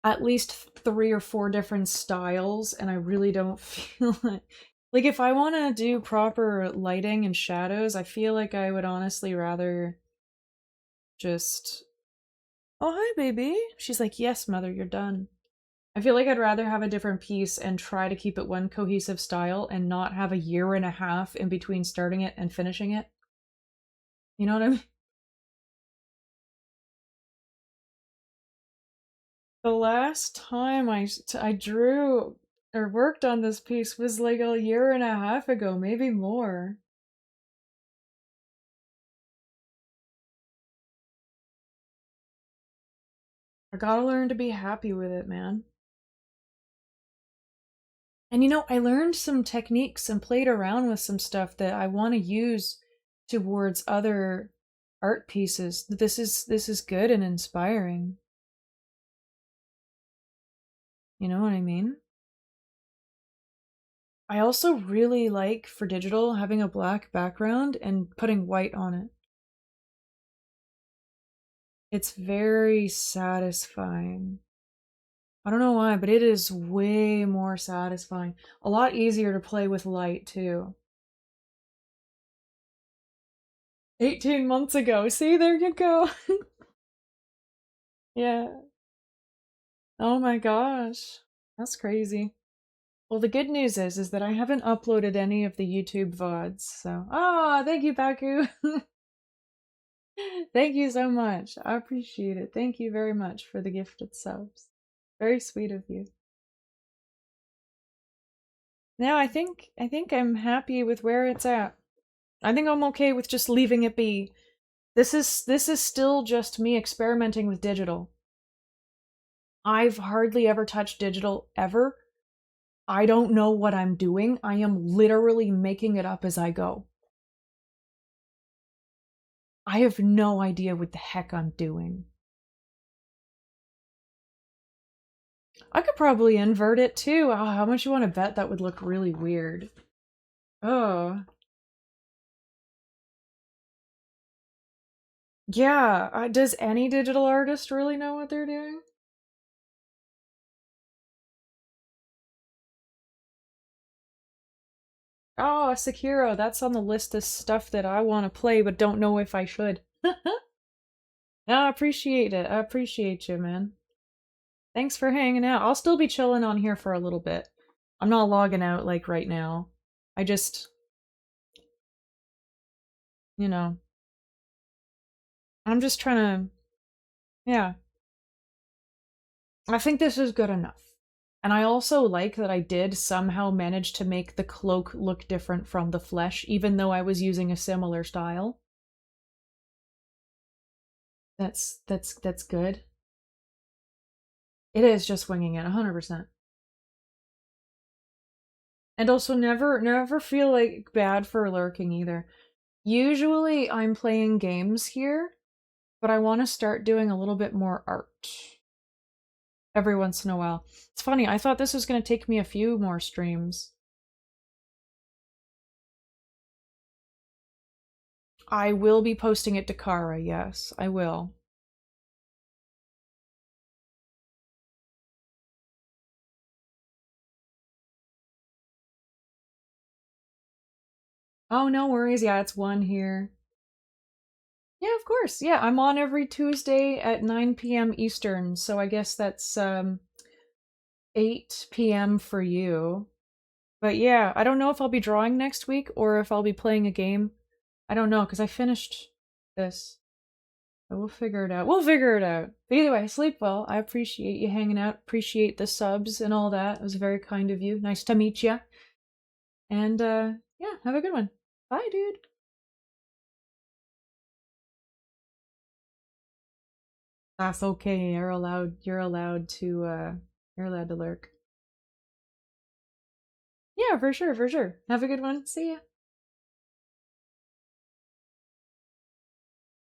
at least 3 or 4 different styles and I really don't feel like if I want to do proper lighting and shadows, I feel like I would honestly rather just oh hi baby. She's like, "Yes, mother, you're done." I feel like I'd rather have a different piece and try to keep it one cohesive style and not have a year and a half in between starting it and finishing it. You know what I mean? The last time I drew or worked on this piece was like a year and a half ago, maybe more. I gotta learn to be happy with it, man. And you know, I learned some techniques and played around with some stuff that I want to use towards other art pieces. This is good and inspiring. You know what I mean? I also really like for digital having a black background and putting white on it. It's very satisfying. I don't know why, but it is way more satisfying. A lot easier to play with light too. 18 months ago. See, there you go. Yeah. Oh my gosh. That's crazy. Well, the good news is that I haven't uploaded any of the YouTube VODs, so thank you, Baku. Thank you so much. I appreciate it. Thank you very much for the gifted subs. Very sweet of you. Now I think I'm happy with where it's at. I think I'm okay with just leaving it be. This is still just me experimenting with digital. I've hardly ever touched digital ever. I don't know what I'm doing. I am literally making it up as I go. I have no idea what the heck I'm doing. I could probably invert it too. Oh, how much you want to bet that would look really weird? Oh. Yeah, does any digital artist really know what they're doing? Oh, Sekiro, that's on the list of stuff that I want to play but don't know if I should. No, I appreciate it. I appreciate you, man. Thanks for hanging out. I'll still be chilling on here for a little bit. I'm not logging out like right now. I just, you know, I'm just trying to, yeah. I think this is good enough. And I also like that I did somehow manage to make the cloak look different from the flesh, even though I was using a similar style. That's good. It is just winging it, 100%. And also never feel like bad for lurking either. Usually I'm playing games here, but I want to start doing a little bit more art every once in a while. It's funny, I thought this was going to take me a few more streams. I will be posting it to Kara, yes, I will. Oh, no worries, yeah, it's 1 here. Yeah, of course, yeah, I'm on every Tuesday at 9 p.m. Eastern, so I guess that's 8 p.m. for you. But yeah, I don't know if I'll be drawing next week or if I'll be playing a game. I don't know, because I finished this. But we'll figure it out. We'll figure it out. But either way, sleep well. I appreciate you hanging out. Appreciate the subs and all that. It was very kind of you. Nice to meet you. And yeah, have a good one. Bye, dude. That's okay. You're allowed to lurk. Yeah, for sure, for sure. Have a good one. See ya.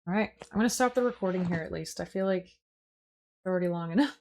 Alright, I'm gonna stop the recording here at least. I feel like it's already long enough.